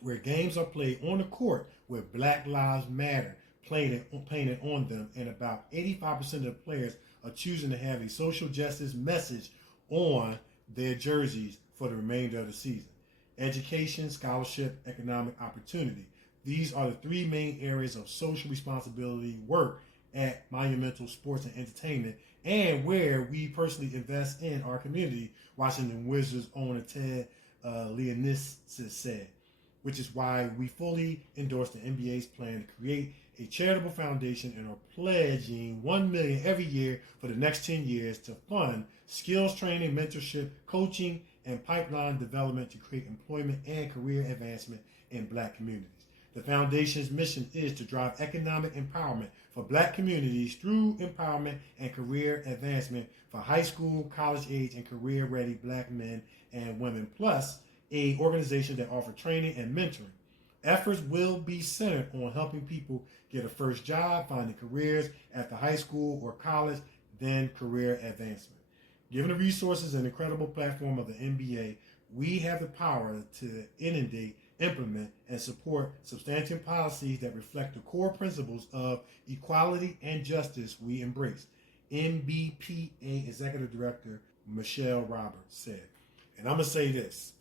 where games are played on the court with Black Lives Matter painted on them, and about 85% of the players are choosing to have a social justice message on their jerseys for the remainder of the season. Education, scholarship, economic opportunity. These are the 3 main areas of social responsibility work at Monumental Sports and Entertainment, and where we personally invest in our community, Washington Wizards owner Ted Leonsis said, which is why we fully endorse the NBA's plan to create a charitable foundation and are pledging $1 million every year for the next 10 years to fund skills training, mentorship, coaching, and pipeline development to create employment and career advancement in Black communities. The foundation's mission is to drive economic empowerment for Black communities through empowerment and career advancement for high school, college age, and career-ready Black men and women, plus an organization that offers training and mentoring. Efforts will be centered on helping people get a first job, finding careers after high school or college, then career advancement. Given the resources and incredible platform of the NBA, we have the power to inundate, implement, and support substantive policies that reflect the core principles of equality and justice we embrace, NBPA Executive Director Michelle Roberts said. And I'm going to say this.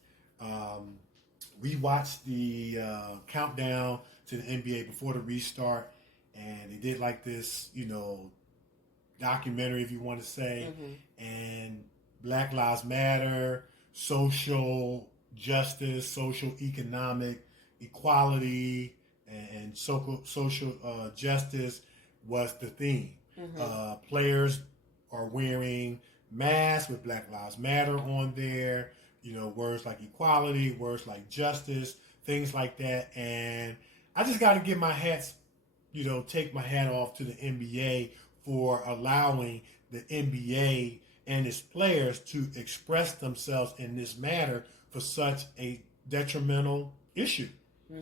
We watched the countdown to the NBA before the restart, and they did like this, documentary, if you want to say, and Black Lives Matter, social justice, social, economic equality, and social justice was the theme. Players are wearing masks with Black Lives Matter on there, words like equality, words like justice, things like that. And I just got to give my hats, take my hat off to the NBA for allowing the NBA and its players to express themselves in this matter for such a detrimental issue.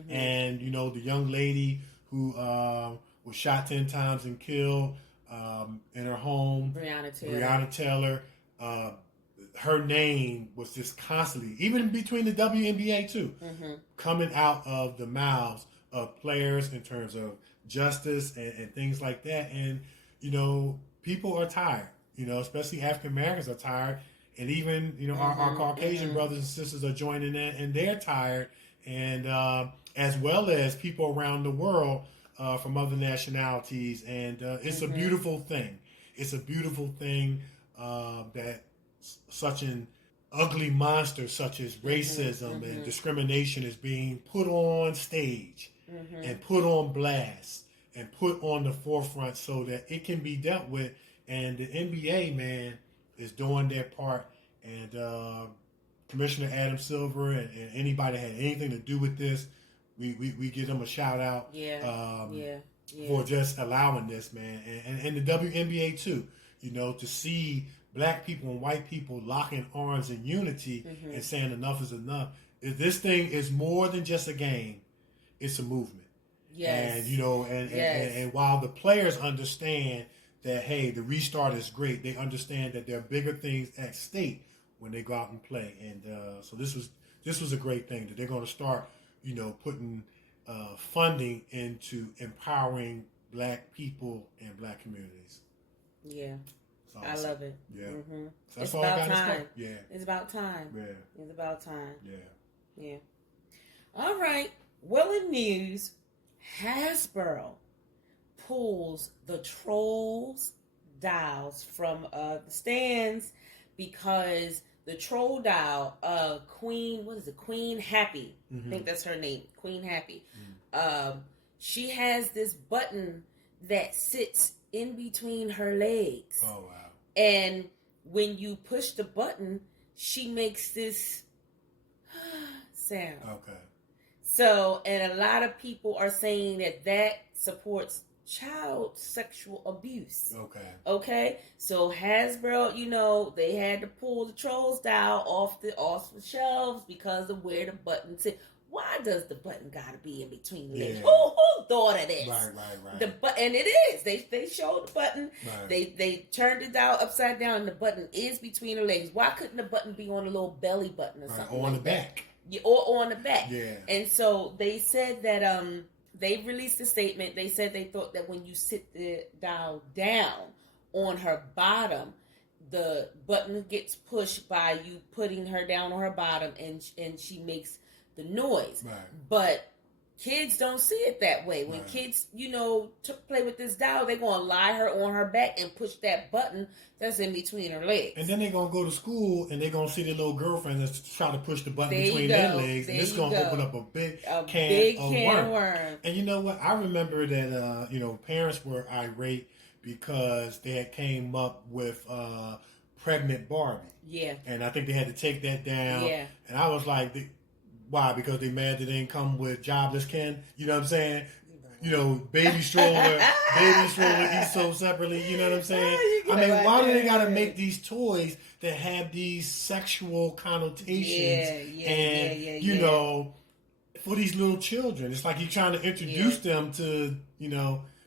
And, the young lady who was shot 10 times and killed in her home, Breonna Taylor, her name was just constantly, even between the WNBA too, coming out of the mouths of players in terms of justice and things like that. And, people are tired, especially African Americans are tired. And even, our Caucasian brothers and sisters are joining in, and they're tired. And as well as people around the world from other nationalities. And it's a beautiful thing. It's a beautiful thing that such an ugly monster such as racism and discrimination is being put on stage and put on blast and put on the forefront so that it can be dealt with. And the NBA, man, is doing their part. And Commissioner Adam Silver and anybody that had anything to do with this, we give them a shout out for just allowing this, man. And the WNBA too, to see black people and white people locking arms in unity and saying enough is enough. This thing is more than just a game. It's a movement. Yes. And, and while the players understand that, hey, the restart is great, they understand that there are bigger things at stake when they go out and play. And so this was a great thing that they're going to start, putting funding into empowering black people and black communities. Yeah. Awesome. I love it. Yeah. So it's about time. Yeah. It's about time. Yeah. It's about time. Yeah. Yeah. All right. Well, in news, Hasbro pulls the Trolls dolls from the stands because the troll doll, Queen Happy, I think that's her name, Queen Happy. She has this button that sits in between her legs. Oh, wow. And when you push the button, she makes this sound. Okay. So, and a lot of people are saying that supports child sexual abuse. Okay. So Hasbro, they had to pull the Trolls doll off the shelves because of where the button sits. Why does the button gotta be in between legs? Yeah. Who thought of this? Right. And it is. They showed the button. Right. They turned it down upside down, and the button is between the legs. Why couldn't the button be on a little belly button or something? Or on the back. Yeah, or on the back. Yeah. And so they said that they released a statement. They said they thought that when you sit the doll down on her bottom, the button gets pushed by you putting her down on her bottom, and she makes the noise. Right. But kids don't see it that way. When kids, play with this doll, they're going to lie her on her back and push that button that's in between her legs. And then they're going to go to school and they're going to see their little girlfriend that's trying to push the button between their legs. And it's going to open up a big can of worms. And you know what? I remember that, parents were irate because they had came up with Pregnant Barbie. Yeah. And I think they had to take that down. Yeah. And I was like, why? Because they mad that they didn't come with Jobless Ken? You know what I'm saying? Baby stroller eats sold separately. You know what I'm saying? Why do they got to make these toys that have these sexual connotations? For these little children, it's like you're trying to introduce them to,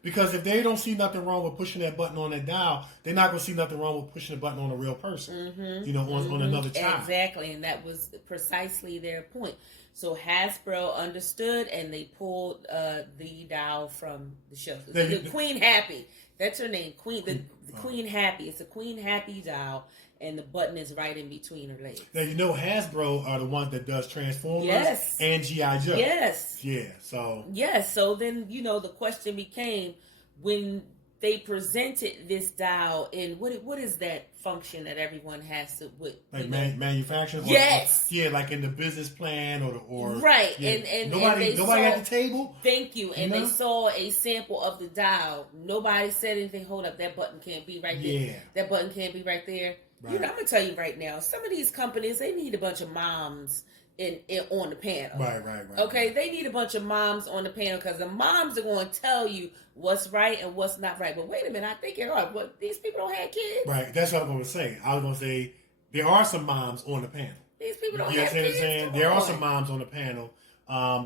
because if they don't see nothing wrong with pushing that button on that dial, they're not going to see nothing wrong with pushing a button on a real person, on another child. Exactly, and that was precisely their point. So Hasbro understood, and they pulled the doll from the shelf. The Queen Happy, that's her name, Queen Happy. It's a Queen Happy doll, and the button is right in between her legs. Now, Hasbro are the ones that does Transformers and G.I. Joe. Yes. Yeah, so... Yes, so then, the question became, when they presented this dial in what is that function that everyone has to with like manufacturing? Yes. Or, like in the business plan or right. Yeah. And nobody at the table. Thank you. And they saw a sample of the dial. Nobody said anything. Hold up, that button can't be right there. Yeah. That button can't be right there. Right. You know, I'm gonna tell you right now, some of these companies, they need a bunch of moms in on the panel. Right. Okay, they need a bunch of moms on the panel because the moms are going to tell you what's right and what's not right. But wait a minute, I think you're right. What, these people don't have kids? Right, that's what I was going to say. I was going to say there are some moms on the panel. These people don't have have kids. kids. Saying? There are some moms on the panel.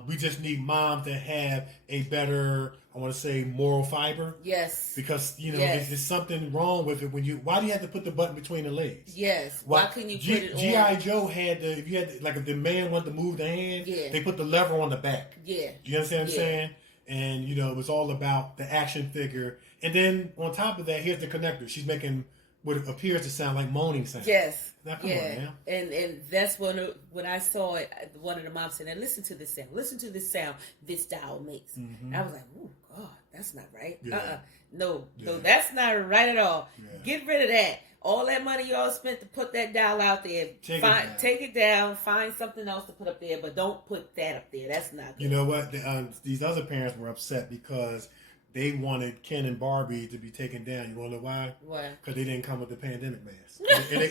We just need moms that have a better, I want to say, moral fiber. Yes. Because, there's something wrong with it. Why do you have to put the button between the legs? Yes. Why couldn't you put it on? G.I. Joe had if the man wanted to move the hand, they put the lever on the back. Yeah. Do you understand what I'm saying? And, it was all about the action figure. And then on top of that, here's the connector. She's making what appears to sound like moaning sounds. Yes. Now, come on now. And that's when I saw it, one of the moms said, listen to this sound. Listen to this sound this dial makes. Mm-hmm. And I was like, oh, God, that's not right. Yeah. No, that's not right at all. Yeah. Get rid of that. All that money y'all spent to put that dial out there, take it down, find something else to put up there, but don't put that up there. That's not good. You know what? These other parents were upset because they wanted Ken and Barbie to be taken down. You want to know why? Why? Because they didn't come with the pandemic mask.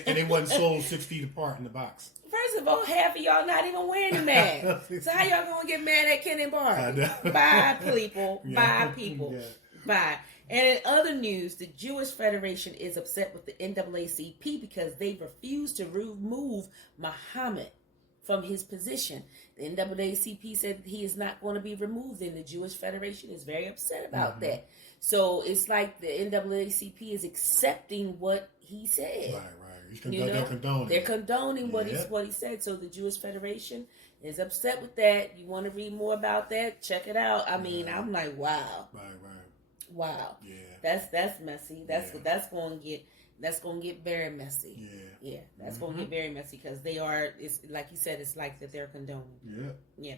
and they wasn't sold 6 feet apart in the box. First of all, half of y'all not even wearing the mask. So how y'all going to get mad at Ken and Barbie? Bye, people. Bye, people. Yeah. Bye. And in other news, the Jewish Federation is upset with the NAACP because they refused to remove Muhammad from his position. The NAACP said he is not going to be removed, and the Jewish Federation is very upset about that. So it's like the NAACP is accepting what he said. Right. They're condoning what he said. So the Jewish Federation is upset with that. You want to read more about that? Check it out. I mean, I'm like, wow. Right. Wow. Yeah. That's messy. That's going to get very messy. Yeah. That's going to get very messy because they are. It's like you said. It's like that they're condoning. Yeah.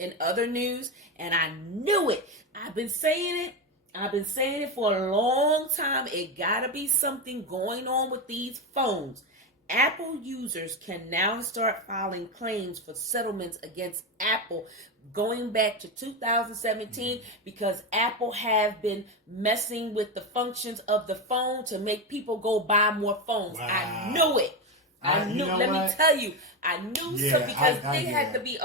In other news, and I knew it. I've been saying it for a long time. It gotta be something going on with these phones. Apple users can now start filing claims for settlements against Apple going back to 2017 because Apple have been messing with the functions of the phone to make people go buy more phones. Wow. I knew it. I knew. Let me tell you, I knew something because they had to be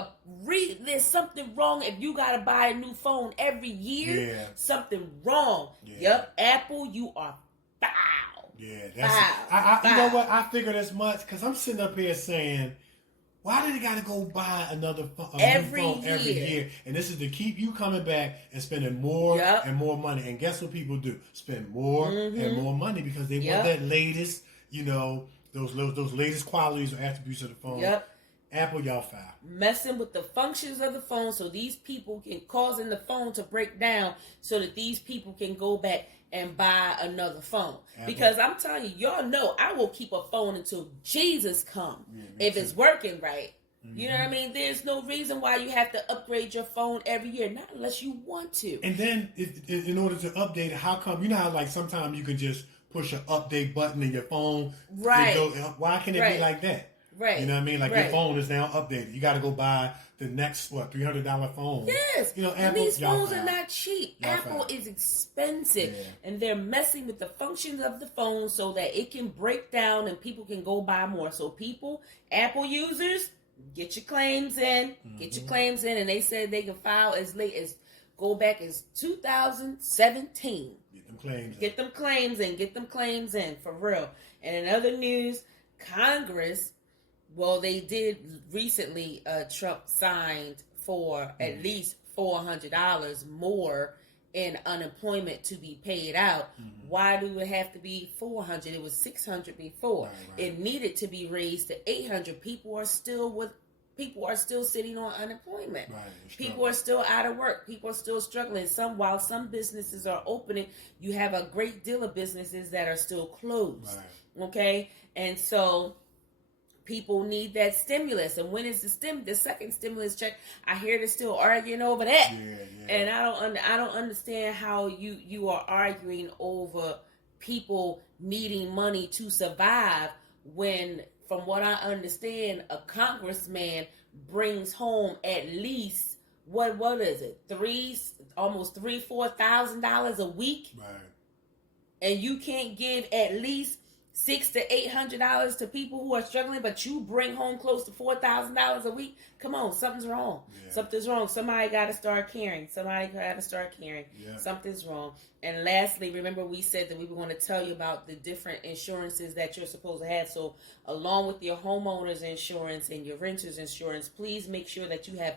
there's something wrong if you got to buy a new phone every year. Yeah. Something wrong. Yeah. Yep, Apple, you are foul. Yeah, that's. You know what? I figured as much because I'm sitting up here saying, why did they got to go buy another new phone every year? And this is to keep you coming back and spending more and more money. And guess what people do? Spend more and more money because they want that latest, those latest qualities or attributes of the phone. Yep. Apple, y'all foul. Messing with the functions of the phone so these people can causing the phone to break down so that these people can go back and buy another phone. Apple. Because I'm telling you, y'all know I will keep a phone until Jesus come if it's working right. Mm-hmm. You know what I mean? There's no reason why you have to upgrade your phone every year, not unless you want to. And then in order to update it, how come, how like sometimes you can just push an update button in your phone. Right. Why can't it be like that? Right. You know what I mean? Like your phone is now updated. You got to go buy the next, $300 phone. Yes. Apple, and these phones are not cheap. Apple is expensive. Yeah. And they're messing with the functions of the phone so that it can break down and people can go buy more. So people, Apple users, get your claims in. Mm-hmm. Get your claims in. And they said they can file as late as, go back as 2017. Get them claims in for real. And in other news, Congress, well, they did recently, Trump signed for at least $400 more in unemployment to be paid out. Mm-hmm. Why do it have to be $400? It was $600 before. Right. It needed to be raised to $800. People are still sitting on unemployment. Right, people are still out of work. People are still struggling. While some businesses are opening, you have a great deal of businesses that are still closed. Right. Okay? And so people need that stimulus. And when is the second stimulus check? I hear they're still arguing over that. And I don't understand how you are arguing over people needing money to survive when, from what I understand, a congressman brings home at least what is it? Almost $4,000 a week. Right. And you can't give at least $600 to $800 to people who are struggling, but you bring home close to $4,000 a week. Come on, something's wrong. Yeah. Something's wrong. Somebody got to start caring. Yeah. Something's wrong. And lastly, remember we said that we were going to tell you about the different insurances that you're supposed to have. So along with your homeowner's insurance and your renter's insurance, please make sure that you have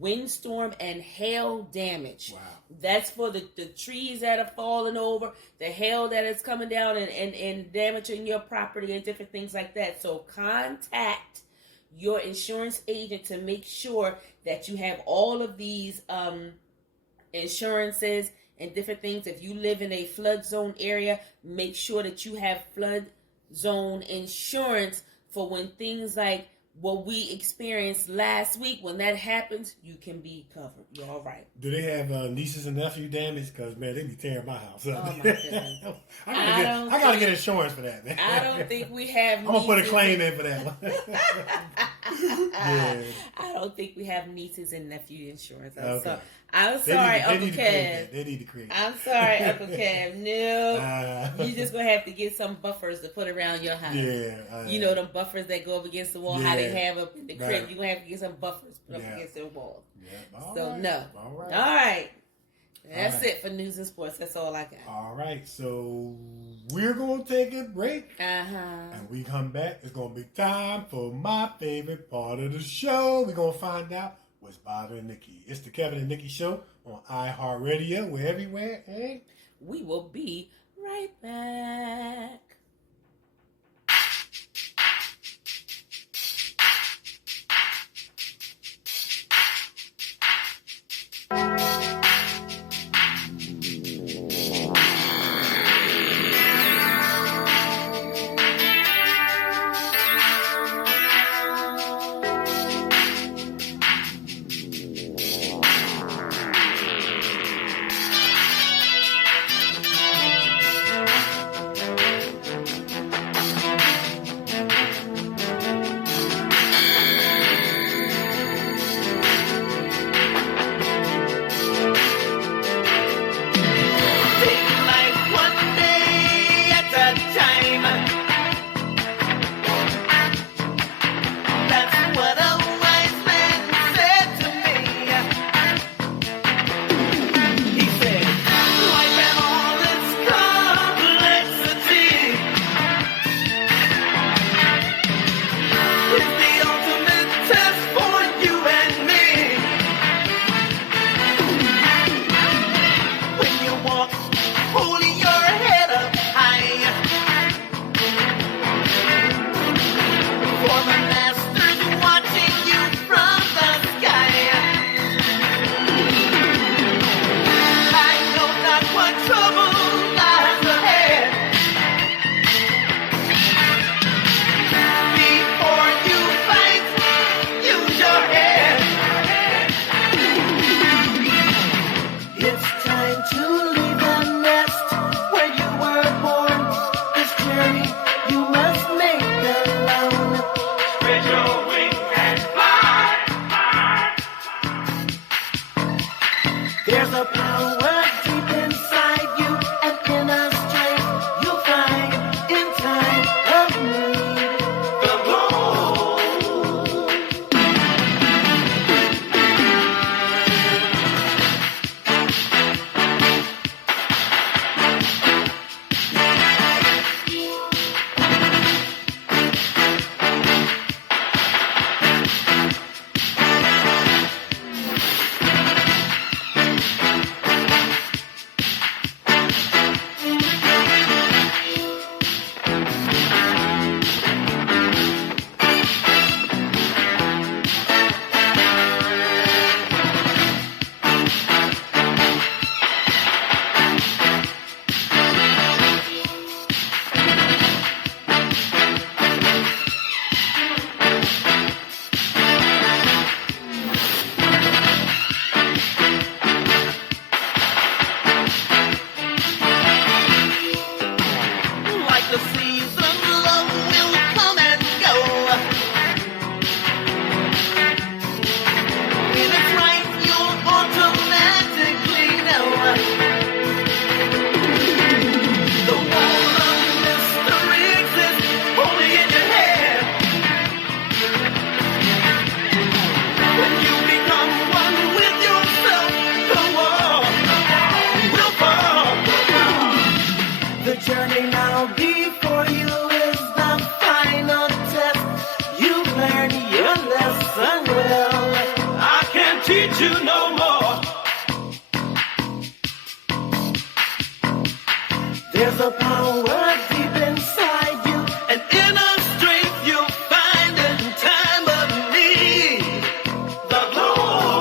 windstorm and hail damage. Wow. That's for the trees that are falling over, the hail that is coming down and damaging your property and different things like that. So contact your insurance agent to make sure that you have all of these insurances and different things. If you live in a flood zone area, make sure that you have flood zone insurance for when things like what we experienced last week, when that happens, you can be covered. You're all right. Do they have nieces and nephew damage? Because, man, they be tearing my house up. Oh, my goodness. I got to get insurance for that, man. I don't think we have I'm going to put a claim in for that one. Yeah. I don't think we have nieces and nephew insurance. Okay. I'm sorry, Uncle Kev. They need to create that. I'm sorry, Uncle Kev. No. You're just going to have to get some buffers to put around your house. Yeah. You know them buffers that go up against the wall, how they have up in the crib. Right. You're going to have to get some buffers put up against the wall. Yeah. No. All right. All right. That's it for news and sports. That's all I got. All right. So we're going to take a break. Uh-huh. And we come back. It's going to be time for my favorite part of the show. We're going to find out what's bothering Nikee. It's the Kevin and Nikee Show on iHeartRadio. We're everywhere. And we will be right back. teach you no more. There's a power deep inside you, an inner strength you'll find in time of need. The glow.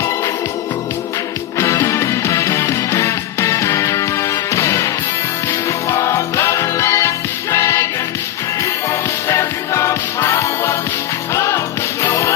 You are the last dragon. You possess the power of the glow.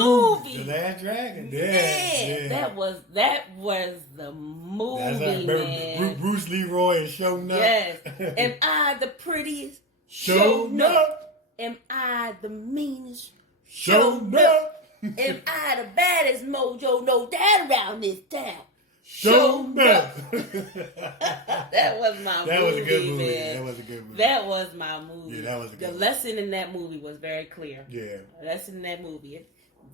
movie. The Last Dragon. Yeah, Man, that was the movie. That's right. Remember Bruce Leroy and Showing Up? Yes. Am I the prettiest? Showing Up. Am I the meanest? Showing Up. Am I the baddest mojo? No doubt around this town. Showing Up. That was my movie. That was a good movie. Man. That was a good movie. That was my movie. Yeah, that was a good The movie. lesson in that movie was very clear. Yeah. The lesson in that movie.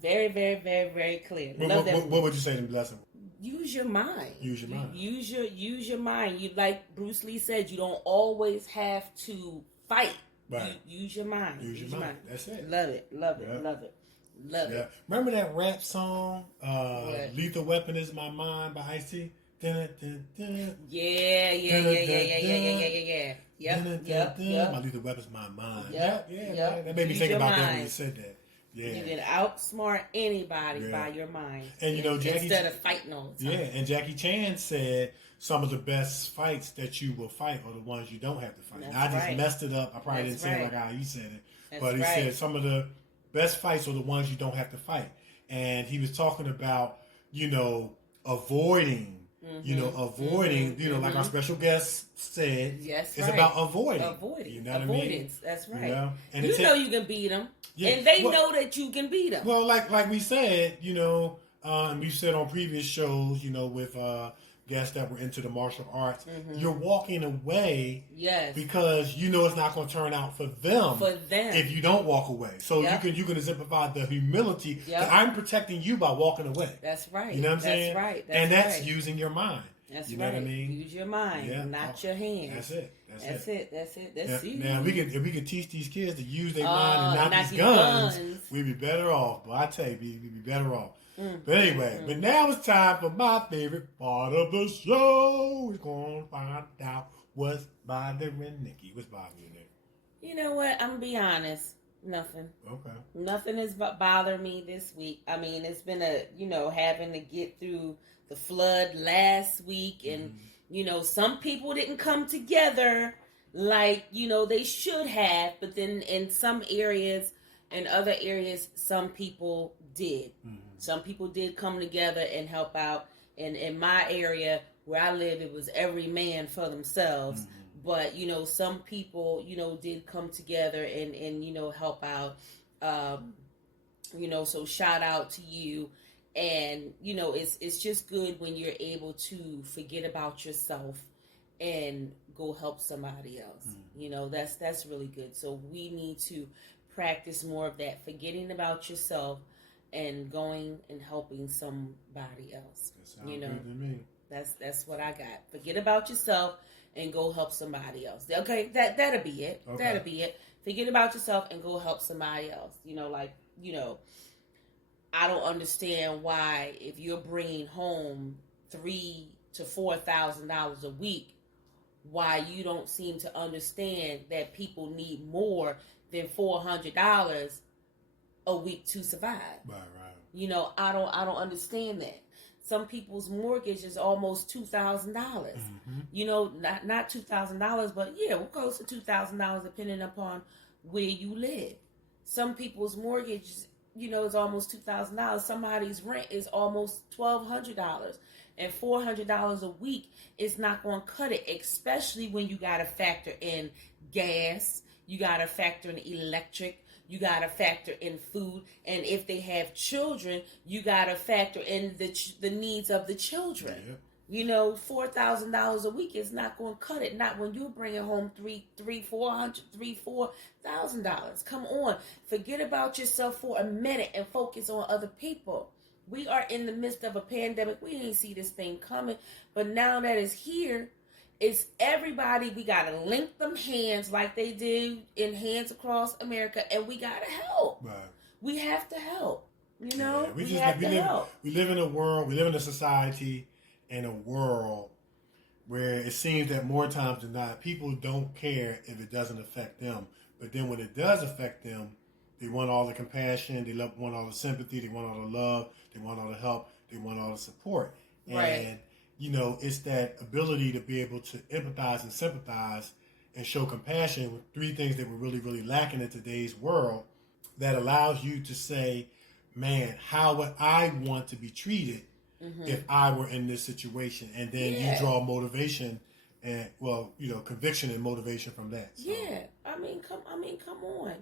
Very, very, very, very clear. Love that movie. What would you say the lesson? Use your mind. Use your mind. Use your mind. You, like Bruce Lee said, you don't always have to fight. Right. Use your mind. Use your mind. That's it. Love it. Love it. Yeah. Love it. Love it. Remember that rap song, Lethal Weapon Is My Mind by Ice-T? Yeah. Yep. My lethal weapon's my mind. Yep. Man. That made me think about that when you said that. Yeah. You can outsmart anybody by your mind. And you know, Jackie, instead of fighting all the time. Yeah, and Jackie Chan said some of the best fights that you will fight are the ones you don't have to fight. Now, I just messed it up. I probably didn't say it like how he said it. But he said some of the best fights are the ones you don't have to fight. And he was talking about, avoiding. Like our special guest said, it's about avoiding. You know what I mean? That's right. And you can beat them, and they know that you can beat them. Well, like we said, and we've said on previous shows, with guests that were into the martial arts, you're walking away, because it's not going to turn out for them. If you don't walk away, so you can exemplify the humility. That I'm protecting you by walking away. That's right. You know what I'm saying? That's right. That's using your mind. That's you know what I mean? Use your mind, not your hands. That's it. That's you. Now if we could teach these kids to use their mind and not these guns, we'd be better off. But I tell you, we'd be better off. But anyway, but now it's time for my favorite part of the show. We're going to find out what's bothering Nikee. What's bothering you, Nikee? You know what? I'm going to be honest. Nothing. Okay. Nothing has bothered me this week. I mean, it's been having to get through the flood last week. And, some people didn't come together like, they should have. But then in some areas and other areas, some people did. Some people did come together and help out. And in my area where I live, it was every man for themselves. But, some people, did come together and help out. So shout out to you. And, it's just good when you're able to forget about yourself and go help somebody else. That's really good. So we need to practice more of that, forgetting about yourself and going and helping somebody else. That sounds good to me. That's what I got. Forget about yourself and go help somebody else. Okay, that'll be it. Okay. That'll be it. Forget about yourself and go help somebody else. I don't understand why, if you're bringing home $3,000 to $4,000 a week, why you don't seem to understand that people need more than $400 a week to survive. Right. I don't understand that. Some people's mortgage is almost $2,000. Not $2,000, but we're close to $2,000 depending upon where you live. Some people's mortgage, is almost $2,000. Somebody's rent is almost $1,200. And $400 a week is not going to cut it, especially when you got to factor in gas, you got to factor in electric, you got to factor in food, and if they have children, you got to factor in the needs of the children. Yeah. $4,000 a week is not going to cut it. Not when you're bringing home $4,000. Come on, forget about yourself for a minute and focus on other people. We are in the midst of a pandemic. We didn't see this thing coming, but now that it's here, it's everybody. We got to link them hands like they do in Hands Across America, and we got to help. Right. We have to help. We have to help. We live in a world, we live in a society and a world where it seems that more times than not, people don't care if it doesn't affect them. But then when it does affect them, they want all the compassion, they want all the sympathy, they want all the love, they want all the help, they want all the support. Right. And, it's that ability to be able to empathize and sympathize and show compassion with three things that we're really, really lacking in today's world that allows you to say, man, how would I want to be treated if I were in this situation? And then you draw motivation and, conviction and motivation from that. So. Yeah. Come on.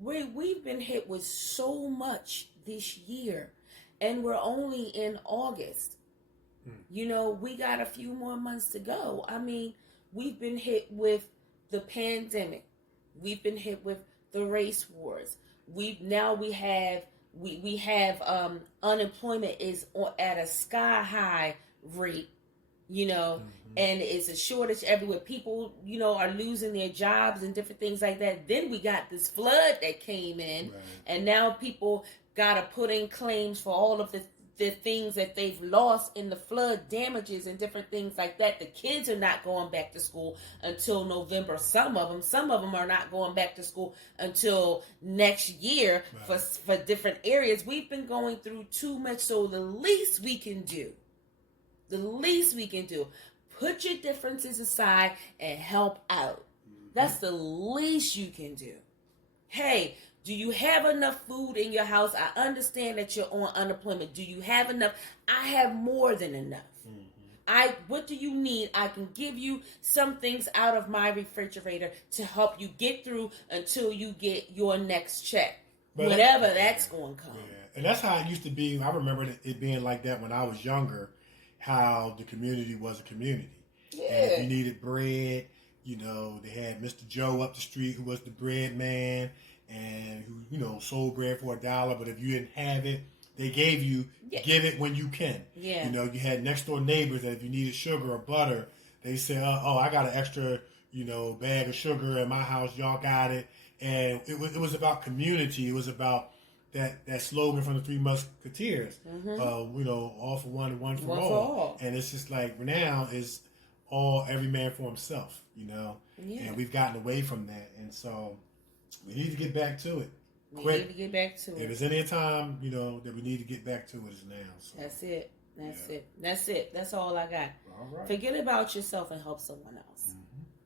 We've been hit with so much this year, and we're only in August. We got a few more months to go. We've been hit with the pandemic. We've been hit with the race wars. We have unemployment is at a sky high rate, and it's a shortage everywhere. People, are losing their jobs and different things like that. Then we got this flood that came in, and now people got to put in claims for all of the things that they've lost in the flood damages and different things like that. The kids are not going back to school until November. Some of them are not going back to school until next year for different areas. We've been going through too much, so the least we can do, put your differences aside and help out. That's the least you can do. Hey, do you have enough food in your house? I understand that you're on unemployment. Do you have enough? I have more than enough. What do you need? I can give you some things out of my refrigerator to help you get through until you get your next check. Whatever that's going to come. Yeah. And that's how it used to be. I remember it being like that when I was younger, how the community was a community. Yeah. And if you needed bread, they had Mr. Joe up the street who was the bread man, and who, sold bread for $1, but if you didn't have it, they gave you, give it when you can. Yeah. You had next door neighbors that if you needed sugar or butter, they said, I got an extra, bag of sugar in my house, y'all got it. And it was about community. It was about that slogan from the Three Musketeers, all for one and one for all. And it's just like now is every man for himself, and we've gotten away from that. And so we need to get back to it. We need to get back to it. If there's any time, that we need to get back to it, is now. So. That's it. That's all I got. All right. Forget about yourself and help someone else.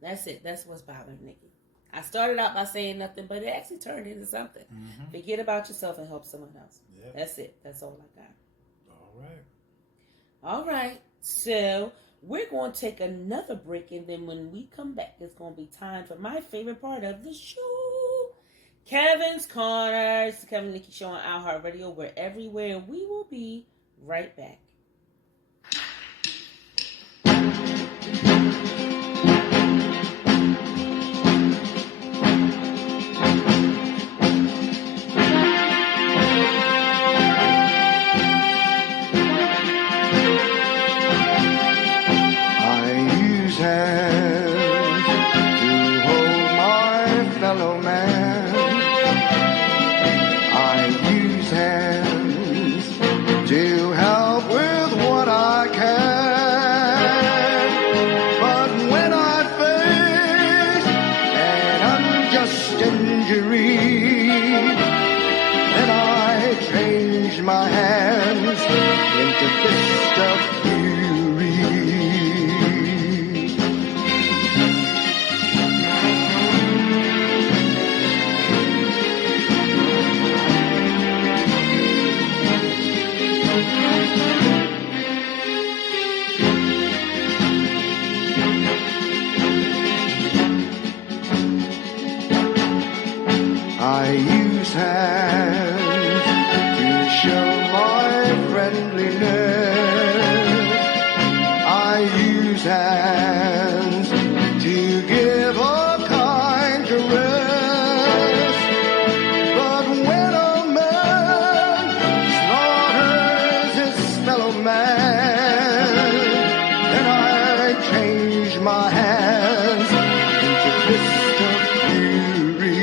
That's it. That's what's bothering Nikee. I started out by saying nothing, but it actually turned into something. Forget about yourself and help someone else. Yep. That's it. That's all I got. All right. So We're going to take another break, and then when we come back, it's going to be time for my favorite part of the show, Kevin's Corner. It's the Kevin and Nikee Show on iHeartRadio. We're everywhere, and we will be right back. My hands into fist of fury. I use hands to show my friendliness. I use hands to give a kind caress. But when a man slaughters his fellow man, then I change my hands into fists of fury.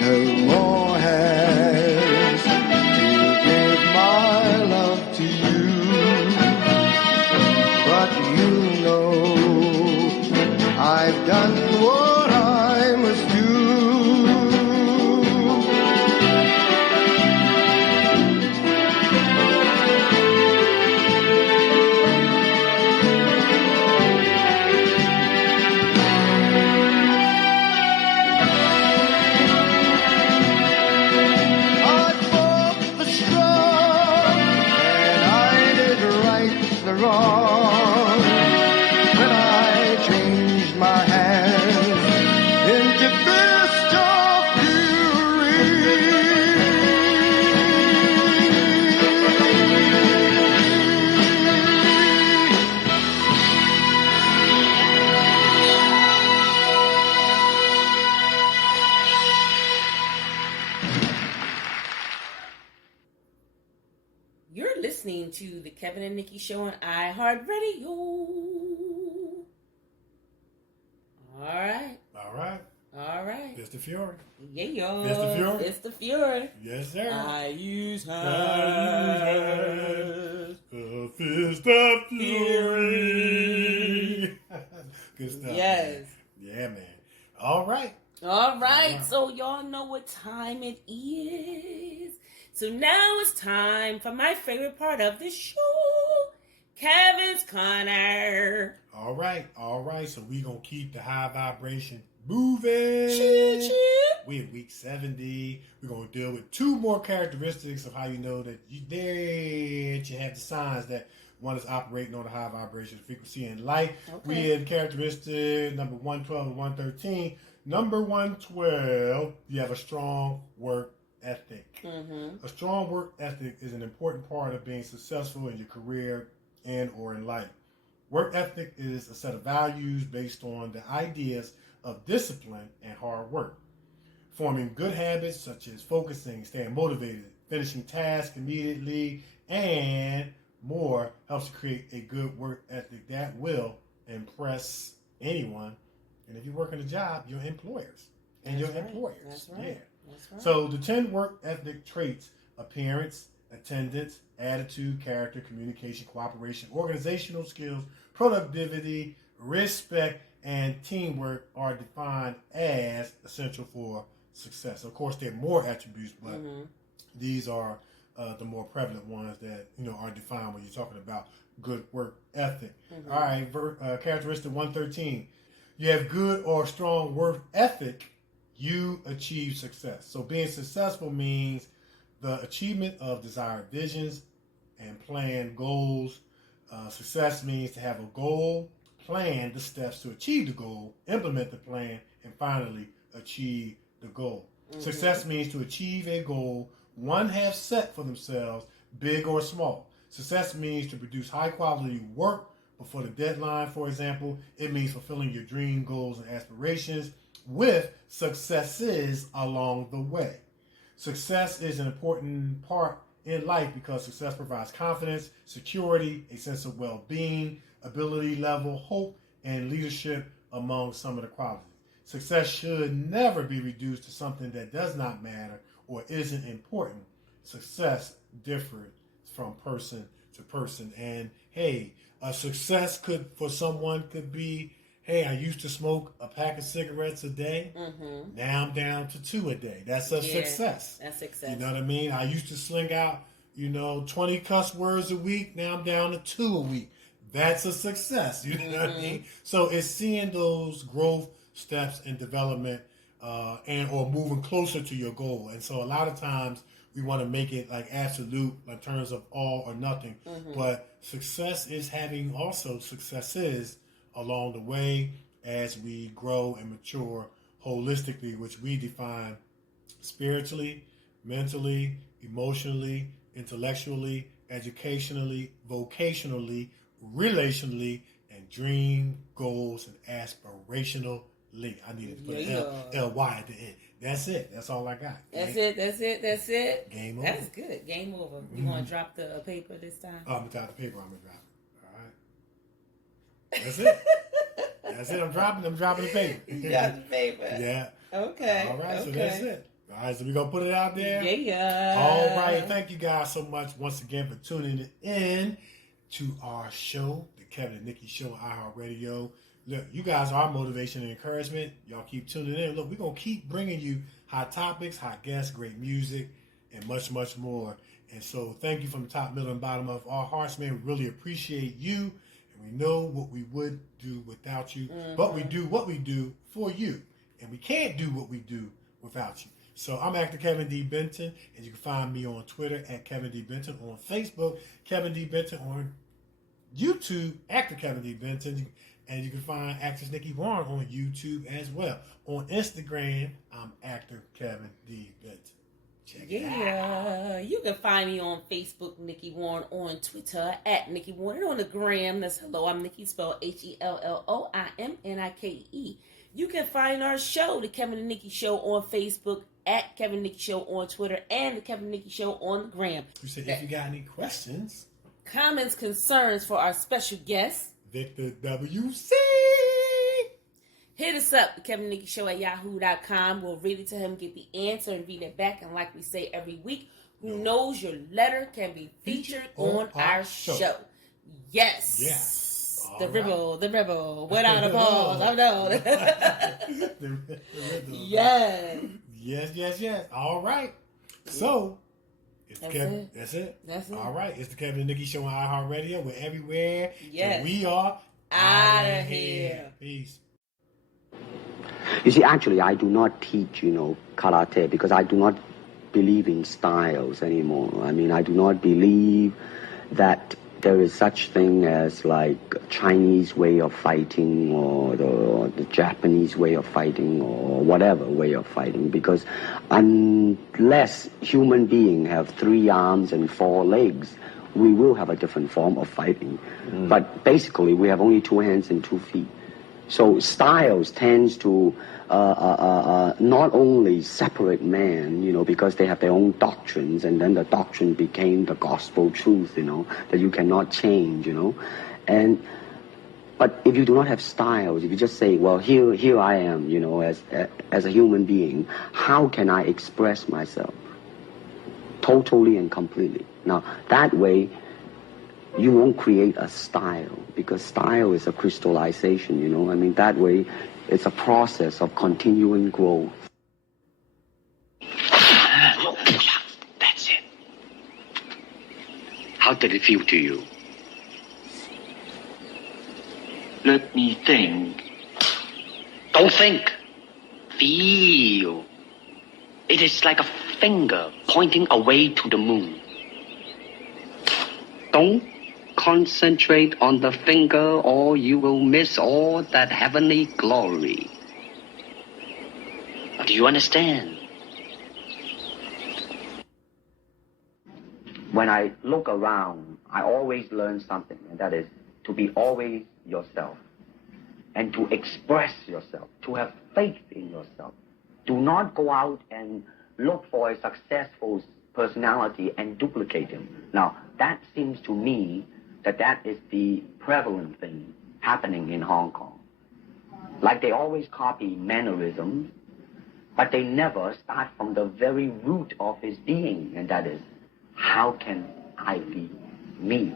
No more hands to give my love to you, but you know I've done what I must do. I fought the strong and I did right the wrong. Then I changed my hands into fist of fury. You're listening to the Kevin and Nikee Show on iHeartRadio. All right. Mr. Fury. Yeah, yo. Mr. Fury. It's the Fury. Yes, sir. I use hands. A fist of fury. Good stuff. Yes. Man. Yeah, man. All right. All right. So y'all know what time it is. So now it's time for my favorite part of the show, Kevin's Corner. All right. So we going to keep the high vibration moving. We in week 70. We're going to deal with 2 more characteristics of how you know that you have the signs that one is operating on a high vibration frequency in life. Okay. We in characteristic number 112 and 113. Number 112, you have a strong work ethic. Mm-hmm. A strong work ethic is an important part of being successful in your career and or in life. Work ethic is a set of values based on the ideas of discipline and hard work. Forming good habits such as focusing, staying motivated, finishing tasks immediately, and more helps to create a good work ethic that will impress anyone. And if you work in a job, your employers and your employers. That's right. Yeah. That's right. So the 10 work ethic traits: appearance, attendance, attitude, character, communication, cooperation, organizational skills, productivity, respect, and teamwork are defined as essential for success. Of course, there are more attributes, but these are the more prevalent ones that are defined when you're talking about good work ethic. All right, characteristic 113. You have good or strong work ethic, you achieve success. So being successful means the achievement of desired visions and planned goals. Success means to have a goal, plan the steps to achieve the goal, implement the plan, and finally achieve the goal. Success means to achieve a goal one has set for themselves, big or small. Success means to produce high quality work before the deadline, for example. It means fulfilling your dream goals and aspirations with successes along the way. Success is an important part in life because success provides confidence, security, a sense of well-being, ability level, hope, and leadership among some of the qualities. Success should never be reduced to something that does not matter or isn't important. Success differs from person to person. And hey, a success for someone could be, hey, I used to smoke a pack of cigarettes a day. Now I'm down to 2 a day. That's a success. That's success. You know what I mean? I used to sling out, 20 cuss words a week. Now I'm down to 2 a week. That's a success. You know what I mean? So it's seeing those growth steps and development or moving closer to your goal. And so a lot of times we want to make it like absolute in terms of all or nothing. But success is having also successes along the way as we grow and mature holistically, which we define spiritually, mentally, emotionally, intellectually, educationally, vocationally, relationally, and dream, goals, and aspirationally. I needed to put L-Y at the end. That's it. That's all I got. That's it. Game over. That's good. Game over. You want to drop the paper this time? Oh, I'm going to drop the paper. I'm going to drop it. All right. That's it. That's it. I'm dropping the paper. You got the paper. Yeah. Okay. All right. So that's it. All right. So we're going to put it out there. Yeah. All right. Thank you guys so much once again for tuning in to our show, the Kevin and Nikee Show on iHeartRadio. Look, you guys are motivation and encouragement. Y'all keep tuning in. Look, we're going to keep bringing you hot topics, hot guests, great music, and much, much more. And so thank you from the top, middle, and bottom of our hearts, man. We really appreciate you. And we know what we would do without you. But we do what we do for you. And we can't do what we do without you. So I'm actor Kevin D. Benton. And you can find me on Twitter at Kevin D. Benton. On Facebook, Kevin D. Benton. On YouTube, actor Kevin D. Benton. And you can find actress Nikee Warren on YouTube as well. On Instagram, I'm actor Kevin D. Benton. Check it out. You can find me on Facebook, Nikee Warren, on Twitter at Nikee Warren, on the gram. That's hello, I'm Nikee, spelled HELLOIMNIKE. You can find our show, the Kevin and Nikee Show, on Facebook at Kevin Nikee Show on Twitter and the Kevin Nikee Show on the gram. You said if you got any questions, comments, concerns for our special guest, Victor W.C. hit us up, the Kevin Nikee Show at yahoo.com. We'll read it to him, get the answer, and read it back. And like we say every week, who knows your letter can be featured on our show. Yes. Yes. The rebel, without a pause. I know. Yes. All right. So, That's it. All right. It's the Kevin and Nikee Show on iHeartRadio. We're everywhere. Yes. And we are out of here. Peace. You see, actually, I do not teach, karate because I do not believe in styles anymore. I mean, I do not believe that there is such thing as like Chinese way of fighting or the Japanese way of fighting or whatever way of fighting, because unless human beings have 3 arms and 4 legs, we will have a different form of fighting. But basically, we have only 2 hands and 2 feet. So styles tends to not only separate man, because they have their own doctrines, and then the doctrine became the gospel truth, that you cannot change, But if you do not have styles, if you just say, well, here I am, as a human being, how can I express myself totally and completely? Now, that way, you won't create a style, because style is a crystallization, that way it's a process of continuing growth. That's it. How did it feel to you? Let me think. Don't think. Feel. It is like a finger pointing away to the moon. Don't concentrate on the finger or you will miss all that heavenly glory. Do you understand? When I look around, I always learn something, and that is to be always yourself and to express yourself, to have faith in yourself. Do not go out and look for a successful personality and duplicate him. Now, that seems to me that is the prevalent thing happening in Hong Kong. Like they always copy mannerisms, but they never start from the very root of his being, and that is, how can I be me?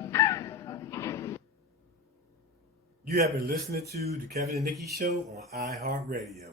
You have been listening to the Kevin and Nikee Show on iHeartRadio.